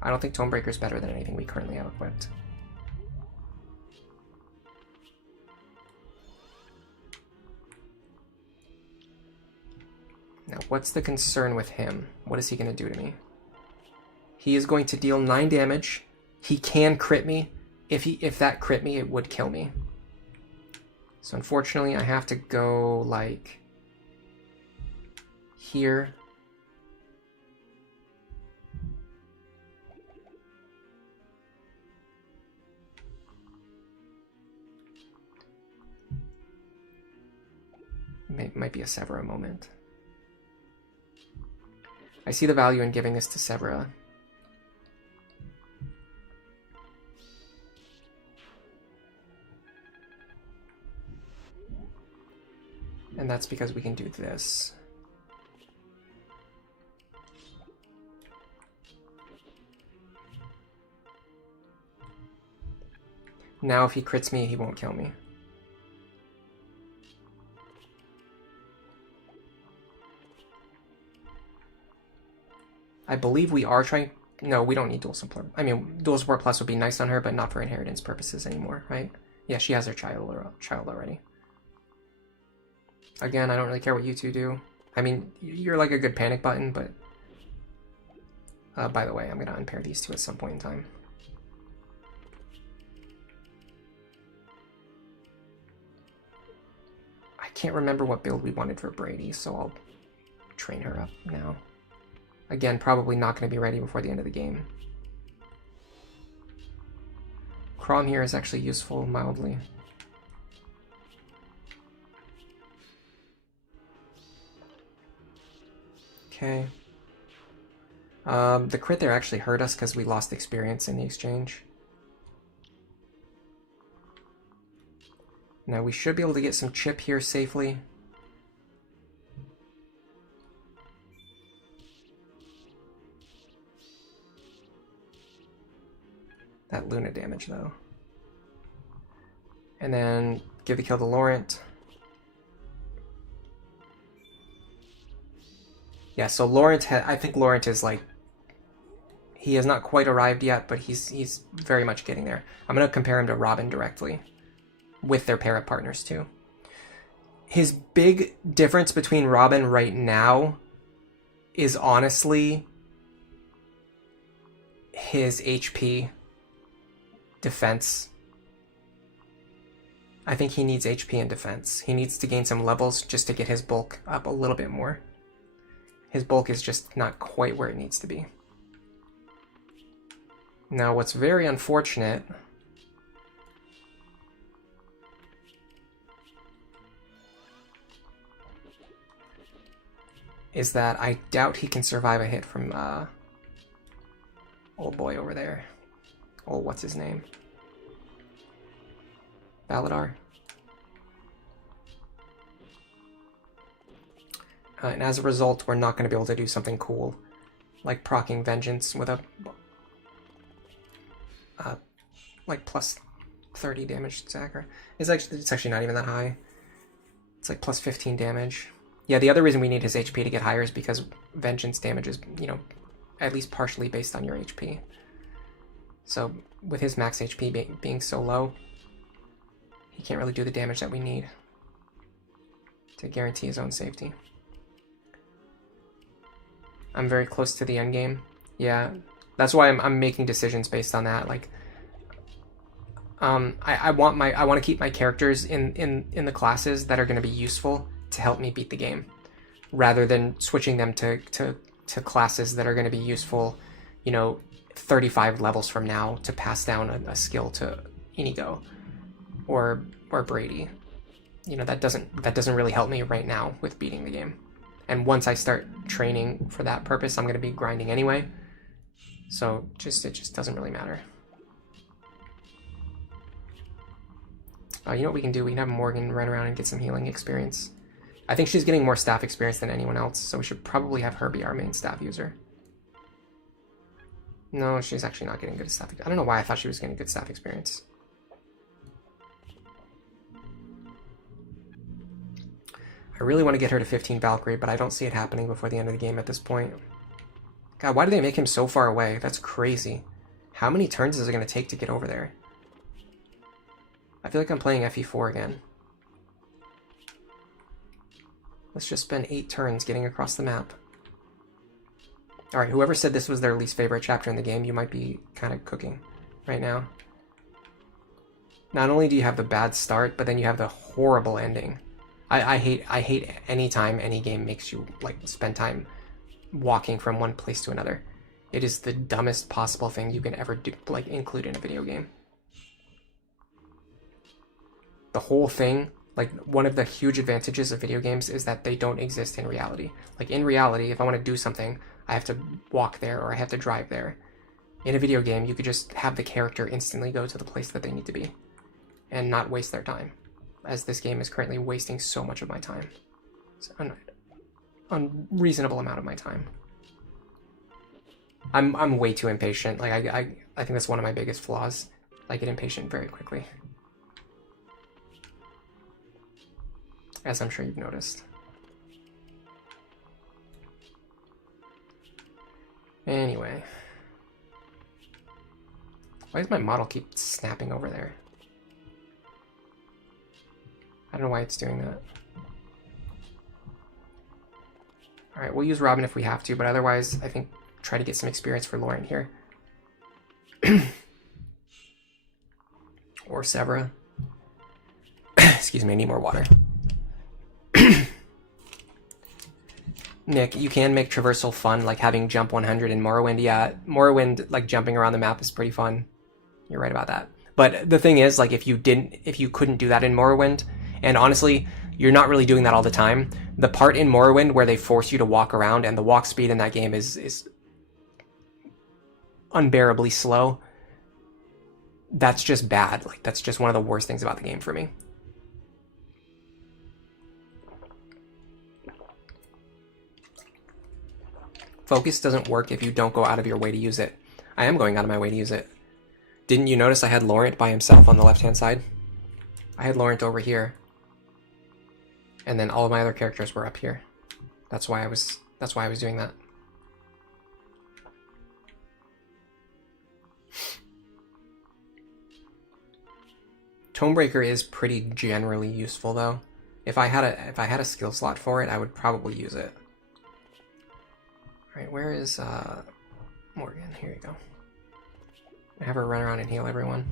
I don't think Tomebreaker is better than anything we currently have equipped. Now, what's the concern with him? What is he going to do to me? He is going to deal 9 damage. He can crit me. If that crit me, it would kill me. So unfortunately, I have to go, like, here. Might be a Severa moment. I see the value in giving this to Severa. And that's because we can do this. Now if he crits me, he won't kill me. I believe we are trying... No, we don't need dual support. I mean, dual support plus would be nice on her, but not for inheritance purposes anymore, right? Yeah, she has her child already. Again, I don't really care what you two do. I mean, you're like a good panic button, but... by the way, I'm going to unpair these two at some point in time. I can't remember what build we wanted for Brady, so I'll train her up now. Again, probably not going to be ready before the end of the game. Crom here is actually useful, mildly. Okay. The crit there actually hurt us because we lost experience in the exchange. Now we should be able to get some chip here safely. That Luna damage though. And then give the kill to Laurent. Yeah, so Laurent, I think Laurent is like, he has not quite arrived yet, but he's very much getting there. I'm going to compare him to Robin directly, with their pair of partners too. His big difference between Robin right now is honestly his HP defense. I think he needs HP and defense. He needs to gain some levels just to get his bulk up a little bit more. His bulk is just not quite where it needs to be. Now, what's very unfortunate is that I doubt he can survive a hit from old boy over there. Oh, what's his name? Validar. And as a result, we're not going to be able to do something cool, like proccing Vengeance with a like plus 30 damage stagger. It's actually not even that high. It's like plus 15 damage. Yeah, the other reason we need his HP to get higher is because Vengeance damage is, you know, at least partially based on your HP. So with his max HP being so low, he can't really do the damage that we need to guarantee his own safety. I'm very close to the end game. Yeah, that's why I'm making decisions based on that. Like, I want to keep my characters in the classes that are going to be useful to help me beat the game, rather than switching them to classes that are going to be useful, you know, 35 levels from now to pass down a skill to Inigo or Brady. You know, that doesn't really help me right now with beating the game. And once I start training for that purpose, I'm going to be grinding anyway. So it just doesn't really matter. You know what we can do? We can have Morgan run around and get some healing experience. I think she's getting more staff experience than anyone else, so we should probably have her be our main staff user. No, she's actually not getting good staff. I don't know why I thought she was getting good staff experience. I really want to get her to 15 Valkyrie, but I don't see it happening before the end of the game at this point. God, why do they make him so far away? That's crazy. How many turns is it going to take to get over there? I feel like I'm playing FE4 again. Let's just spend 8 turns getting across the map. Alright, whoever said this was their least favorite chapter in the game, you might be kind of cooking right now. Not only do you have the bad start, but then you have the horrible ending. I hate any time any game makes you like spend time walking from one place to another. It is the dumbest possible thing you can ever do, like include in a video game. The whole thing, like one of the huge advantages of video games is that they don't exist in reality. Like in reality, if I want to do something, I have to walk there or I have to drive there. In a video game, you could just have the character instantly go to the place that they need to be and not waste their time, as this game is currently wasting so much of my time. It's an unreasonable amount of my time. I'm way too impatient. Like I think that's one of my biggest flaws. I get impatient very quickly, as I'm sure you've noticed. Anyway. Why does my model keep snapping over there? I don't know why it's doing that. Alright, we'll use Robin if we have to, but otherwise, I think try to get some experience for Lauren here. Or Severa. Excuse me, I need more water. Nick, you can make traversal fun, like having jump 100 in Morrowind. Yeah, Morrowind, like jumping around the map is pretty fun. You're right about that. But the thing is, like, if you couldn't do that in Morrowind, and honestly, you're not really doing that all the time. The part in Morrowind where they force you to walk around, and the walk speed in that game is unbearably slow. That's just bad. Like, that's just one of the worst things about the game for me. Focus doesn't work if you don't go out of your way to use it. I am going out of my way to use it. Didn't you notice I had Laurent by himself on the left-hand side? I had Laurent over here. And then all of my other characters were up here. That's why I was doing that. Tomebreaker is pretty generally useful though. If I had a skill slot for it, I would probably use it. Alright, where is Morgan? Here you go. Have her run around and heal everyone.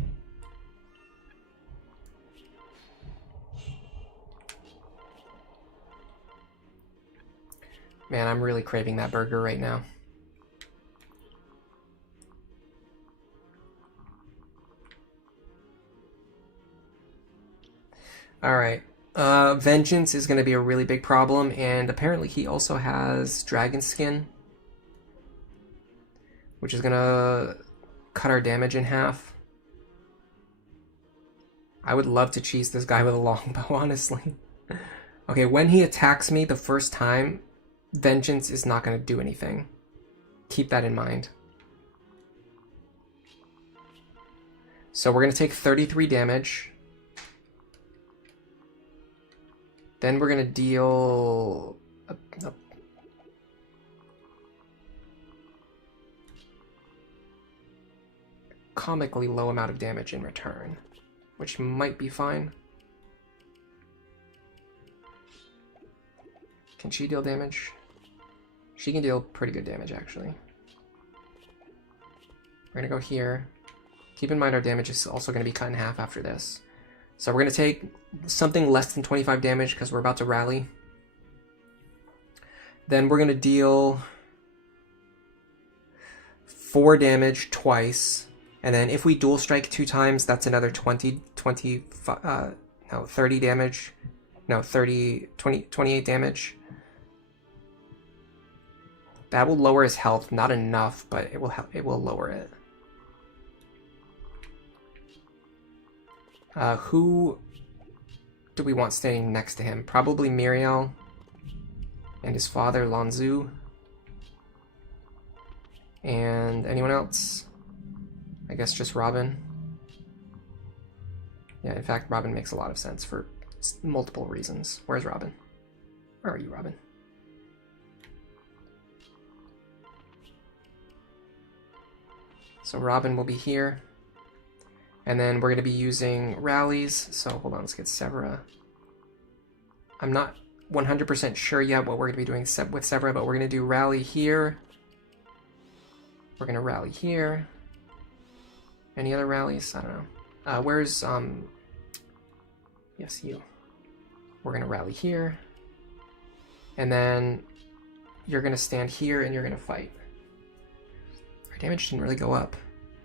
Man, I'm really craving that burger right now. Alright. Vengeance is going to be a really big problem, and apparently he also has Dragon Skin, which is going to cut our damage in half. I would love to cheese this guy with a longbow, honestly. Okay, when he attacks me the first time, Vengeance is not going to do anything. Keep that in mind. So we're going to take 33 damage. Then we're going to deal a comically low amount of damage in return, which might be fine. Can she deal damage? She can deal pretty good damage, actually. We're going to go here. Keep in mind our damage is also going to be cut in half after this. So we're going to take something less than 25 damage because we're about to rally. Then we're going to deal 4 damage twice. And then if we dual strike 2 times, that's another 30 damage. No, 28 damage. That will lower his health, not enough, but it will lower it. Who do we want standing next to him? Probably Miriel and his father, Lanzu. And anyone else? I guess just Robin. Yeah, in fact, Robin makes a lot of sense for multiple reasons. Where's Robin? Where are you, Robin? So Robin will be here. And then we're going to be using rallies. So hold on, let's get Severa. I'm not 100% sure yet what we're going to be doing with Severa, but we're going to do rally here. We're going to rally here. Any other rallies? I don't know. Where's, yes, you. We're going to rally here. And then you're going to stand here and you're going to fight. Our damage didn't really go up.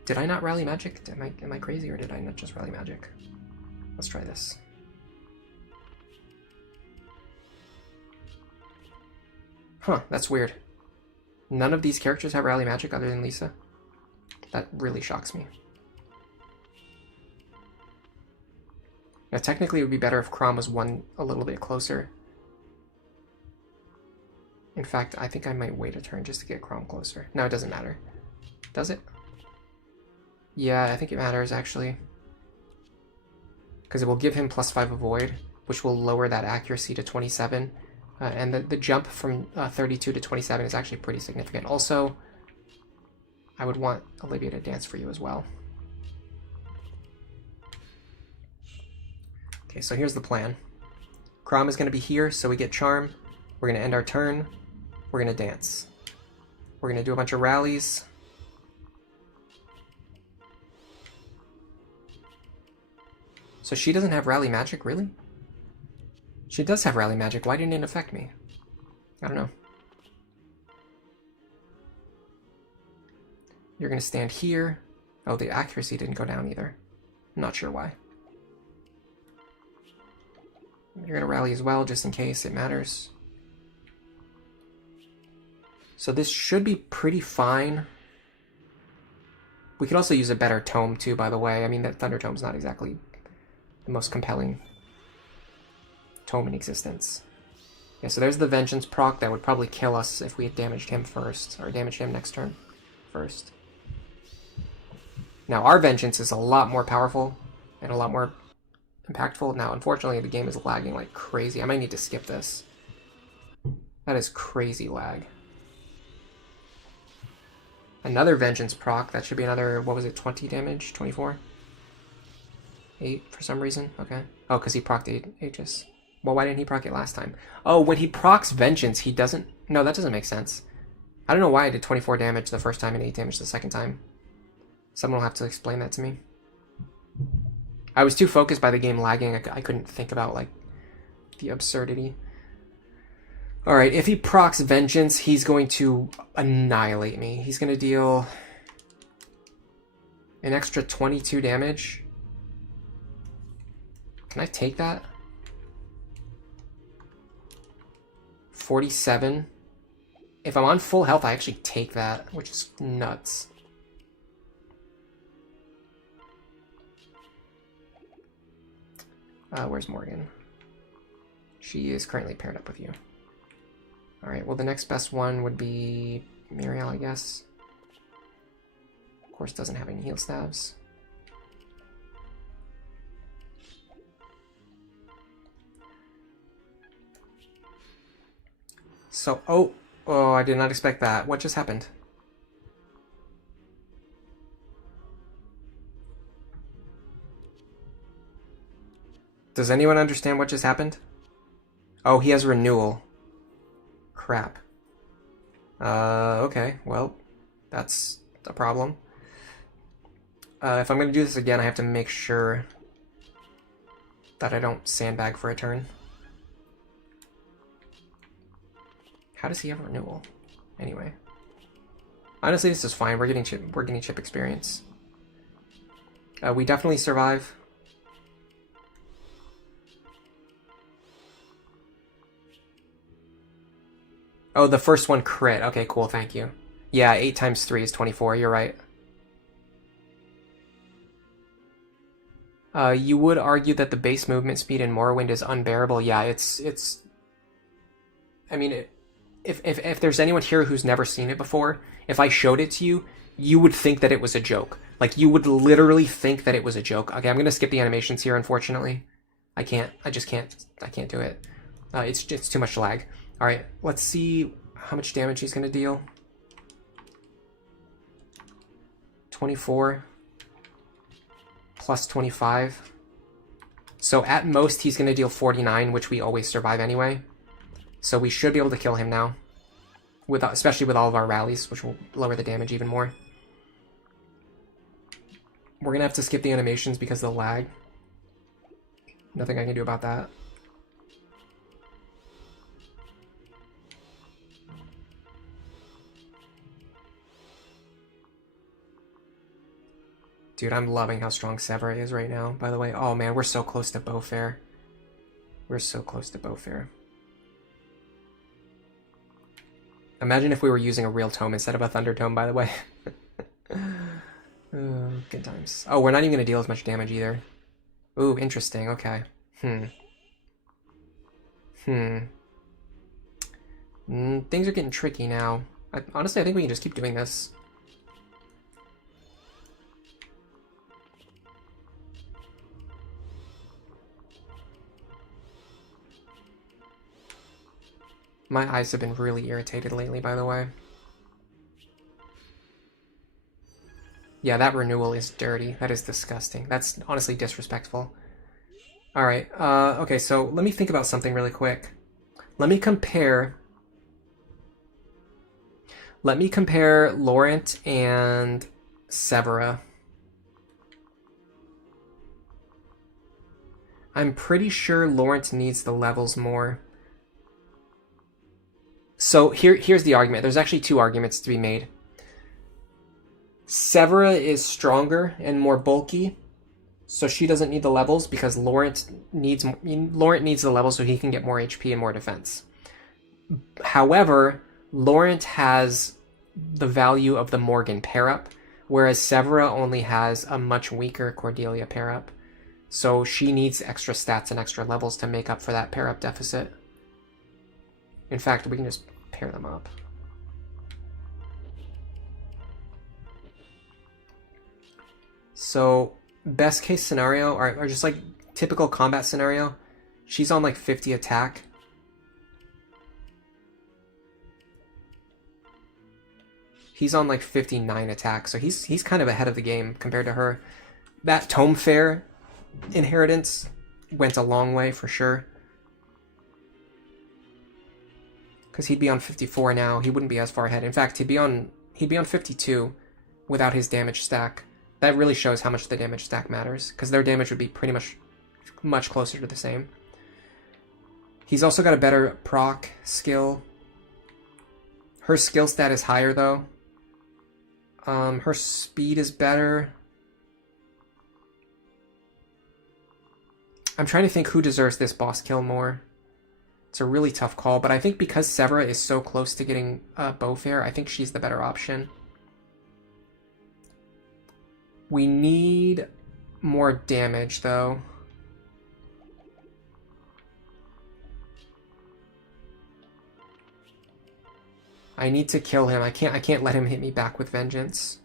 Did I not rally magic? Am I crazy, or did I not just rally magic? Let's try this. Huh, that's weird. None of these characters have rally magic other than Lisa. That really shocks me. Now, technically, it would be better if Chrom was a little bit closer. In fact, I think I might wait a turn just to get Chrom closer. No, it doesn't matter. Does it? Yeah, I think it matters, actually. Because it will give him +5 avoid, which will lower that accuracy to 27. And the jump from 32 to 27 is actually pretty significant. Also, I would want Olivia to dance for you as well. Okay, so here's the plan. Chrom is going to be here, so we get Charm. We're going to end our turn. We're going to dance. We're going to do a bunch of rallies. So she doesn't have rally magic, really? She does have rally magic. Why didn't it affect me? I don't know. You're going to stand here. Oh, the accuracy didn't go down either. I'm not sure why. You're going to rally as well, just in case it matters. So this should be pretty fine. We could also use a better tome too, by the way. I mean, that Thunder Tome's not exactly the most compelling tome in existence. Yeah, so there's the Vengeance proc that would probably kill us if we had damaged him first, or damaged him next turn first. Now, our Vengeance is a lot more powerful and a lot more impactful. Now, unfortunately, the game is lagging like crazy. I might need to skip this. That is crazy lag. Another Vengeance proc. That should be another, what was it, 20 damage? 24? 8 for some reason? Okay. Oh, because he procced Aegis. Well, why didn't he proc it last time? Oh, when he procs Vengeance, he doesn't... No, that doesn't make sense. I don't know why I did 24 damage the first time and 8 damage the second time. Someone will have to explain that to me. I was too focused by the game lagging. I couldn't think about, like, the absurdity. Alright, if he procs Vengeance, he's going to annihilate me. He's going to deal an extra 22 damage. Can I take that? 47. If I'm on full health, I actually take that, which is nuts. Where's Morgan? She is currently paired up with you. Alright, well the next best one would be Muriel, I guess. Of course, doesn't have any heal stabs. So, oh, I did not expect that. What just happened? Does anyone understand what just happened? Oh, he has renewal. Crap. Okay, well, that's a problem. If I'm going to do this again, I have to make sure that I don't sandbag for a turn. How does he have renewal? Anyway. Honestly, this is fine. We're getting chip experience. We definitely survive. Oh, the first one crit. Okay, cool, thank you. Yeah, 8 times 3 is 24, you're right. You would argue that the base movement speed in Morrowind is unbearable. Yeah, it's... I mean, if there's anyone here who's never seen it before, if I showed it to you, you would think that it was a joke. Like, you would literally think that it was a joke. Okay, I'm gonna skip the animations here, unfortunately. I just can't do it. It's too much lag. Alright, let's see how much damage he's gonna deal. 24 plus 25. So at most he's gonna deal 49, which we always survive anyway. So we should be able to kill him now. Especially with all of our rallies, which will lower the damage even more. We're gonna have to skip the animations because of the lag. Nothing I can do about that. Dude, I'm loving how strong Severa is right now, by the way. Oh man, we're so close to Beaufair. We're so close to Beaufair. Imagine if we were using a real tome instead of a Thunder Tome, by the way. Good times. Oh, we're not even going to deal as much damage either. Ooh, interesting. Okay. Things are getting tricky now. Honestly, I think we can just keep doing this. My eyes have been really irritated lately, by the way. Yeah, that renewal is dirty. That is disgusting. That's honestly disrespectful. Alright, okay, so let me think about something really quick. Let me compare Laurent and Severa. I'm pretty sure Laurent needs the levels more. So here's the argument. There's actually two arguments to be made. Severa is stronger and more bulky, so she doesn't need the levels because Laurent needs the levels so he can get more HP and more defense. However, Laurent has the value of the Morgan pair-up, whereas Severa only has a much weaker Cordelia pair-up. So she needs extra stats and extra levels to make up for that pair-up deficit. In fact, we can just pair them up. So, best case scenario, or just like typical combat scenario, she's on like 50 attack. He's on like 59 attack, so he's kind of ahead of the game compared to her. That Tome Fair inheritance went a long way for sure. Because he'd be on 54 now, he wouldn't be as far ahead. In fact, he'd be on 52 without his damage stack. That really shows how much the damage stack matters, because their damage would be pretty much closer to the same. He's also got a better proc skill. Her skill stat is higher though. Her speed is better. I'm trying to think who deserves this boss kill more. It's a really tough call, but I think because Severa is so close to getting Beaufair, I think she's the better option. We need more damage, though. I need to kill him. I can't let him hit me back with vengeance.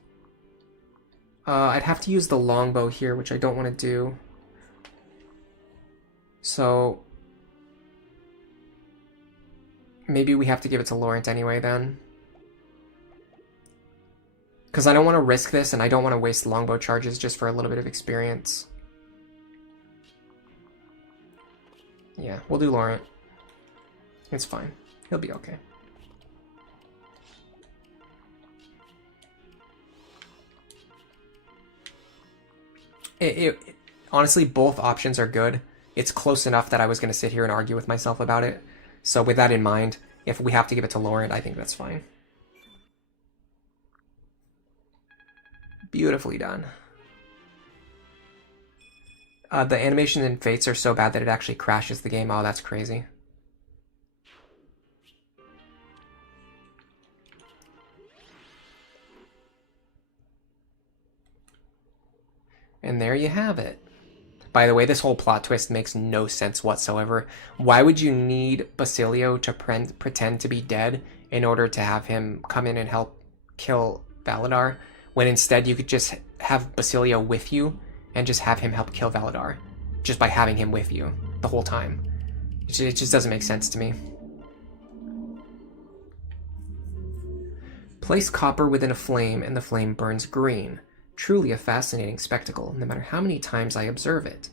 I'd have to use the longbow here, which I don't want to do. So maybe we have to give it to Laurent anyway, then. Because I don't want to risk this, and I don't want to waste longbow charges just for a little bit of experience. Yeah, we'll do Laurent. It's fine. He'll be okay. Honestly, both options are good. It's close enough that I was going to sit here and argue with myself about it. So with that in mind, if we have to give it to Laurent, I think that's fine. Beautifully done. The animations and fates are so bad that it actually crashes the game. Oh, that's crazy. And there you have it. By the way, this whole plot twist makes no sense whatsoever. Why would you need Basilio to pretend to be dead in order to have him come in and help kill Validar, when instead you could just have Basilio with you and just have him help kill Validar, just by having him with you the whole time? It just doesn't make sense to me. Place copper within a flame and the flame burns green. Truly a fascinating spectacle, no matter how many times I observe it,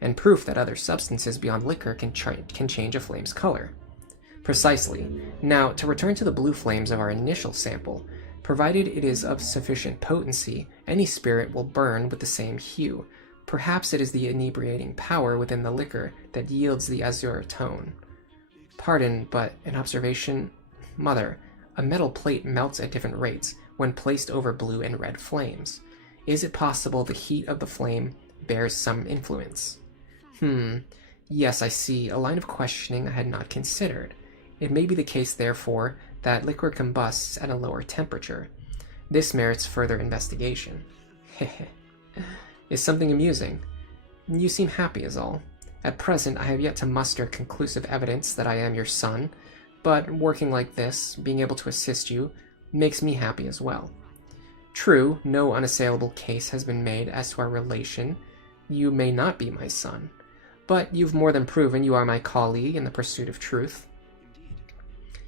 and proof that other substances beyond liquor can change a flame's color. Precisely. Now, to return to the blue flames of our initial sample, provided it is of sufficient potency, any spirit will burn with the same hue. Perhaps it is the inebriating power within the liquor that yields the azure tone. Pardon, but an observation? Mother, a metal plate melts at different rates when placed over blue and red flames. Is it possible the heat of the flame bears some influence? Yes, I see. A line of questioning I had not considered. It may be the case, therefore, that liquor combusts at a lower temperature. This merits further investigation. Hehe. Is something amusing? You seem happy is all. At present, I have yet to muster conclusive evidence that I am your son, but working like this, being able to assist you, makes me happy as well. True, no unassailable case has been made as to our relation. You may not be my son, but you've more than proven you are my colleague in the pursuit of truth.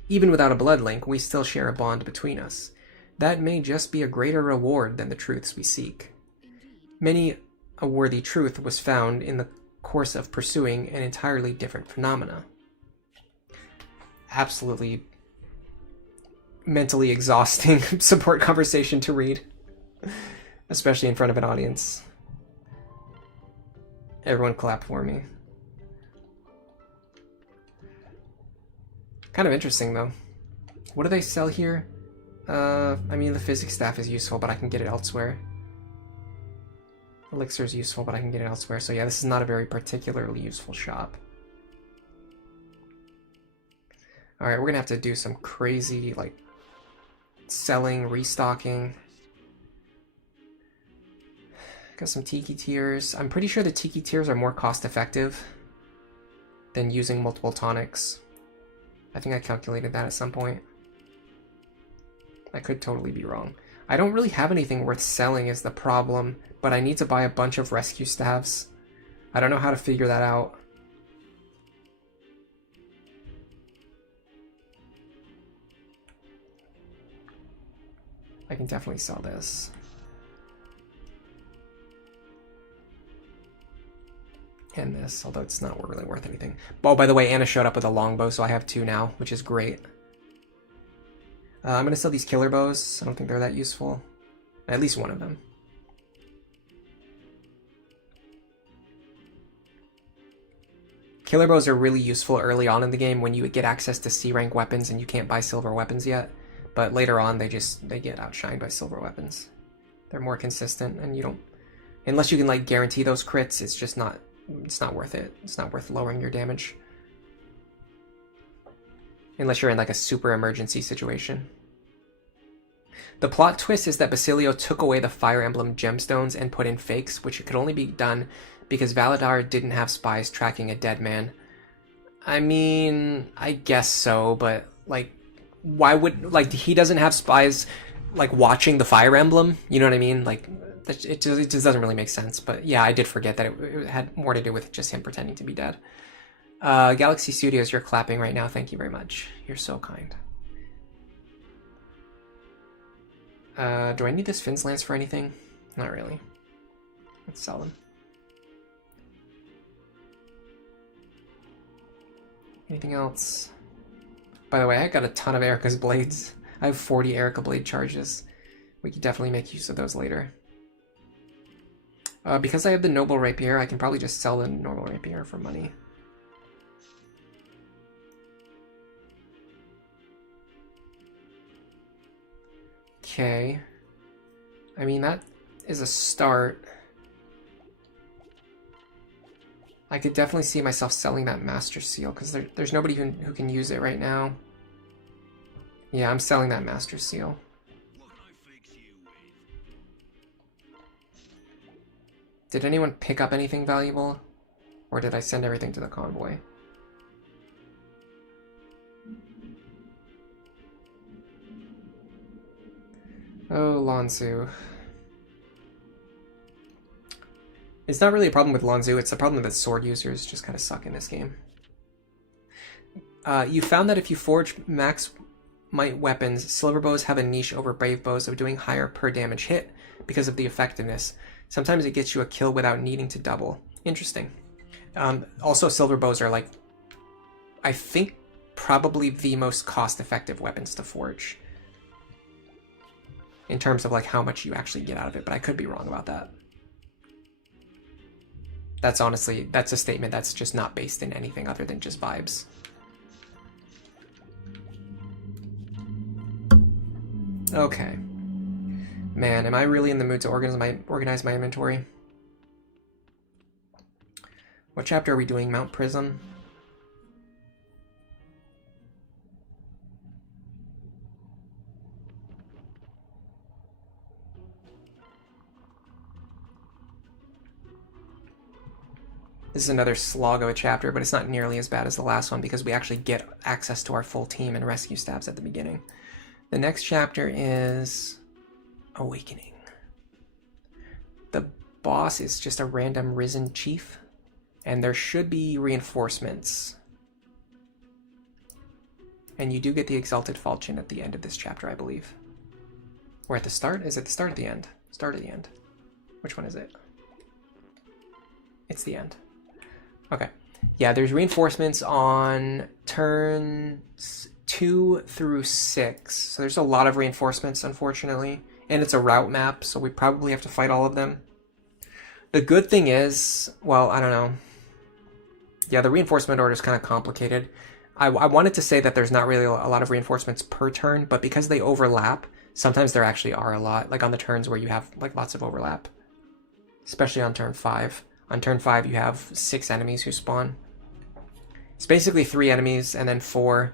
Even without a blood link, we still share a bond between us. That may just be a greater reward than the truths we seek. Many a worthy truth was found in the course of pursuing an entirely different phenomena. Absolutely mentally exhausting support conversation to read, especially in front of an audience. Everyone clap for me. Kind of interesting, though. What do they sell here? I mean, the physics staff is useful, but I can get it elsewhere. Elixir is useful, but I can get it elsewhere. So yeah, this is not a very particularly useful shop. Alright, we're gonna have to do some crazy, like, selling, restocking. Got some Tiki tiers. I'm pretty sure the Tiki tiers are more cost-effective than using multiple tonics. I think I calculated that at some point. I could totally be wrong. I don't really have anything worth selling is the problem, but I need to buy a bunch of rescue staffs. I don't know how to figure that out. I can definitely sell this. And this, although it's not really worth anything. Oh, by the way, Anna showed up with a longbow, so I have 2 now, which is great. I'm going to sell these killer bows. I don't think they're that useful. At least one of them. Killer bows are really useful early on in the game when you get access to C rank weapons and you can't buy silver weapons yet. But later on, they get outshined by silver weapons. They're more consistent, and you don't... Unless you can, like, guarantee those crits, it's just not... It's not worth it. It's not worth lowering your damage. Unless you're in, like, a super emergency situation. The plot twist is that Basilio took away the Fire Emblem gemstones and put in fakes, which could only be done because Validar didn't have spies tracking a dead man. I mean, I guess so, but, like... Why would, like, he doesn't have spies, like, watching the Fire Emblem? You know what I mean? Like, it just doesn't really make sense. But yeah, I did forget that it had more to do with just him pretending to be dead. Galaxy Studios, you're clapping right now. Thank you very much. You're so kind. Do I need this Finn's Lance for anything? Not really. Let's sell them. Anything else? By the way, I got a ton of Erica's blades. I have 40 Erica blade charges. We could definitely make use of those later. Because I have the noble rapier, I can probably just sell the normal rapier for money. Okay. I mean, that is a start. I could definitely see myself selling that Master Seal, because there's nobody who can use it right now. Yeah, I'm selling that Master Seal. Did anyone pick up anything valuable? Or did I send everything to the convoy? Oh, Lanzu. It's not really a problem with Lanzu, it's a problem that sword users just kind of suck in this game. You found that if you forge max might weapons, silver bows have a niche over brave bows of doing higher per damage hit because of the effectiveness. Sometimes it gets you a kill without needing to double. Interesting. Also, silver bows are, like, I think probably the most cost-effective weapons to forge. In terms of, like, how much you actually get out of it, but I could be wrong about that. That's honestly, that's a statement that's just not based in anything other than just vibes. Okay. Man, am I really in the mood to organize my inventory? What chapter are we doing? Mount Prism? This is another slog of a chapter, but it's not nearly as bad as the last one because we actually get access to our full team and rescue staffs at the beginning. The next chapter is Awakening. The boss is just a random risen chief, and there should be reinforcements. And you do get the Exalted Falchion at the end of this chapter, I believe. Or at the start? Is it the start or the end? Start or the end? Which one is it? It's the end. Okay. Yeah, there's reinforcements on turns 2 through 6. So there's a lot of reinforcements, unfortunately. And it's a route map, so we probably have to fight all of them. The good thing is, well, I don't know. Yeah, the reinforcement order is kind of complicated. I wanted to say that there's not really a lot of reinforcements per turn, but because they overlap, sometimes there actually are a lot, like on the turns where you have like lots of overlap. Especially on turn 5. On turn 5, you have 6 enemies who spawn. It's basically 3 enemies, and then 4,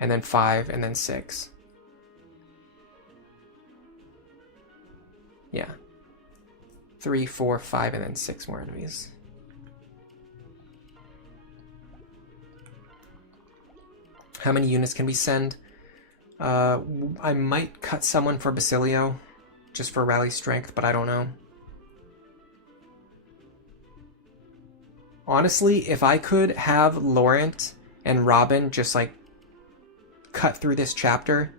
and then 5, and then 6. Yeah. 3, 4, 5, and then 6 more enemies. How many units can we send? I might cut someone for Basilio, just for rally strength, but I don't know. Honestly, if I could have Laurent and Robin just like cut through this chapter,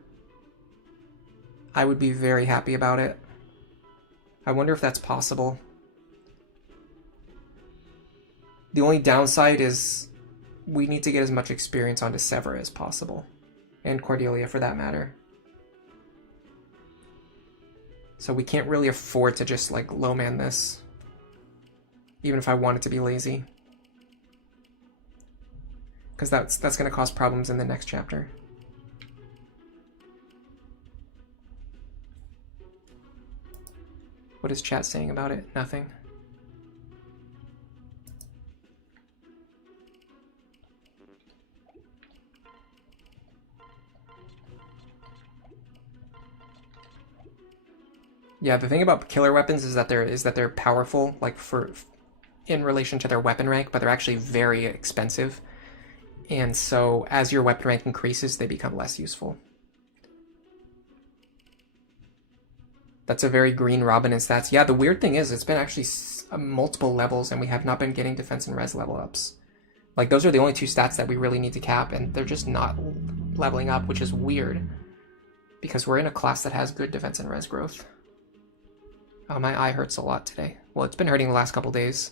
I would be very happy about it. I wonder if that's possible. The only downside is we need to get as much experience onto Severa as possible. And Cordelia, for that matter. So we can't really afford to just, like, low-man this. Even if I wanted to be lazy. Because that's going to cause problems in the next chapter. What is chat saying about it? Nothing. Yeah, the thing about killer weapons is that they're powerful, like in relation to their weapon rank, but they're actually very expensive. And so as your weapon rank increases, they become less useful. That's a very green Robin in stats. Yeah, the weird thing is it's been actually multiple levels and we have not been getting defense and res level ups. Like those are the only 2 stats that we really need to cap and they're just not leveling up, which is weird. Because we're in a class that has good defense and res growth. Oh, my eye hurts a lot today. Well, it's been hurting the last couple days.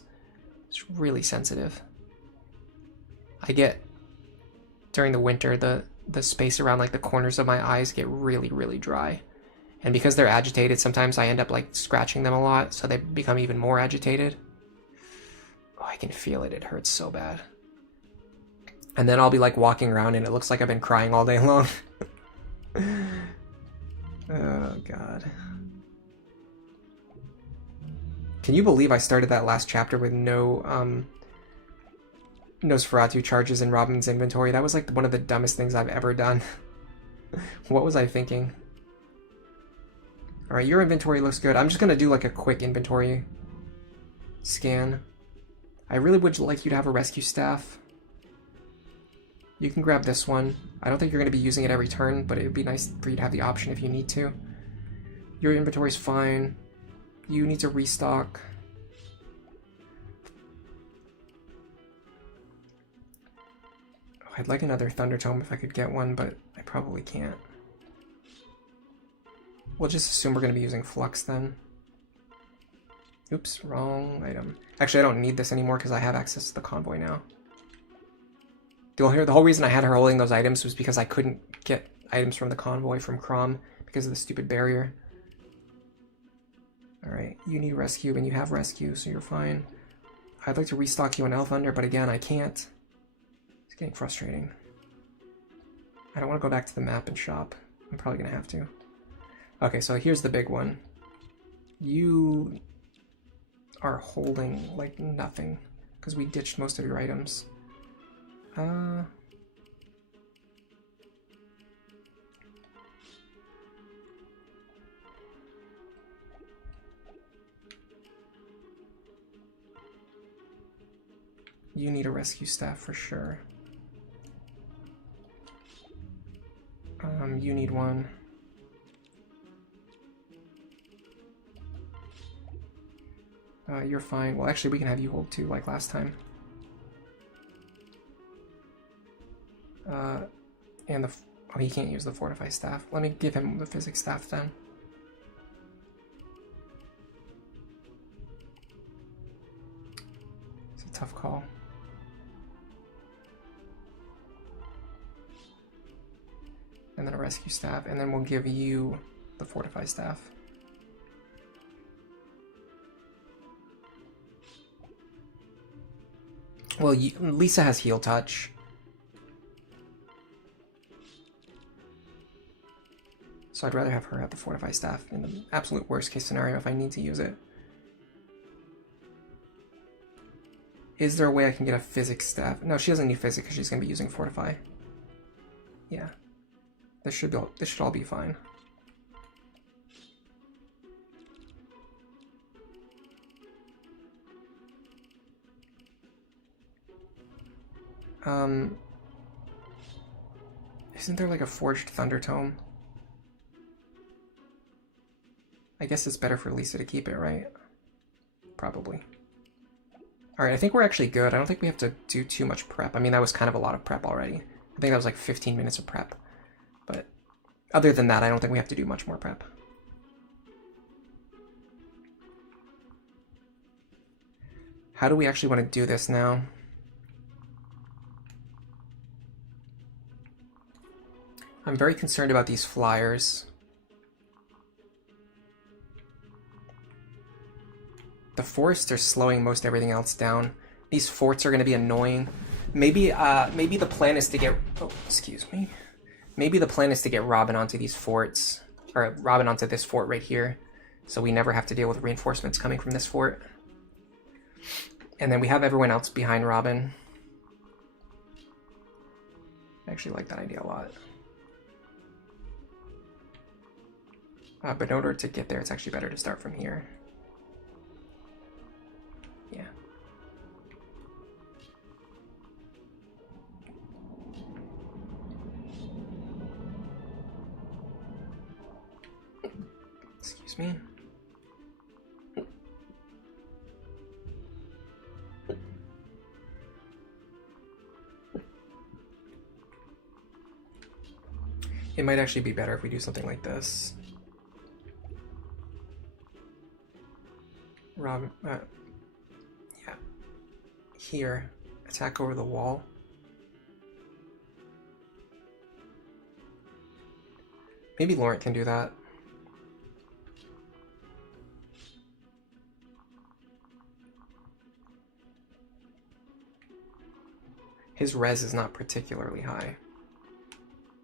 It's really sensitive. I get, during the winter, the space around like the corners of my eyes get really, really dry. And because they're agitated, sometimes I end up like scratching them a lot, so they become even more agitated. Oh, I can feel it. It hurts so bad. And then I'll be like walking around and it looks like I've been crying all day long. Oh, God. Can you believe I started that last chapter with no Nosferatu charges in Robin's inventory? That was like one of the dumbest things I've ever done. What was I thinking? Alright, your inventory looks good. I'm just going to do like a quick inventory scan. I really would like you to have a rescue staff. You can grab this one. I don't think you're going to be using it every turn, but it would be nice for you to have the option if you need to. Your inventory's fine. You need to restock. Oh, I'd like another Thunder Tome if I could get one, but I probably can't. We'll just assume we're going to be using Flux then. Oops, wrong item. Actually, I don't need this anymore because I have access to the convoy now. The whole reason I had her holding those items was because I couldn't get items from the convoy from Crom because of the stupid barrier. Alright, you need rescue and you have rescue, so you're fine. I'd like to restock you on Elthunder, but again, I can't. It's getting frustrating. I don't want to go back to the map and shop. I'm probably going to have to. Okay, so here's the big one. You are holding, like, nothing, because we ditched most of your items. You need a rescue staff for sure. You need one. You're fine. Well, actually, we can have you hold two, like last time. And the... Oh, he can't use the Fortify Staff. Let me give him the Physics Staff then. It's a tough call. And then a Rescue Staff, and then we'll give you the Fortify Staff. Well, Lisa has Heal Touch. So I'd rather have her have the Fortify Staff in the absolute worst case scenario if I need to use it. Is there a way I can get a Physics Staff? No, she doesn't need Physics because she's going to be using Fortify. Yeah. This should all be fine. Isn't there like a Forged Thunder Tome? I guess it's better for Lisa to keep it, right? Probably. Alright, I think we're actually good. I don't think we have to do too much prep. I mean, that was kind of a lot of prep already. I think that was like 15 minutes of prep. But other than that, I don't think we have to do much more prep. How do we actually want to do this now? I'm very concerned about these flyers. The forests are slowing most everything else down. These forts are going to be annoying. Maybe the plan is to get... Oh, excuse me. Maybe the plan is to get Robin onto these forts. Or Robin onto this fort right here. So we never have to deal with reinforcements coming from this fort. And then we have everyone else behind Robin. I actually like that idea a lot. But in order to get there, it's actually better to start from here. Yeah. Excuse me. It might actually be better if we do something like this. Robin, yeah. Here, attack over the wall. Maybe Laurent can do that. His res is not particularly high.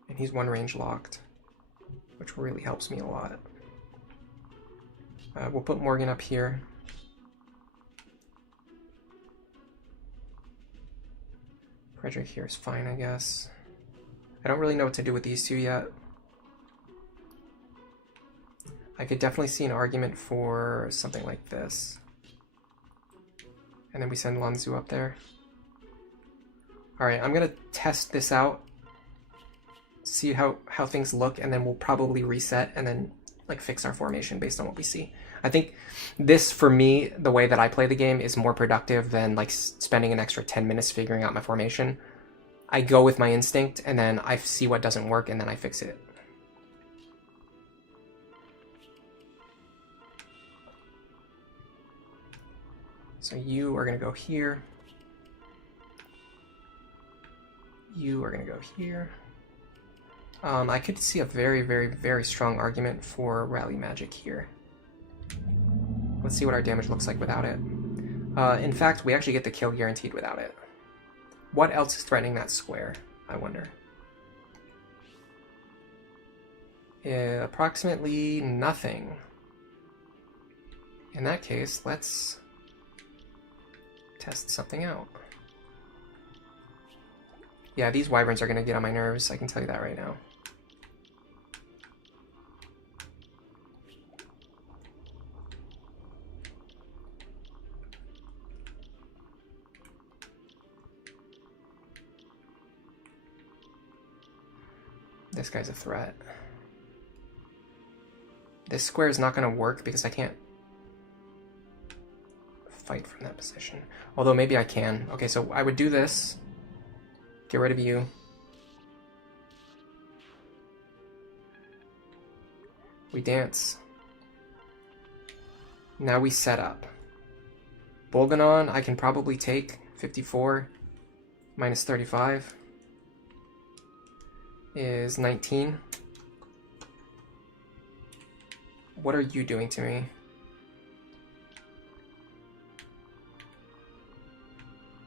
And he's one range locked, which really helps me a lot. We'll put Morgan up here. Frederick here is fine, I guess. I don't really know what to do with these two yet. I could definitely see an argument for something like this. And then we send Lanzu up there. Alright, I'm going to test this out. See how things look, and then we'll probably reset and then like fix our formation based on what we see. I think this, for me, the way that I play the game is more productive than like spending an extra 10 minutes figuring out my formation. I go with my instinct, and then I see what doesn't work, and then I fix it. So you are going to go here. You are going to go here. I could see a very, very, very strong argument for Rally Magic here. Let's see what our damage looks like without it. In fact, we actually get the kill guaranteed without it. What else is threatening that square, I wonder? Approximately nothing. In that case, let's test something out. Yeah, these wyverns are going to get on my nerves, I can tell you that right now. This guy's a threat. This square is not going to work because I can't fight from that position. Although maybe I can. Okay, so I would do this. Get rid of you. We dance. Now we set up. Bolganon, I can probably take 54 minus 35 is 19. What are you doing to me?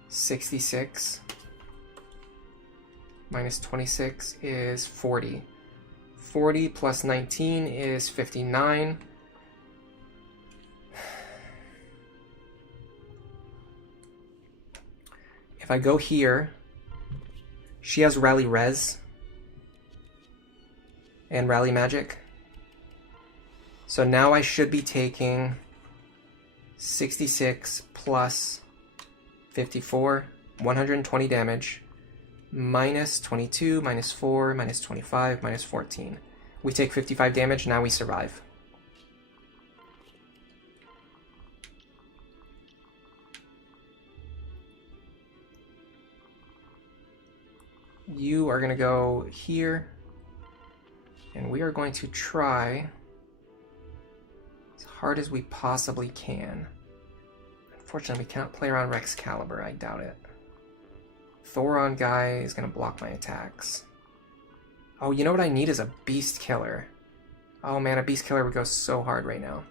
$66 minus 26 is 40. 40 plus 19 is 59. If I go here, she has Rally Res and Rally Magic. So now I should be taking 66 plus 54, 120 damage, minus 22, minus 4, minus 25, minus 14. We take 55 damage, now we survive. You are going to go here, and we are going to try as hard as we possibly can. Unfortunately, we cannot play around Rexcalibur, I doubt it. Thoron guy is going to block my attacks. Oh, you know what I need is a Beast Killer. Oh man, a Beast Killer would go so hard right now.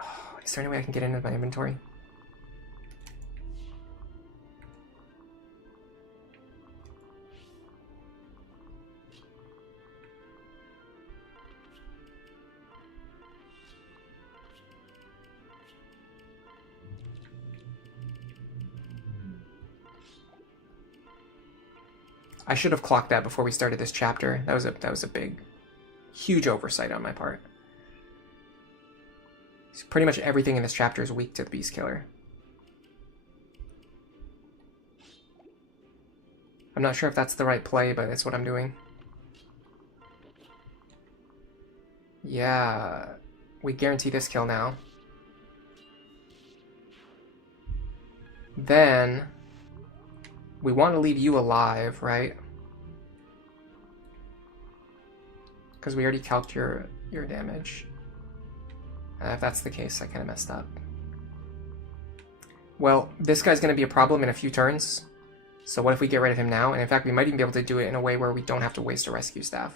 Oh, is there any way I can get into my inventory? I should have clocked that before we started this chapter. That was a big, huge oversight on my part. So pretty much everything in this chapter is weak to the Beast Killer. I'm not sure if that's the right play, but that's what I'm doing. Yeah, we guarantee this kill now. Then we want to leave you alive, right? Because we already calced your damage. If that's the case, I kind of messed up. Well, this guy's going to be a problem in a few turns. So what if we get rid of him now? And in fact, we might even be able to do it in a way where we don't have to waste a rescue staff.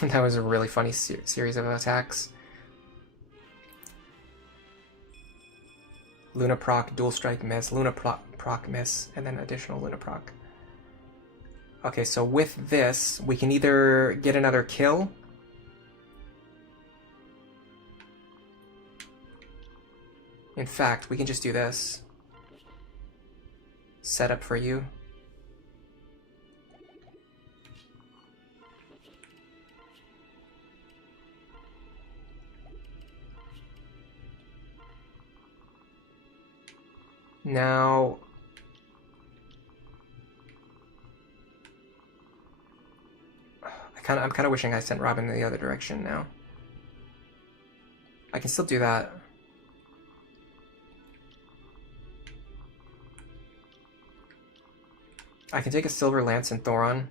That was a really funny series of attacks. Luna proc, dual strike miss, Luna proc miss, and then additional Luna proc. Okay, so with this, we can either get another kill. In fact, we can just do this. Set up for you. Now, I'm kind of wishing I sent Robin in the other direction now. I can still do that. I can take a Silver Lance and Thoron.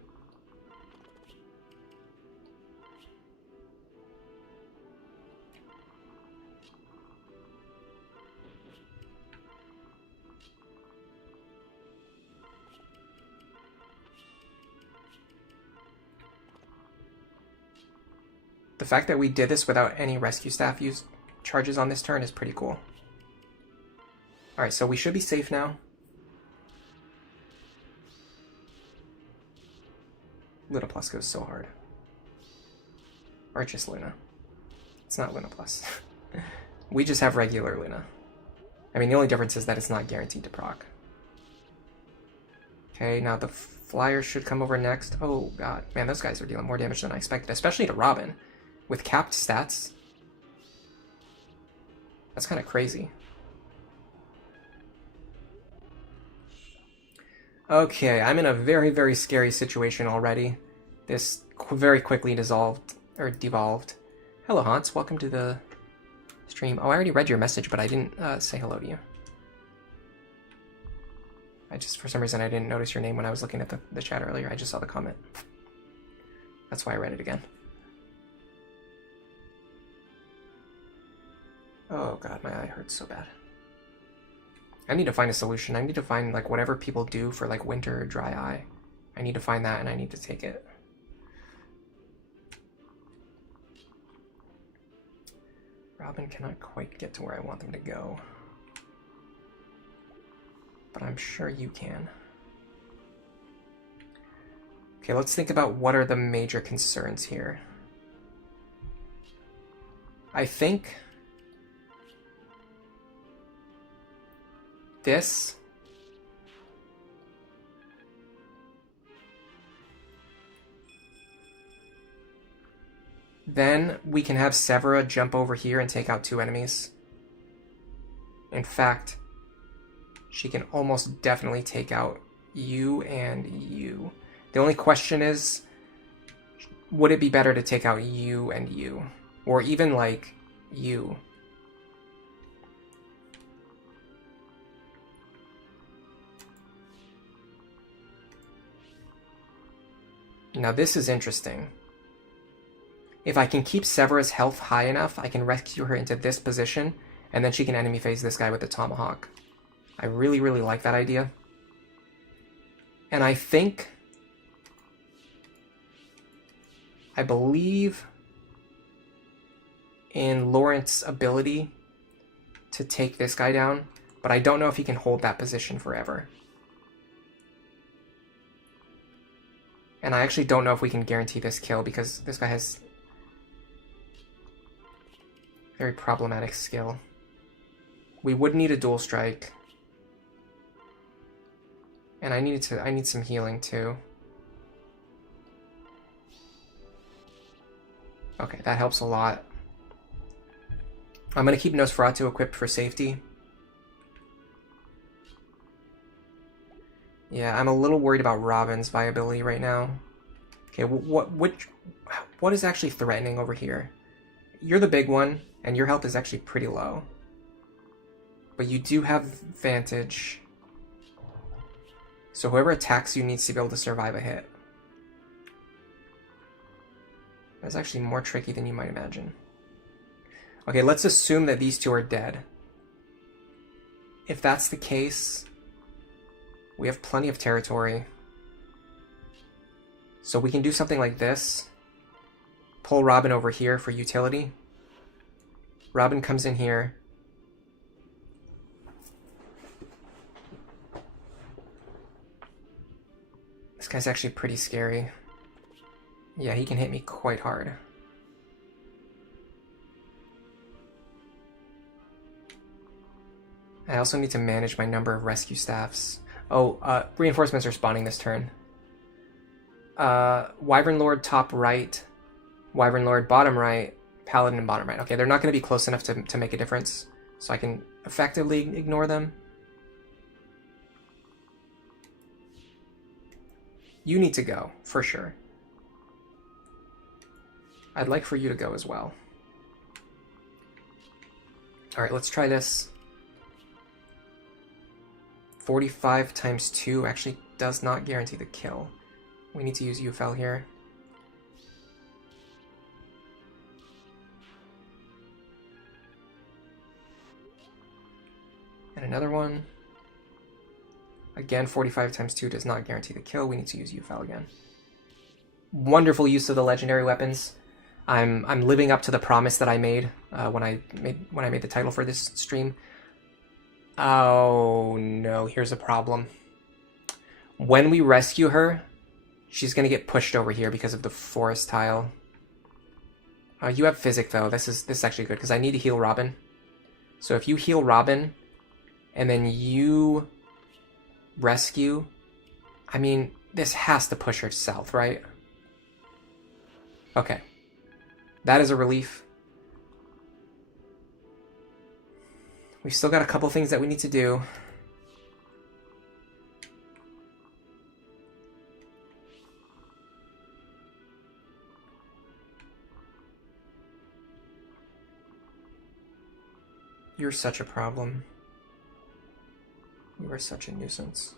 The fact that we did this without any rescue staff use charges on this turn is pretty cool. Alright, so we should be safe now. Luna Plus goes so hard. Or just Luna. It's not Luna Plus. We just have regular Luna. I mean, the only difference is that it's not guaranteed to proc. Okay, now the Flyer should come over next. Oh god, man, those guys are dealing more damage than I expected, especially to Robin. With capped stats? That's kind of crazy. Okay, I'm in a very, very scary situation already. This very quickly devolved. Hello, Hans. Welcome to the stream. Oh, I already read your message, but I didn't say hello to you. I just, for some reason, I didn't notice your name when I was looking at the chat earlier. I just saw the comment. That's why I read it again. Oh god, my eye hurts so bad. I need to find a solution. I need to find, like, whatever people do for, like, winter or dry eye. I need to find that and I need to take it. Robin cannot quite get to where I want them to go. But I'm sure you can. Okay, let's think about what are the major concerns here. I think this then we can have Severa jump over here and take out 2 enemies. In fact, she can almost definitely take out you and you. The only question is, would it be better to take out you and you? Or even, like, you? Now this is interesting. If I can keep Severa's health high enough, I can rescue her into this position, and then she can enemy phase this guy with the tomahawk. I really, really like that idea. And I think... I believe in Laurent's ability to take this guy down, but I don't know if he can hold that position forever. And I actually don't know if we can guarantee this kill, because this guy has very problematic skill. We would need a dual strike. And I need some healing too. Okay, that helps a lot. I'm gonna keep Nosferatu equipped for safety. Yeah, I'm a little worried about Robin's viability right now. Okay, what is actually threatening over here? You're the big one, and your health is actually pretty low. But you do have Vantage. So whoever attacks you needs to be able to survive a hit. That's actually more tricky than you might imagine. Okay, let's assume that these 2 are dead. If that's the case, we have plenty of territory. So we can do something like this. Pull Robin over here for utility. Robin comes in here. This guy's actually pretty scary. Yeah, he can hit me quite hard. I also need to manage my number of rescue staffs. Oh, reinforcements are spawning this turn. Wyvern Lord top right, Wyvern Lord bottom right, Paladin bottom right. Okay, they're not going to be close enough to make a difference, so I can effectively ignore them. You need to go, for sure. I'd like for you to go as well. Alright, let's try this. 45 times 2 actually does not guarantee the kill. We need to use UFL here. And another one. Again, 45 times 2 does not guarantee the kill. We need to use UFL again. Wonderful use of the legendary weapons. I'm living up to the promise that I made when I made the title for this stream. Oh no, here's a problem. When we rescue her, she's gonna get pushed over here because of the forest tile. You have Physic though. This is actually good because I need to heal Robin. So if you heal Robin, and then you rescue, I mean, this has to push her south, right? Okay. That is a relief. We've still got a couple things that we need to do. You're such a problem. You are such a nuisance.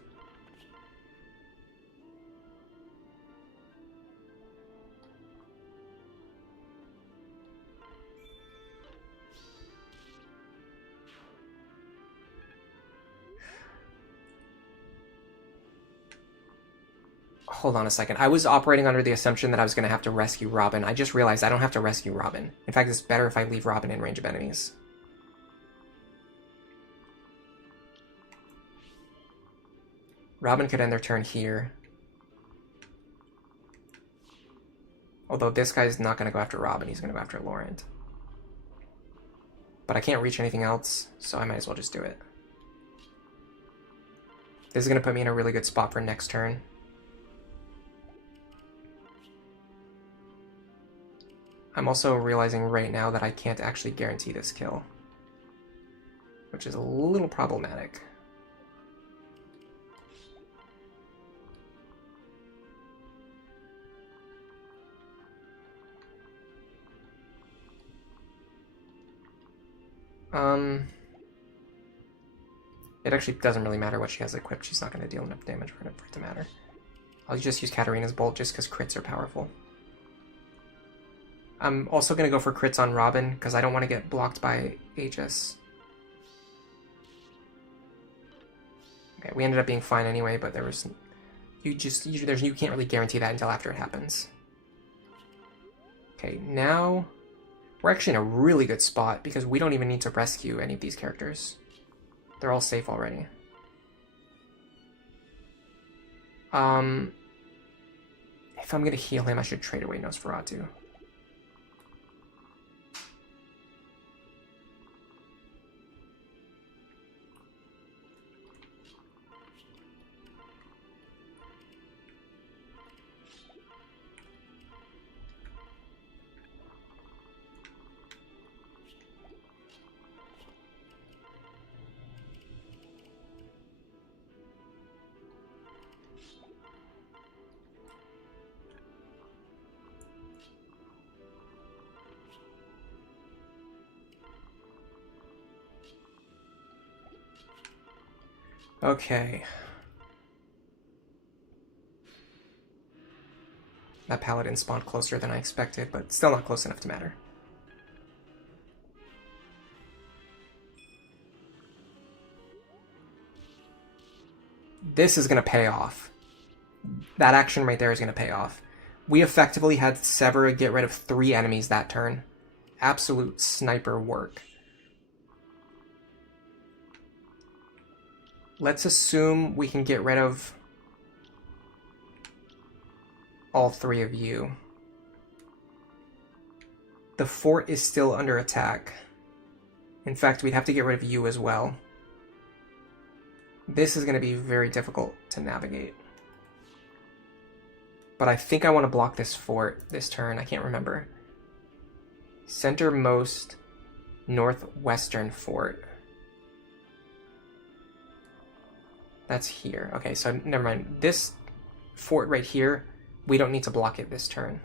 Hold on a second. I was operating under the assumption that I was going to have to rescue Robin. I just realized I don't have to rescue Robin. In fact, it's better if I leave Robin in range of enemies. Robin could end their turn here. Although this guy's not going to go after Robin, he's going to go after Laurent. But I can't reach anything else, so I might as well just do it. This is going to put me in a really good spot for next turn. I'm also realizing right now that I can't actually guarantee this kill, which is a little problematic. It actually doesn't really matter what she has equipped. She's not going to deal enough damage for it to matter. I'll just use Katarina's Bolt just because crits are powerful. I'm also going to go for crits on Robin because I don't want to get blocked by Aegis. Okay, we ended up being fine anyway, but there was... You can't really guarantee that until after it happens. Okay, now... We're actually in a really good spot because we don't even need to rescue any of these characters. They're all safe already. If I'm going to heal him, I should trade away Nosferatu. Okay. That paladin spawned closer than I expected, but still not close enough to matter. This is going to pay off. That action right there is going to pay off. We effectively had Severa get rid of 3 enemies that turn. Absolute sniper work. Let's assume we can get rid of all 3 of you. The fort is still under attack. In fact, we'd have to get rid of you as well. This is going to be very difficult to navigate. But I think I want to block this fort this turn. I can't remember. Centermost northwestern fort. That's here. Okay, so never mind. This fort right here, we don't need to block it this turn.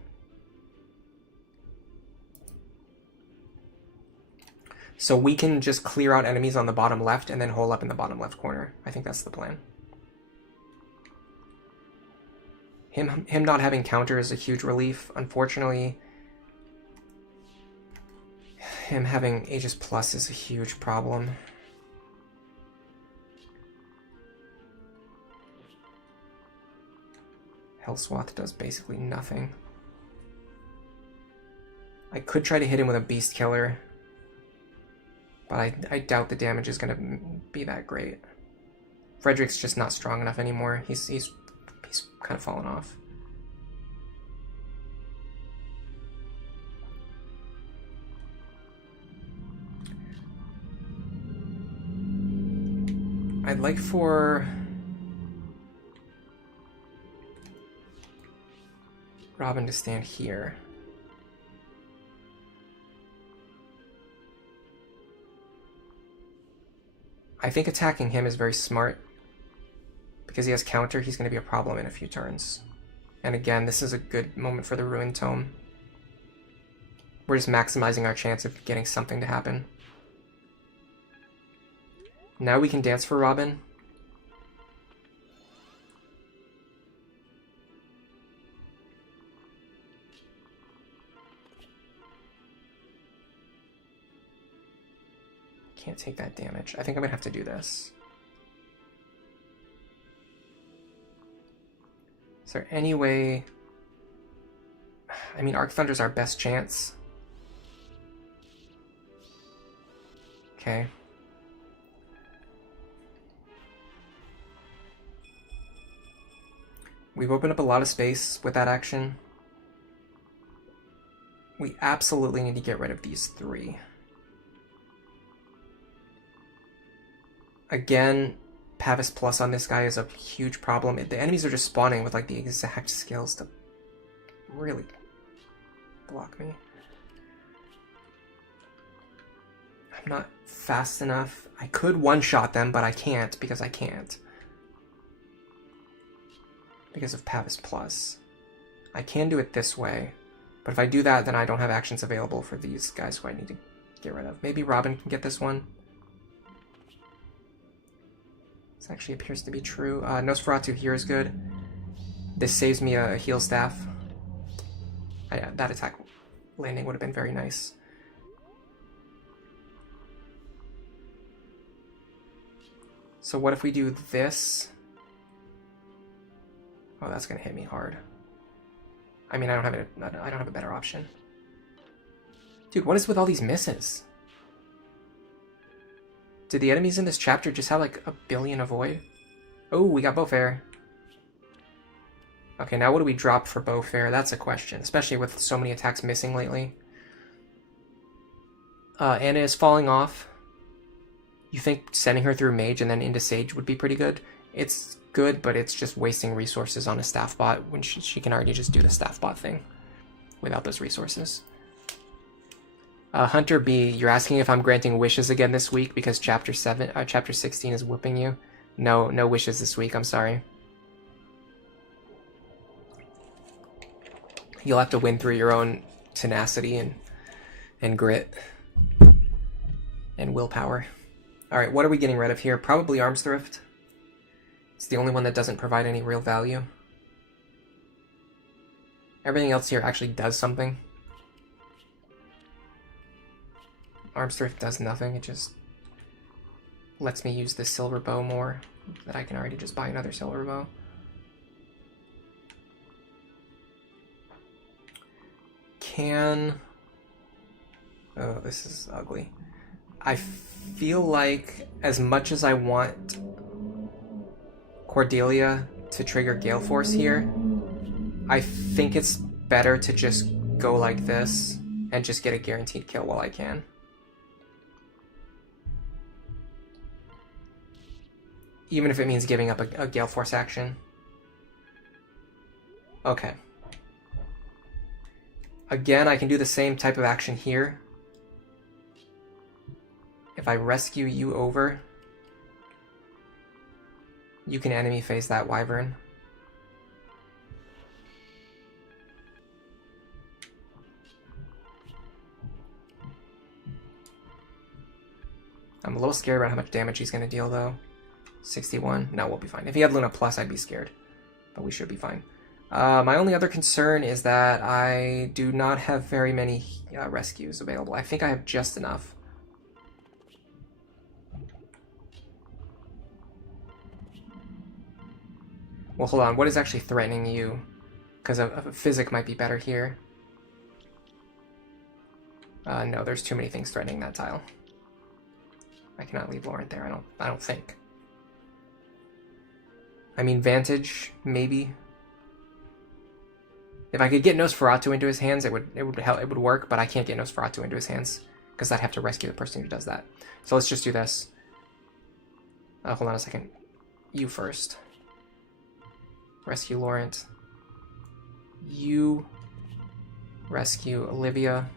So we can just clear out enemies on the bottom left and then hole up in the bottom left corner. I think that's the plan. Him not having counter is a huge relief. Unfortunately, him having Aegis Plus is a huge problem. Hellswath does basically nothing. I could try to hit him with a Beast Killer, but I doubt the damage is going to be that great. Frederick's just not strong enough anymore. He's kind of fallen off. I'd like for Robin to stand here. I think attacking him is very smart. Because he has counter, he's going to be a problem in a few turns. And again, this is a good moment for the Ruined Tome. We're just maximizing our chance of getting something to happen. Now we can dance for Robin. Can't take that damage. I think I'm going to have to do this. there any way... I mean, Arc Thunder's our best chance. Okay. We've opened up a lot of space with that action. We absolutely need to get rid of these three. Again, Pavis Plus on this guy is a huge problem. The enemies are just spawning with like the exact skills to really block me. I'm not fast enough. I could one-shot them, but I can't because I can't. Because of Pavis Plus. I can do it this way, but if I do that, then I don't have actions available for these guys who I need to get rid of. Maybe Robin can get this one. This actually appears to be true. Nosferatu here is good. This saves me a heal staff. That attack landing would have been very nice. So what if we do this? Oh, that's gonna hit me hard. I mean, I don't have a better option. Dude, what is with all these misses? Did the enemies in this chapter just have like a billion avoid? Oh, we got Bowfair. Okay, now what do we drop for Bowfair? That's a question, especially with so many attacks missing lately. Anna is falling off. You think sending her through Mage and then into Sage would be pretty good? It's good, but it's just wasting resources on a staff bot when she can already just do the staff bot thing without those resources. Hunter B, you're asking if I'm granting wishes again this week because chapter 16 is whooping you. No wishes this week, I'm sorry. You'll have to win through your own tenacity and grit and willpower. Alright, what are we getting rid of here? Probably Arms Thrift. It's the only one that doesn't provide any real value. Everything else here actually does something. Arms Thrift does nothing, it just lets me use this silver bow more, that I can already just buy another silver bow. Oh, this is ugly. I feel like as much as I want Cordelia to trigger Gale Force here, I think it's better to just go like this and just get a guaranteed kill while I can. Even if it means giving up a Gale Force action. Okay. Again, I can do the same type of action here. If I rescue you over, you can enemy phase that Wyvern. I'm a little scared about how much damage he's going to deal, though. 61? No, we'll be fine. If he had Luna Plus, I'd be scared. But we should be fine. My only other concern is that I do not have very many rescues available. I think I have just enough. Well, hold on. What is actually threatening you? Because a Physic might be better here. No, there's too many things threatening that tile. I cannot leave Laurent there. I don't think. I mean, Vantage, maybe. If I could get Nosferatu into his hands, it would work, but I can't get Nosferatu into his hands because I'd have to rescue the person who does that. So let's just do this. Hold on a second. You first. Rescue Laurent. You rescue Olivia.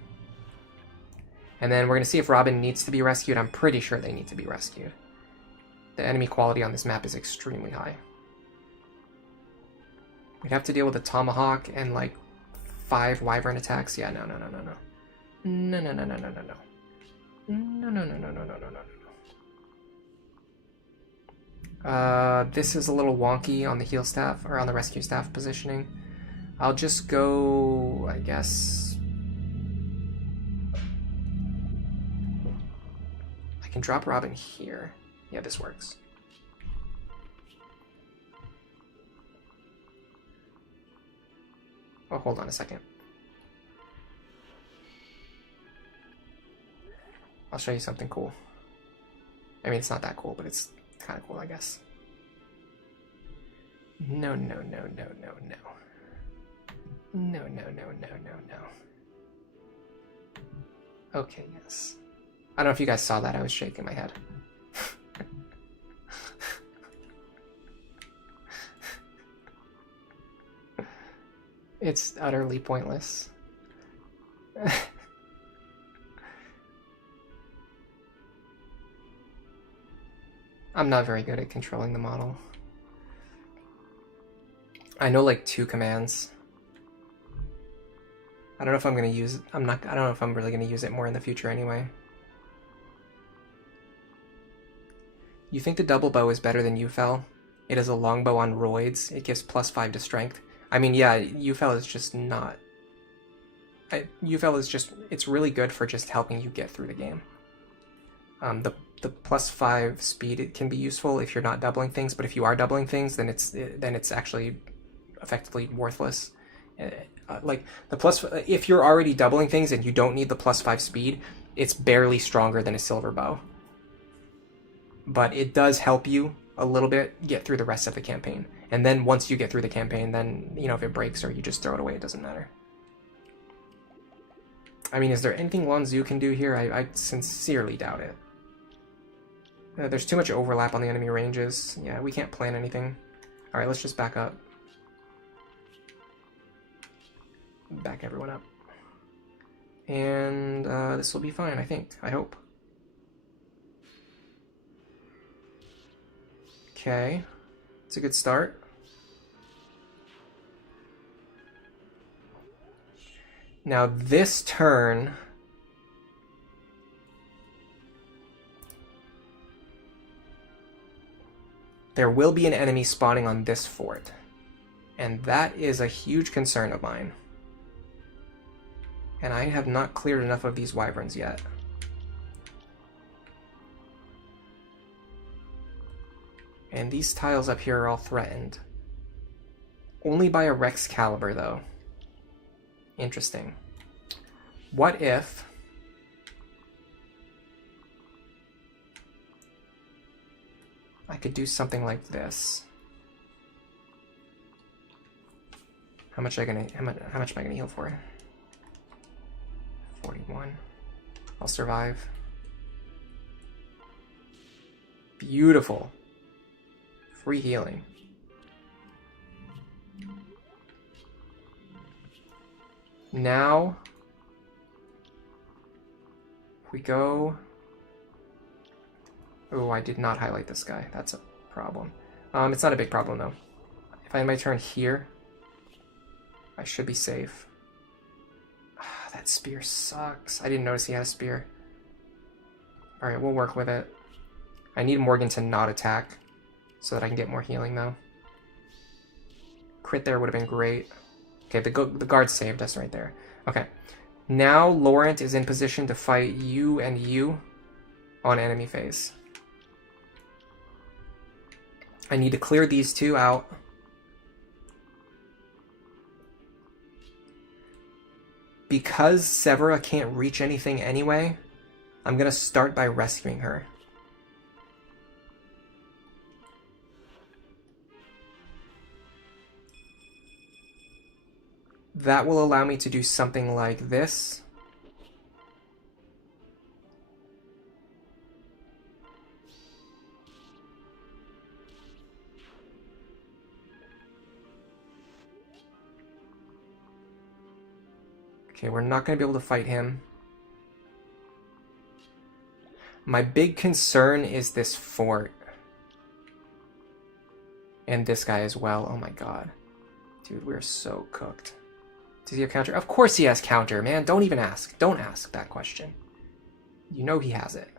And then we're going to see if Robin needs to be rescued. I'm pretty sure they need to be rescued. The enemy quality on this map is extremely high. We'd have to deal with a Tomahawk and like 5 Wyvern attacks. Yeah, no. This is a little wonky on the heal staff, or on the rescue staff positioning. I'll just go, I guess... I can drop Robin here. Yeah, this works. Oh, hold on a second. I'll show you something cool. I mean, it's not that cool, but it's kind of cool, I guess. No, no, no, no, no, no. No, no, no, no, no, no. Okay, yes. I don't know if you guys saw that. I was shaking my head. It's utterly pointless. I'm not very good at controlling the model. I know like 2 commands. I don't know if I'm gonna use. I don't know if I'm really gonna use it more in the future anyway. You think the double bow is better than Ufel? It is a longbow on roids. It gives +5 to strength. I mean, yeah, Ufel is just not. Ufel is just. It's really good for just helping you get through the game. The +5 speed, it can be useful if you're not doubling things, but if you are doubling things, then it's actually effectively worthless. Like if you're already doubling things and you don't need the +5 speed, it's barely stronger than a silver bow. But it does help you a little bit get through the rest of the campaign. And then once you get through the campaign, then, you know, if it breaks or you just throw it away, it doesn't matter. I mean, is there anything Wanzu can do here? I sincerely doubt it. There's too much overlap on the enemy ranges. Yeah, we can't plan anything. Alright, let's just back up. Back everyone up. And this will be fine, I think. I hope. Okay. It's a good start. Now this turn... there will be an enemy spawning on this fort. And that is a huge concern of mine. And I have not cleared enough of these wyverns yet. And these tiles up here are all threatened. Only by a Rex Caliber, though. Interesting. What if... I could do something like this. How much am I gonna heal for? 41. I'll survive. Beautiful. Free healing. Now we go. Oh, I did not highlight this guy. That's a problem. It's not a big problem though. If I end my turn here, I should be safe. That spear sucks. I didn't notice he had a spear. Alright, we'll work with it. I need Morgan to not attack so that I can get more healing though. Crit there would have been great. Okay, the guard saved us right there. Okay. Now Laurent is in position to fight you and you on enemy phase. I need to clear these two out. Because Severa can't reach anything anyway, I'm going to start by rescuing her. That will allow me to do something like this. Okay, we're not going to be able to fight him. My big concern is this fort. And this guy as well. Oh my god. Dude, we're so cooked. Does he have counter? Of course he has counter, man. Don't even ask. Don't ask that question. You know he has it.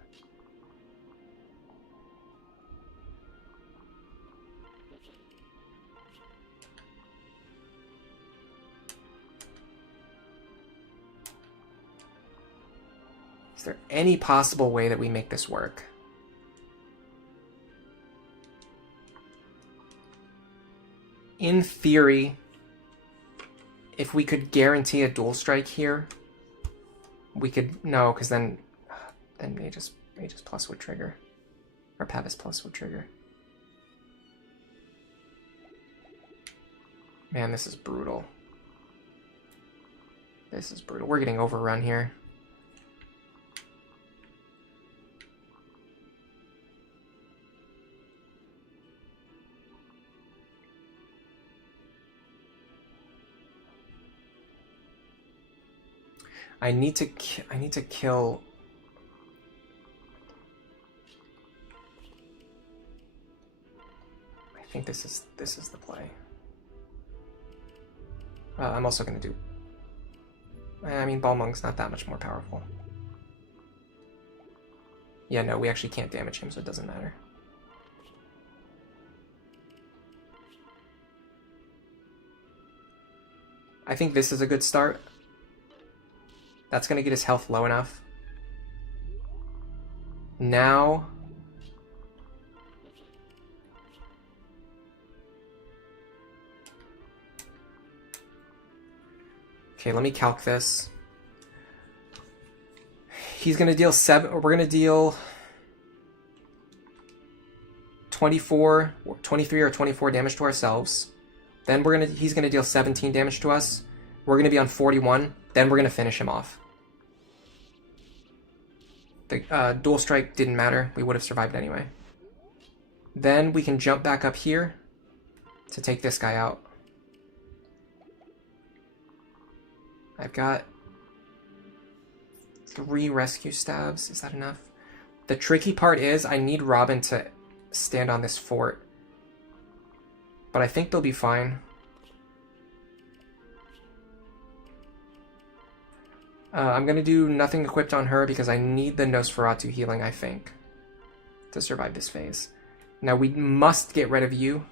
Is there any possible way that we make this work? In theory, If we could guarantee a dual strike here, we could... No, because then Magus Plus would trigger. Or Pavis Plus would trigger. Man, this is brutal. This is brutal. We're getting overrun here. I need to kill... I think this is the play. I'm also going to do... I mean, Balmung's not that much more powerful. Yeah, no, we actually can't damage him, so it doesn't matter. I think this is a good start. That's going to get his health low enough. Now... Okay, let me calc this. He's going to deal 7... We're going to deal 23 or 24 damage to ourselves. Then he's going to deal 17 damage to us. We're going to be on 41. Then we're going to finish him off. The dual strike didn't matter. We would have survived anyway. Then we can jump back up here to take this guy out. I've got 3 rescue stabs. Is that enough? The tricky part is I need Robin to stand on this fort. But I think they'll be fine. I'm going to do nothing equipped on her because I need the Nosferatu healing, I think, to survive this phase. Now we must get rid of you.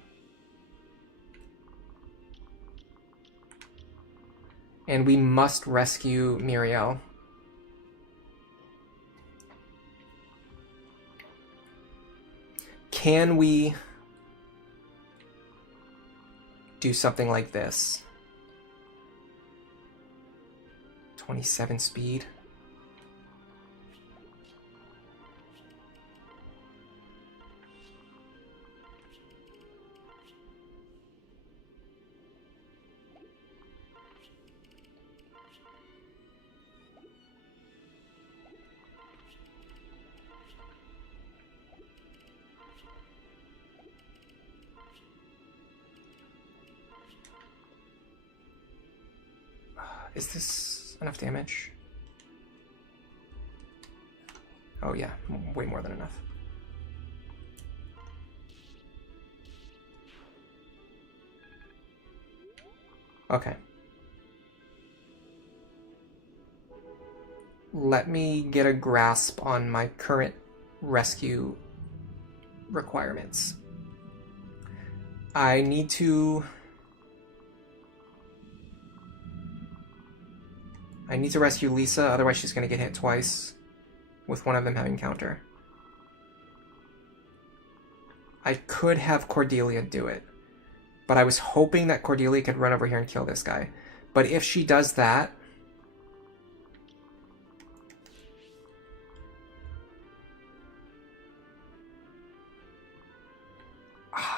And we must rescue Muriel. Can we do something like this? 27 speed. Is this enough damage? Oh yeah, way more than enough. Okay. Let me get a grasp on my current rescue requirements. I need to rescue Lisa, otherwise she's going to get hit twice with one of them having counter. I could have Cordelia do it, but I was hoping that Cordelia could run over here and kill this guy. But if she does that...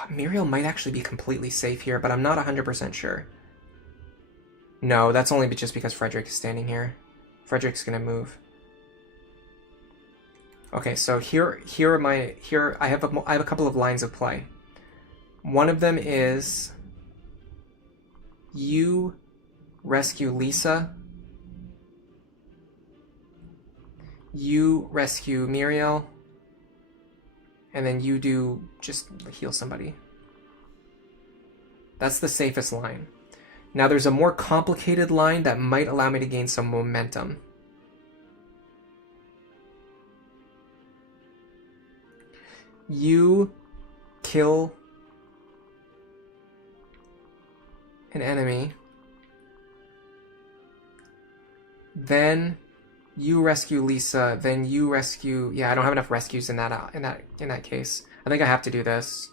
Muriel might actually be completely safe here, but I'm not 100% sure. No, that's only just because Frederick is standing here. Frederick's gonna move. Okay, so I have a couple of lines of play. One of them is you rescue Lisa, you rescue Muriel, and then you do just heal somebody. That's the safest line. Now there's a more complicated line that might allow me to gain some momentum. You kill an enemy, then you rescue Lisa, then you rescue... Yeah, I don't have enough rescues in that case. I think I have to do this.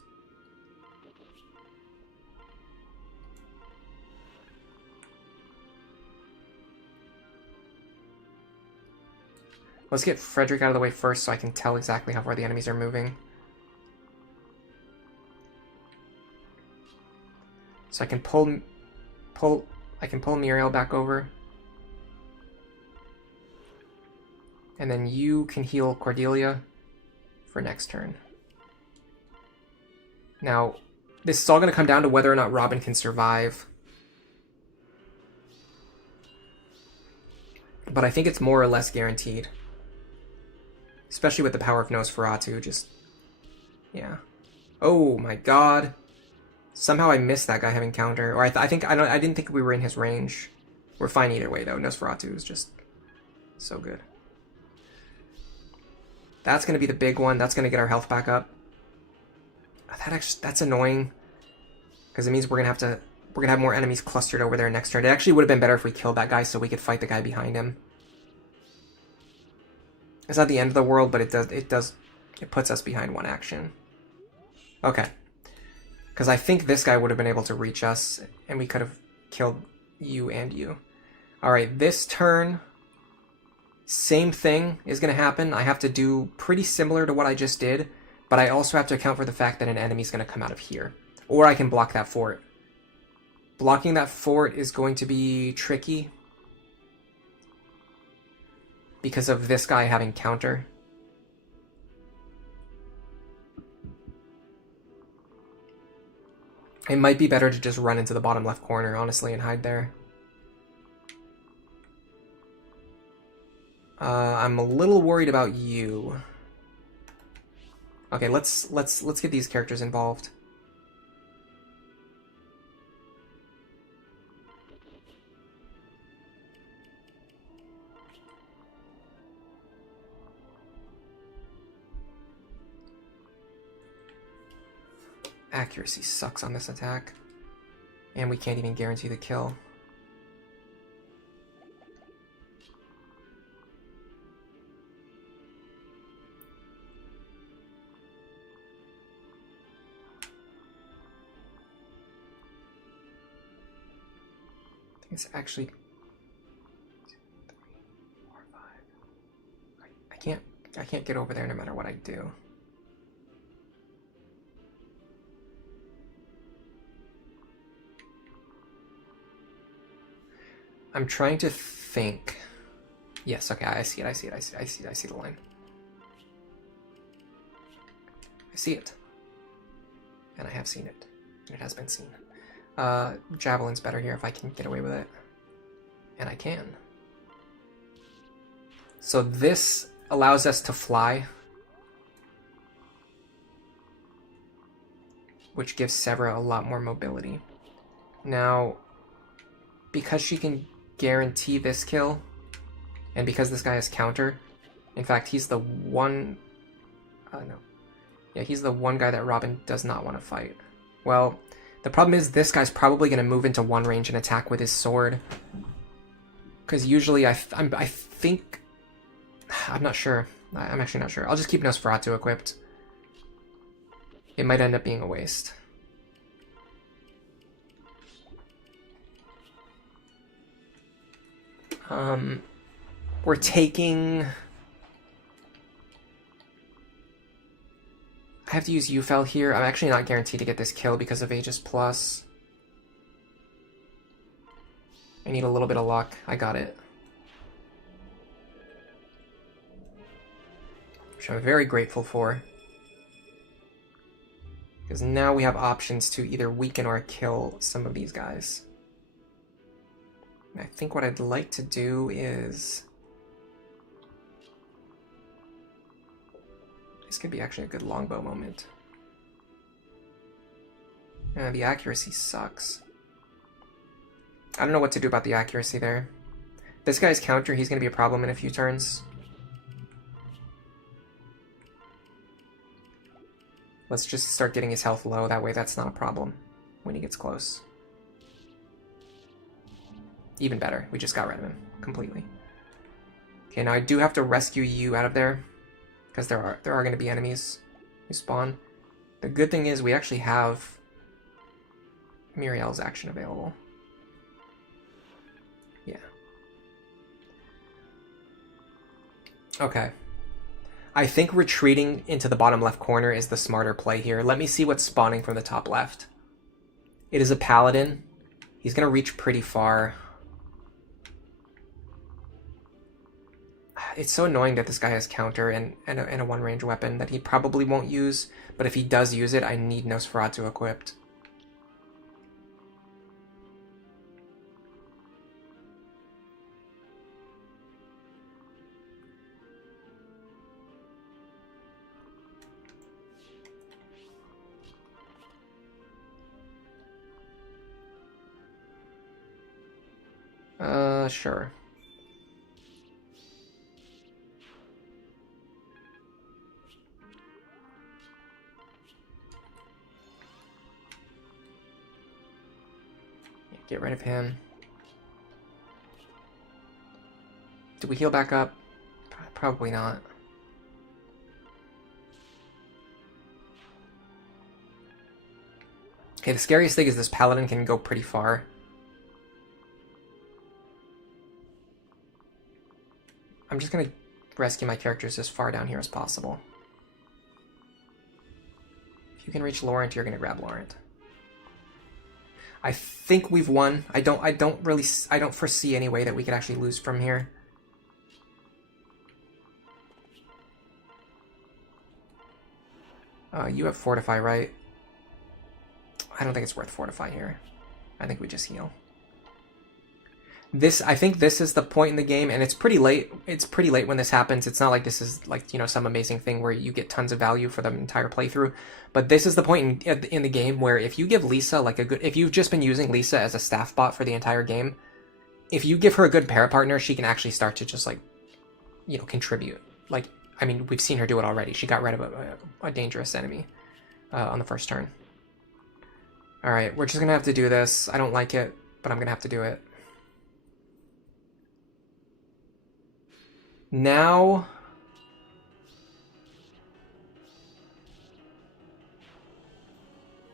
Let's get Frederick out of the way first so I can tell exactly how far the enemies are moving. So I can pull Muriel back over. And then you can heal Cordelia for next turn. Now, this is all going to come down to whether or not Robin can survive. But I think it's more or less guaranteed. Especially with the power of Nosferatu, just... yeah. Oh my god. Somehow I missed that guy having counter. Or I didn't think we were in his range. We're fine either way, though. Nosferatu is just so good. That's going to be the big one. That's going to get our health back up. That's annoying. Because it means we're going to have more enemies clustered over there next turn. It actually would have been better if we killed that guy so we could fight the guy behind him. It's not the end of the world, but it puts us behind one action. Okay. Because I think this guy would have been able to reach us, and we could have killed you and you. Alright, this turn, same thing is going to happen. I have to do pretty similar to what I just did, but I also have to account for the fact that an enemy's going to come out of here. Or I can block that fort. Blocking that fort is going to be tricky because of this guy having counter. It might be better to just run into the bottom left corner, honestly, and hide there. I'm a little worried about you. Okay, let's get these characters involved. Accuracy sucks on this attack. And we can't even guarantee the kill. I think it's actually 2, 3, 4, 5. I can't get over there no matter what I do. I'm trying to think. Yes, okay, I see the line. I see it. And I have seen it. It has been seen. Javelin's better here if I can get away with it. And I can. So this allows us to fly, which gives Severa a lot more mobility. Now, because she can guarantee this kill, and because this guy has counter, in fact, he's the one... no. Yeah, he's the one guy that Robin does not want to fight. Well, the problem is this guy's probably going to move into one range and attack with his sword. Because usually I think... I'm not sure. I'm actually not sure. I'll just keep Nosferatu equipped. It might end up being a waste. We're taking... I have to use Ufel here. I'm actually not guaranteed to get this kill because of Aegis Plus. I need a little bit of luck. I got it. Which I'm very grateful for. Because now we have options to either weaken or kill some of these guys. And I think what I'd like to do is... This could be actually a good longbow moment. The accuracy sucks. I don't know what to do about the accuracy there. This guy's counter, he's going to be a problem in a few turns. Let's just start getting his health low, that way that's not a problem when he gets close. Even better, we just got rid of him completely. Okay, now I do have to rescue you out of there, because there are going to be enemies who spawn. The good thing is we actually have Muriel's action available. Yeah. Okay. I think retreating into the bottom left corner is the smarter play here. Let me see what's spawning from the top left. It is a paladin. He's going to reach pretty far. It's so annoying that this guy has counter and a one-range weapon that he probably won't use, but if he does use it, I need Nosferatu equipped. Sure. Get rid of him. Do we heal back up? Probably not. Okay, the scariest thing is this paladin can go pretty far. I'm just gonna rescue my characters as far down here as possible. If you can reach Laurent, you're gonna grab Laurent. I think we've won. I don't foresee any way that we could actually lose from here. You have Fortify, right? I don't think it's worth Fortify here. I think we just heal. I think this is the point in the game, and it's pretty late. It's pretty late when this happens. It's not like this is like, you know, some amazing thing where you get tons of value for the entire playthrough. But this is the point in the game where if you give Lisa like if you've just been using Lisa as a staff bot for the entire game, if you give her a good para partner, she can actually start to just like, you know, contribute. Like, I mean, we've seen her do it already. She got rid of a dangerous enemy on the first turn. All right, we're just gonna have to do this. I don't like it, but I'm gonna have to do it. Now,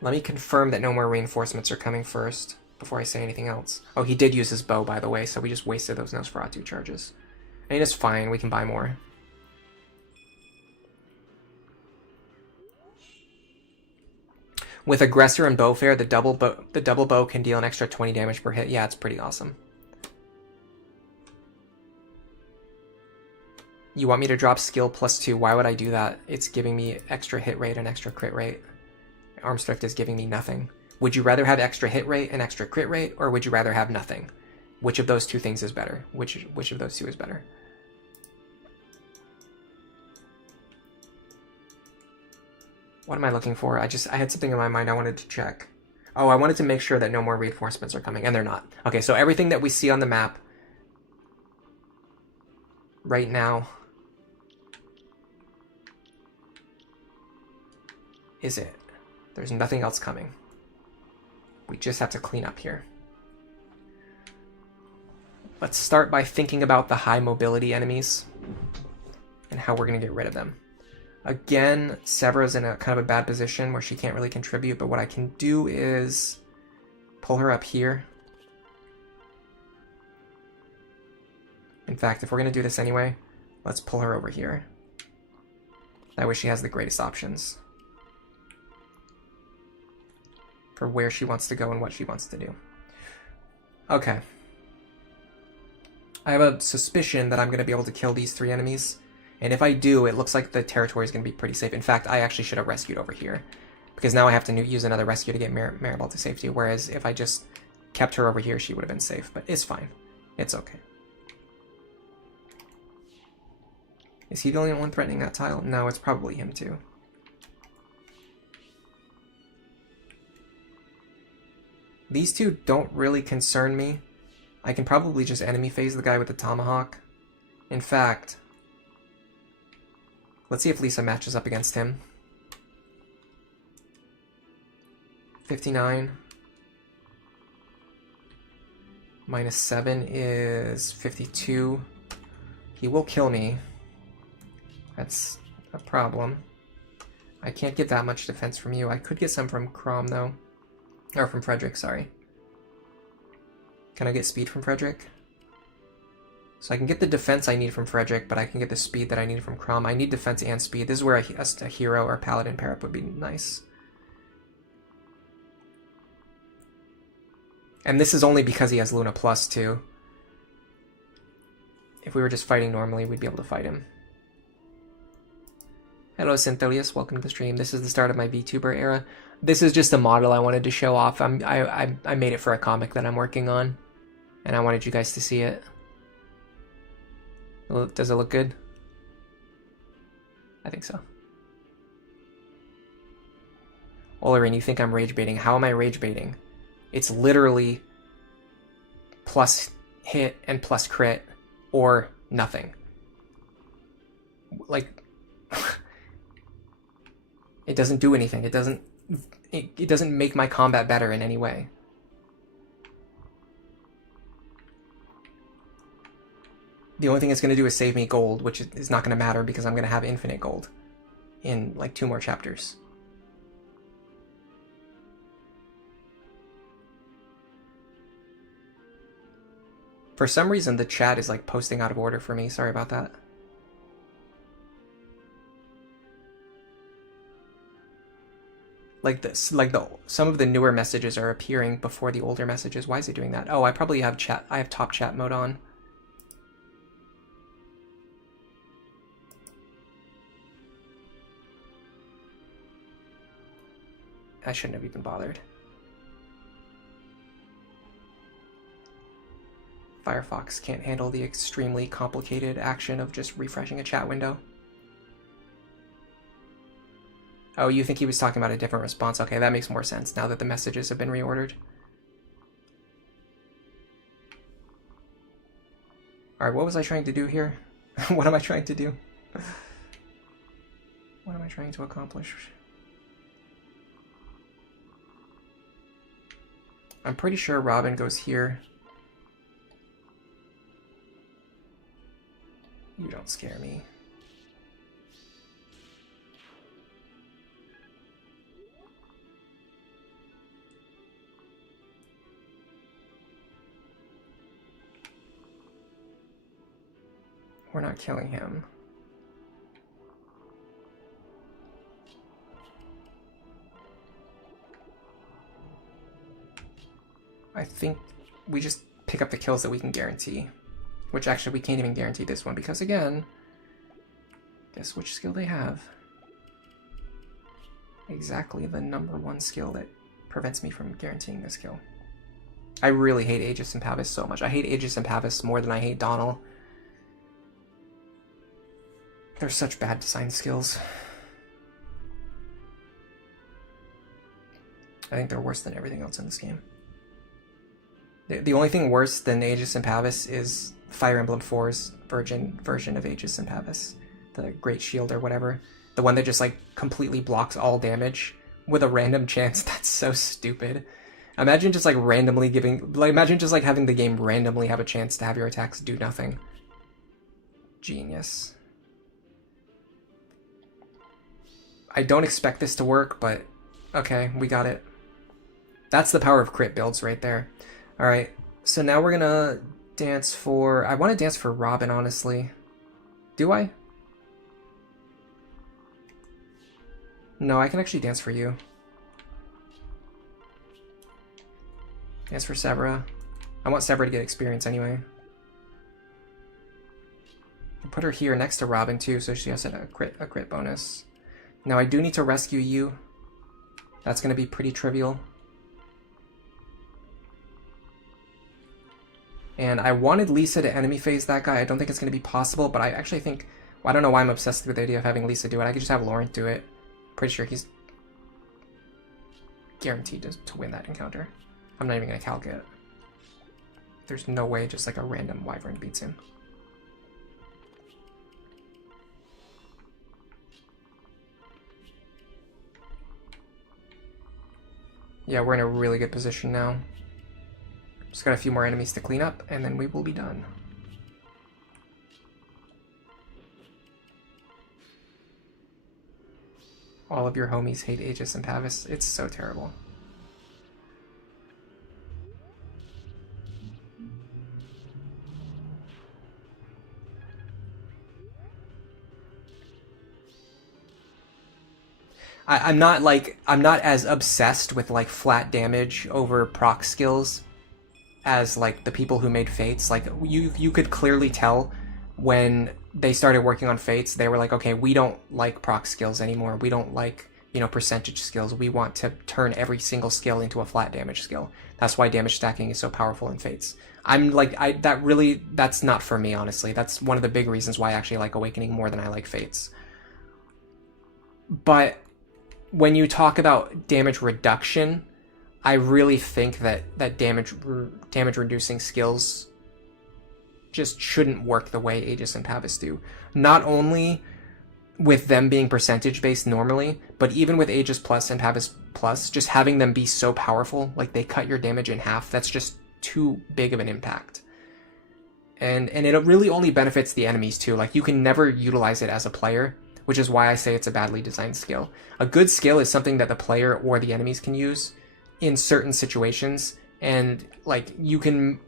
let me confirm that no more reinforcements are coming first before I say anything else. Oh, he did use his bow, by the way, so we just wasted those Nosferatu charges. I mean, it's fine. We can buy more. With Aggressor and Bowfair, the double bow can deal an extra 20 damage per hit. Yeah, it's pretty awesome. You want me to drop skill +2? Why would I do that? It's giving me extra hit rate and extra crit rate. Armstrict is giving me nothing. Would you rather have extra hit rate and extra crit rate, or would you rather have nothing? Which of those two things is better? Which of those two is better? What am I looking for? I had something in my mind I wanted to check. Oh, I wanted to make sure that no more reinforcements are coming, and they're not. Okay, so everything that we see on the map right now is it. There's nothing else coming. We just have to clean up here. Let's start by thinking about the high mobility enemies and how we're going to get rid of them. Again, Severa's in a kind of a bad position where she can't really contribute, but what I can do is pull her up here. In fact, if we're going to do this anyway, let's pull her over here. That way she has the greatest options for where she wants to go and what she wants to do. Okay. I have a suspicion that I'm going to be able to kill these 3 enemies. And if I do, it looks like the territory is going to be pretty safe. In fact, I actually should have rescued over here, because now I have to use another rescue to get Maribel to safety, whereas if I just kept her over here, she would have been safe. But it's fine. It's okay. Is he the only one threatening that tile? No, it's probably him too. These two don't really concern me. I can probably just enemy phase the guy with the tomahawk. In fact, let's see if Lisa matches up against him. 59. -7 is 52. He will kill me. That's a problem. I can't get that much defense from you. I could get some from Crom, though. Or from Frederick, sorry. Can I get speed from Frederick? So I can get the defense I need from Frederick, but I can get the speed that I need from Crom. I need defense and speed. This is where a hero or paladin pair up would be nice. And this is only because he has Luna Plus too. If we were just fighting normally, we'd be able to fight him. Hello Synthelius, welcome to the stream. This is the start of my VTuber era. This is just a model I wanted to show off. I made it for a comic that I'm working on, and I wanted you guys to see it. Does it look good? I think so. Olerin, you think I'm rage baiting? How am I rage baiting? It's literally plus hit and plus crit or nothing. Like, it doesn't do anything. It doesn't make my combat better in any way. The only thing it's going to do is save me gold, which is not going to matter because I'm going to have infinite gold in like 2 more chapters. For some reason, the chat is like posting out of order for me. Sorry about that. Like this, some of the newer messages are appearing before the older messages. Why is it doing that? Oh, I probably have chat. I have top chat mode on. I shouldn't have even bothered. Firefox can't handle the extremely complicated action of just refreshing a chat window. Oh, you think he was talking about a different response? Okay, that makes more sense now that the messages have been reordered. Alright, what was I trying to do here? What am I trying to do? What am I trying to accomplish? I'm pretty sure Robin goes here. You don't scare me. We're not killing him. I think we just pick up the kills that we can guarantee. Which actually we can't even guarantee this one because again, guess which skill they have? Exactly the #1 skill that prevents me from guaranteeing this kill. I really hate Aegis and Pavis so much. I hate Aegis and Pavis more than I hate Donnell. They're such bad design skills. I think they're worse than everything else in this game. The only thing worse than Aegis and Pavis is Fire Emblem 4's version of Aegis and Pavis. The Great Shield or whatever. The one that just like completely blocks all damage with a random chance. That's so stupid. Imagine just like randomly imagine just like having the game randomly have a chance to have your attacks do nothing. Genius. I don't expect this to work, but okay, we got it. That's the power of crit builds right there. Alright, so now we're gonna dance for... I want to dance for Robin, honestly. Do I? No, I can actually dance for you. Dance for Severa. I want Severa to get experience anyway. I'll put her here next to Robin too, so she has a crit bonus. Now I do need to rescue you. That's going to be pretty trivial. And I wanted Lisa to enemy phase that guy. I don't think it's going to be possible, but I actually think... Well, I don't know why I'm obsessed with the idea of having Lisa do it. I could just have Lauren do it. Pretty sure he's guaranteed to win that encounter. I'm not even going to calc it. There's no way just like a random Wyvern beats him. Yeah, we're in a really good position now. Just got a few more enemies to clean up, and then we will be done. All of your homies hate Aegis and Pavis. It's so terrible. I'm not like I'm not as obsessed with like flat damage over proc skills as like the people who made Fates. Like you could clearly tell when they started working on Fates, they were like, okay, we don't like proc skills anymore. We don't like, you know, percentage skills. We want to turn every single skill into a flat damage skill. That's why damage stacking is so powerful in Fates. I'm like, that's not for me, honestly. That's one of the big reasons why I actually like Awakening more than I like Fates. But when you talk about damage reduction, I really think that damage reducing skills just shouldn't work the way Aegis and Pavis do. Not only with them being percentage based normally, but even with Aegis Plus and Pavis Plus, just having them be so powerful, like they cut your damage in half, that's just too big of an impact. And it really only benefits the enemies too. Like you can never utilize it as a player, which is why I say it's a badly designed skill. A good skill is something that the player or the enemies can use in certain situations, and like you can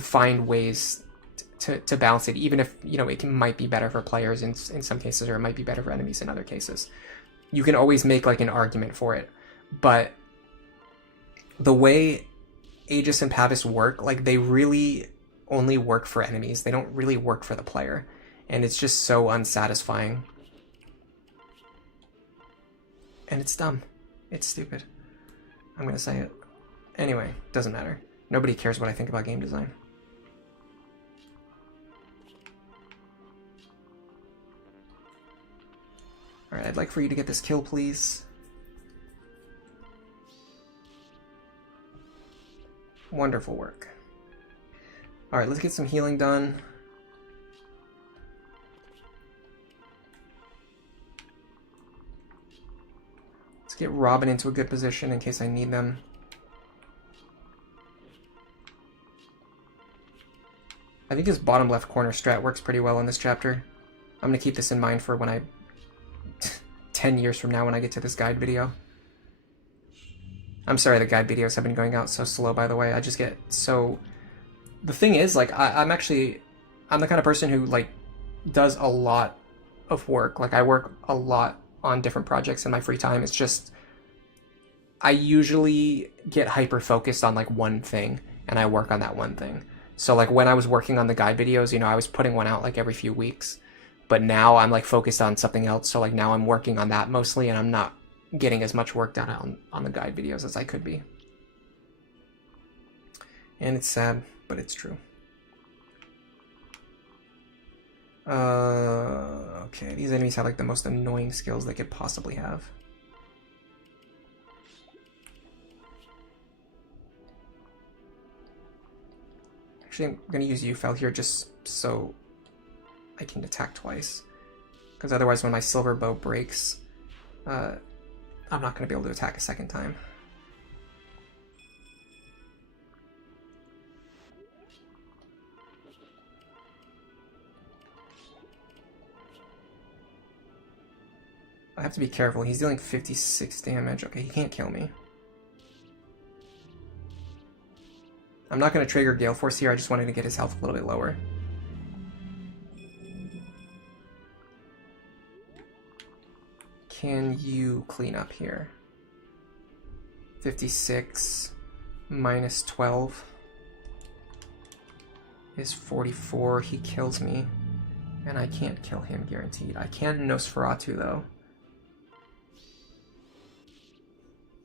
find ways to balance it, even if it might be better for players in some cases, or it might be better for enemies in other cases. You can always make like an argument for it, but the way Aegis and Pavis work, like they really only work for enemies. They don't really work for the player, and it's just so unsatisfying. And it's dumb. It's stupid. I'm gonna say it. Anyway, doesn't matter. Nobody cares what I think about game design. Alright, I'd like for you to get this kill, please. Wonderful work. Alright, let's get some healing done. Let's get Robin into a good position in case I need them. I think this bottom left corner strat works pretty well in this chapter. I'm going to keep this in mind for when I... 10 years from now when I get to this guide video. I'm sorry the guide videos have been going out so slow, by the way. I just get so... The thing is, like, I'm the kind of person who, like, does a lot of work. Like, I work a lot on different projects in my free time. It's just... I usually get hyper-focused on, like, one thing, and I work on that one thing. So, like, when I was working on the guide videos, I was putting one out, like, every few weeks. But now I'm, like, focused on something else. So, like, now I'm working on that mostly, and I'm not getting as much work done on the guide videos as I could be. And it's sad, but it's true. Okay, these enemies have, like, the most annoying skills they could possibly have. Actually, I'm going to use Ufel here just so I can attack twice. Because otherwise when my silver bow breaks, I'm not going to be able to attack a second time. I have to be careful. He's dealing 56 damage. Okay, he can't kill me. I'm not going to trigger Gale Force here. I just wanted to get his health a little bit lower. Can you clean up here? 56 minus 12 is 44. He kills me, and I can't kill him guaranteed. I can Nosferatu though.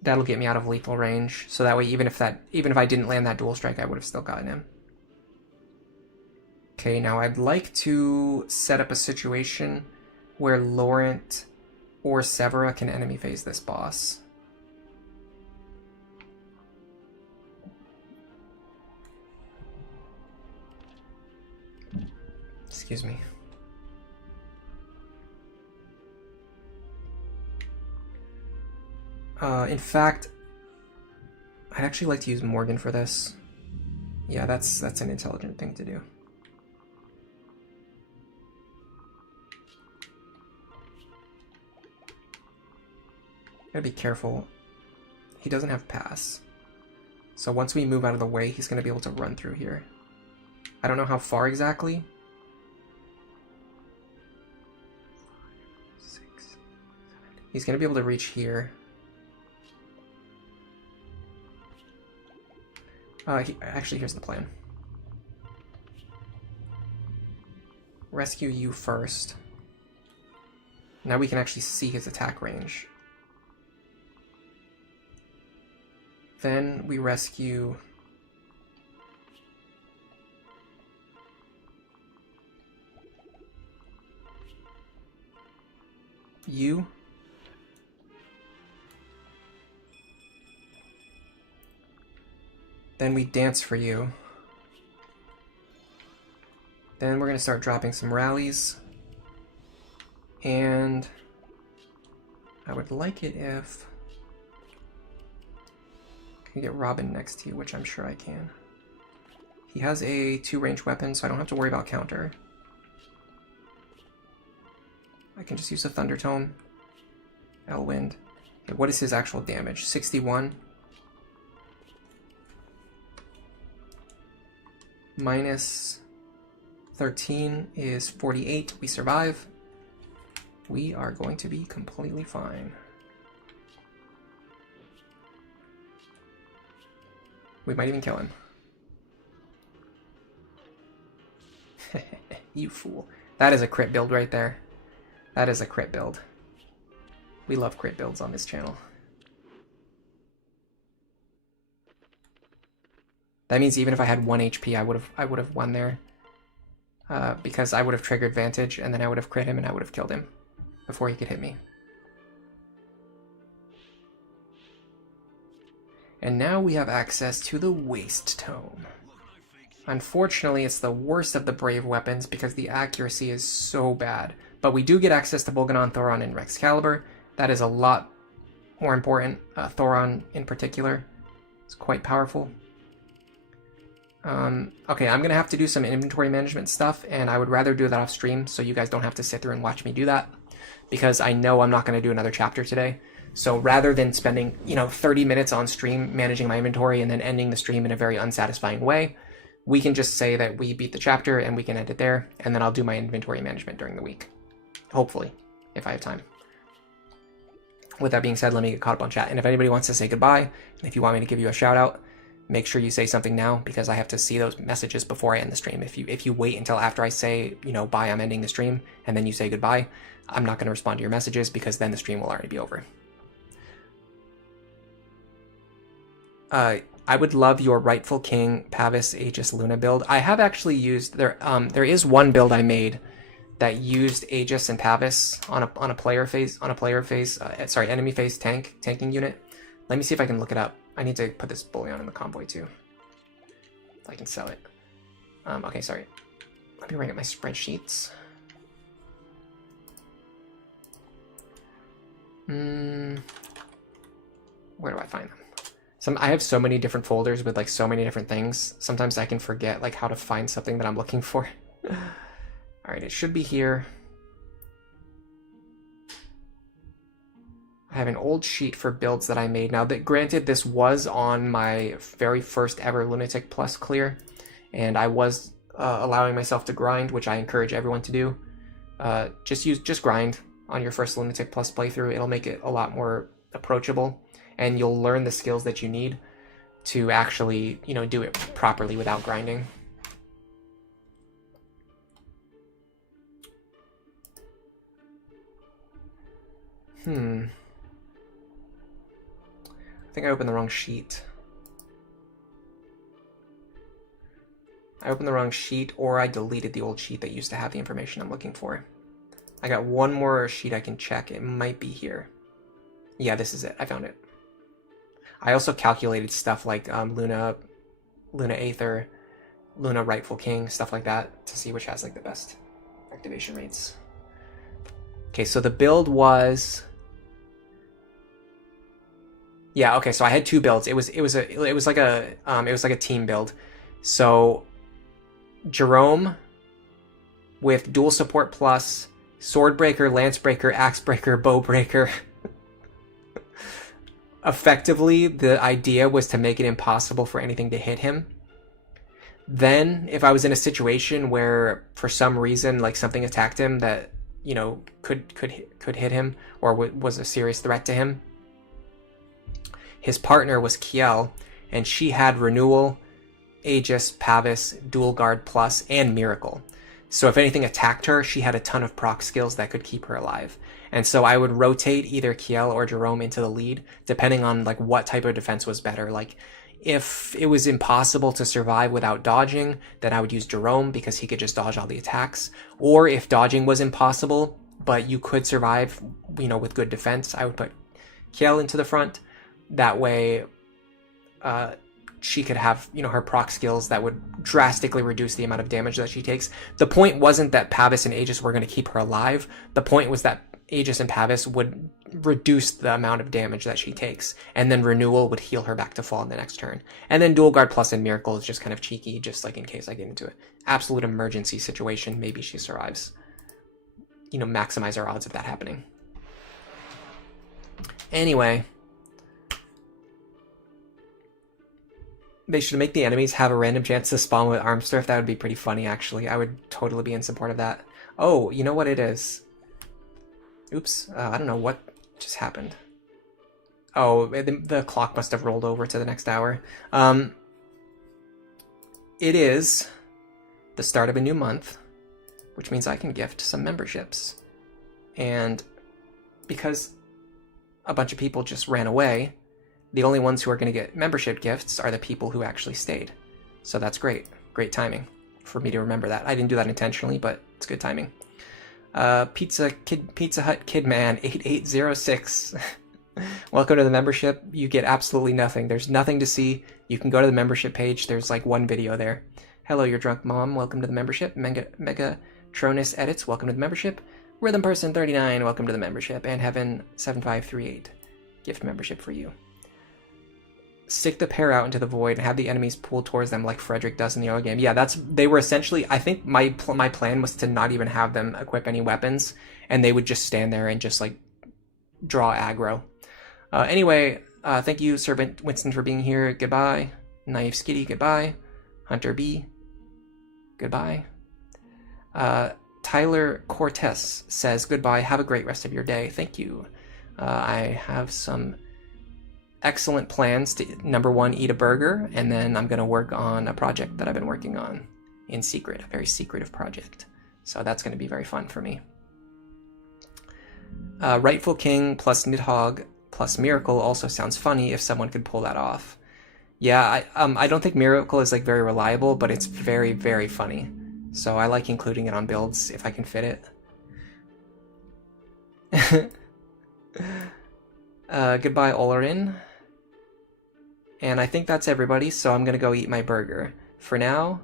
That'll get me out of lethal range, so that way even if I didn't land that dual strike, I would have still gotten him. Okay, now I'd like to set up a situation where Laurent or Severa can enemy phase this boss. Excuse me. In fact, I'd actually like to use Morgan for this. Yeah, that's an intelligent thing to do. Gotta be careful. He doesn't have pass. So once we move out of the way, he's gonna be able to run through here. I don't know how far exactly. 5, 6, 7. He's going to be able to reach here. Actually, here's the plan. Rescue you first. Now we can actually see his attack range. Then we rescue you. Then we dance for you. Then we're going to start dropping some rallies. And I would like it if I can get Robin next to you, which I'm sure I can. He has a 2-range weapon, so I don't have to worry about counter. I can just use a Thundertone. Elwind. Okay, what is his actual damage? 61. Minus 13 is 48. We survive. We are going to be completely fine. We might even kill him. You fool. That is a crit build right there. That is a crit build. We love crit builds on this channel. That means even if I had 1 HP, I would have won there. Because I would have triggered Vantage, and then I would have crit him, and I would have killed him before he could hit me. And now we have access to the Waste Tome. Unfortunately, it's the worst of the Brave weapons because the accuracy is so bad. But we do get access to Bolganon, Thoron, and Rexcalibur. That is a lot more important. Thoron in particular is quite powerful. Okay, I'm going to have to do some inventory management stuff, and I would rather do that off stream so you guys don't have to sit through and watch me do that, because I know I'm not going to do another chapter today. So rather than spending, 30 minutes on stream managing my inventory and then ending the stream in a very unsatisfying way, we can just say that we beat the chapter and we can end it there, and then I'll do my inventory management during the week. Hopefully, if I have time. With that being said, let me get caught up on chat. And if anybody wants to say goodbye, and if you want me to give you a shout out, make sure you say something now, because I have to see those messages before I end the stream. If you wait until after I say, bye, I'm ending the stream, and then you say goodbye, I'm not going to respond to your messages, because then the stream will already be over. I would love your Rightful King Pavis Aegis Luna build. I have actually used there is one build I made that used Aegis and Pavis on a enemy phase tanking unit. Let me see if I can look it up. I need to put this bullion in the convoy too, so I can sell it. Okay, sorry. Let me bring up my spreadsheets. Where do I find them? I have so many different folders with like so many different things. Sometimes I can forget like how to find something that I'm looking for. All right, it should be here. I have an old sheet for builds that I made. Now, granted, this was on my very first ever Lunatic Plus clear, and I was allowing myself to grind, which I encourage everyone to do. Just grind on your first Lunatic Plus playthrough. It'll make it a lot more approachable, and you'll learn the skills that you need to actually, do it properly without grinding. I think I opened the wrong sheet. I opened the wrong sheet, or I deleted the old sheet that used to have the information I'm looking for. I got one more sheet I can check. It might be here. Yeah, this is it. I found it. I also calculated stuff like Luna Aether, Luna Rightful King, stuff like that, to see which has like the best activation rates. Okay, so the build was... Yeah, okay, so I had two builds. It was like a team build. So Jerome with dual support plus, Swordbreaker, Lancebreaker, Axebreaker, Bowbreaker. Effectively, the idea was to make it impossible for anything to hit him. Then, if I was in a situation where, for some reason, like something attacked him that, you know, could hit him or was a serious threat to him. His partner was Kiel, and she had Renewal, Aegis, Pavis, Dual Guard Plus, and Miracle. So if anything attacked her, she had a ton of proc skills that could keep her alive. And so I would rotate either Kiel or Jerome into the lead, depending on like what type of defense was better. Like if it was impossible to survive without dodging, then I would use Jerome because he could just dodge all the attacks. Or if dodging was impossible, but you could survive, you know, with good defense, I would put Kiel into the front. That way, she could have, you know, her proc skills that would drastically reduce the amount of damage that she takes. The point wasn't that Pavis and Aegis were going to keep her alive. The point was that Aegis and Pavis would reduce the amount of damage that she takes, and then Renewal would heal her back to full in the next turn. And then Dual Guard Plus and Miracle is just kind of cheeky, just like in case I get into an absolute emergency situation, maybe she survives. You know, maximize our odds of that happening. Anyway, they should make the enemies have a random chance to spawn with Armstrif. That would be pretty funny, actually. I would totally be in support of that. Oh, you know what it is? Oops, I don't know what just happened. Oh, the clock must have rolled over to the next hour. It is the start of a new month, which means I can gift some memberships. And because a bunch of people just ran away, the only ones who are going to get membership gifts are the people who actually stayed. So that's great. Great timing for me to remember that. I didn't do that intentionally, but it's good timing. Pizza Hut Kidman 8806. Welcome to the membership. You get absolutely nothing. There's nothing to see. You can go to the membership page. There's like one video there. Hello, your drunk mom. Welcome to the membership. Megatronus Edits. Welcome to the membership. Rhythm Person 39. Welcome to the membership. And Heaven 7538. Gift membership for you. Stick the pair out into the void and have the enemies pull towards them like Frederick does in the early game. Yeah, they were essentially, I think my plan was to not even have them equip any weapons, and they would just stand there and just like draw aggro. Anyway, thank you, Servant Winston, for being here. Goodbye. Naive Skitty, goodbye. Hunter B, goodbye. Tyler Cortez says goodbye. Have a great rest of your day. Thank you. I have some excellent plans to, number one, eat a burger, and then I'm going to work on a project that I've been working on in secret, a very secretive project. So that's going to be very fun for me. Rightful King plus Nidhogg plus Miracle also sounds funny if someone could pull that off. Yeah, I don't think Miracle is like very reliable, but it's very, very funny. So I like including it on builds if I can fit it. Goodbye, Olorin. And I think that's everybody, so I'm gonna go eat my burger. For now,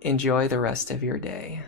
enjoy the rest of your day.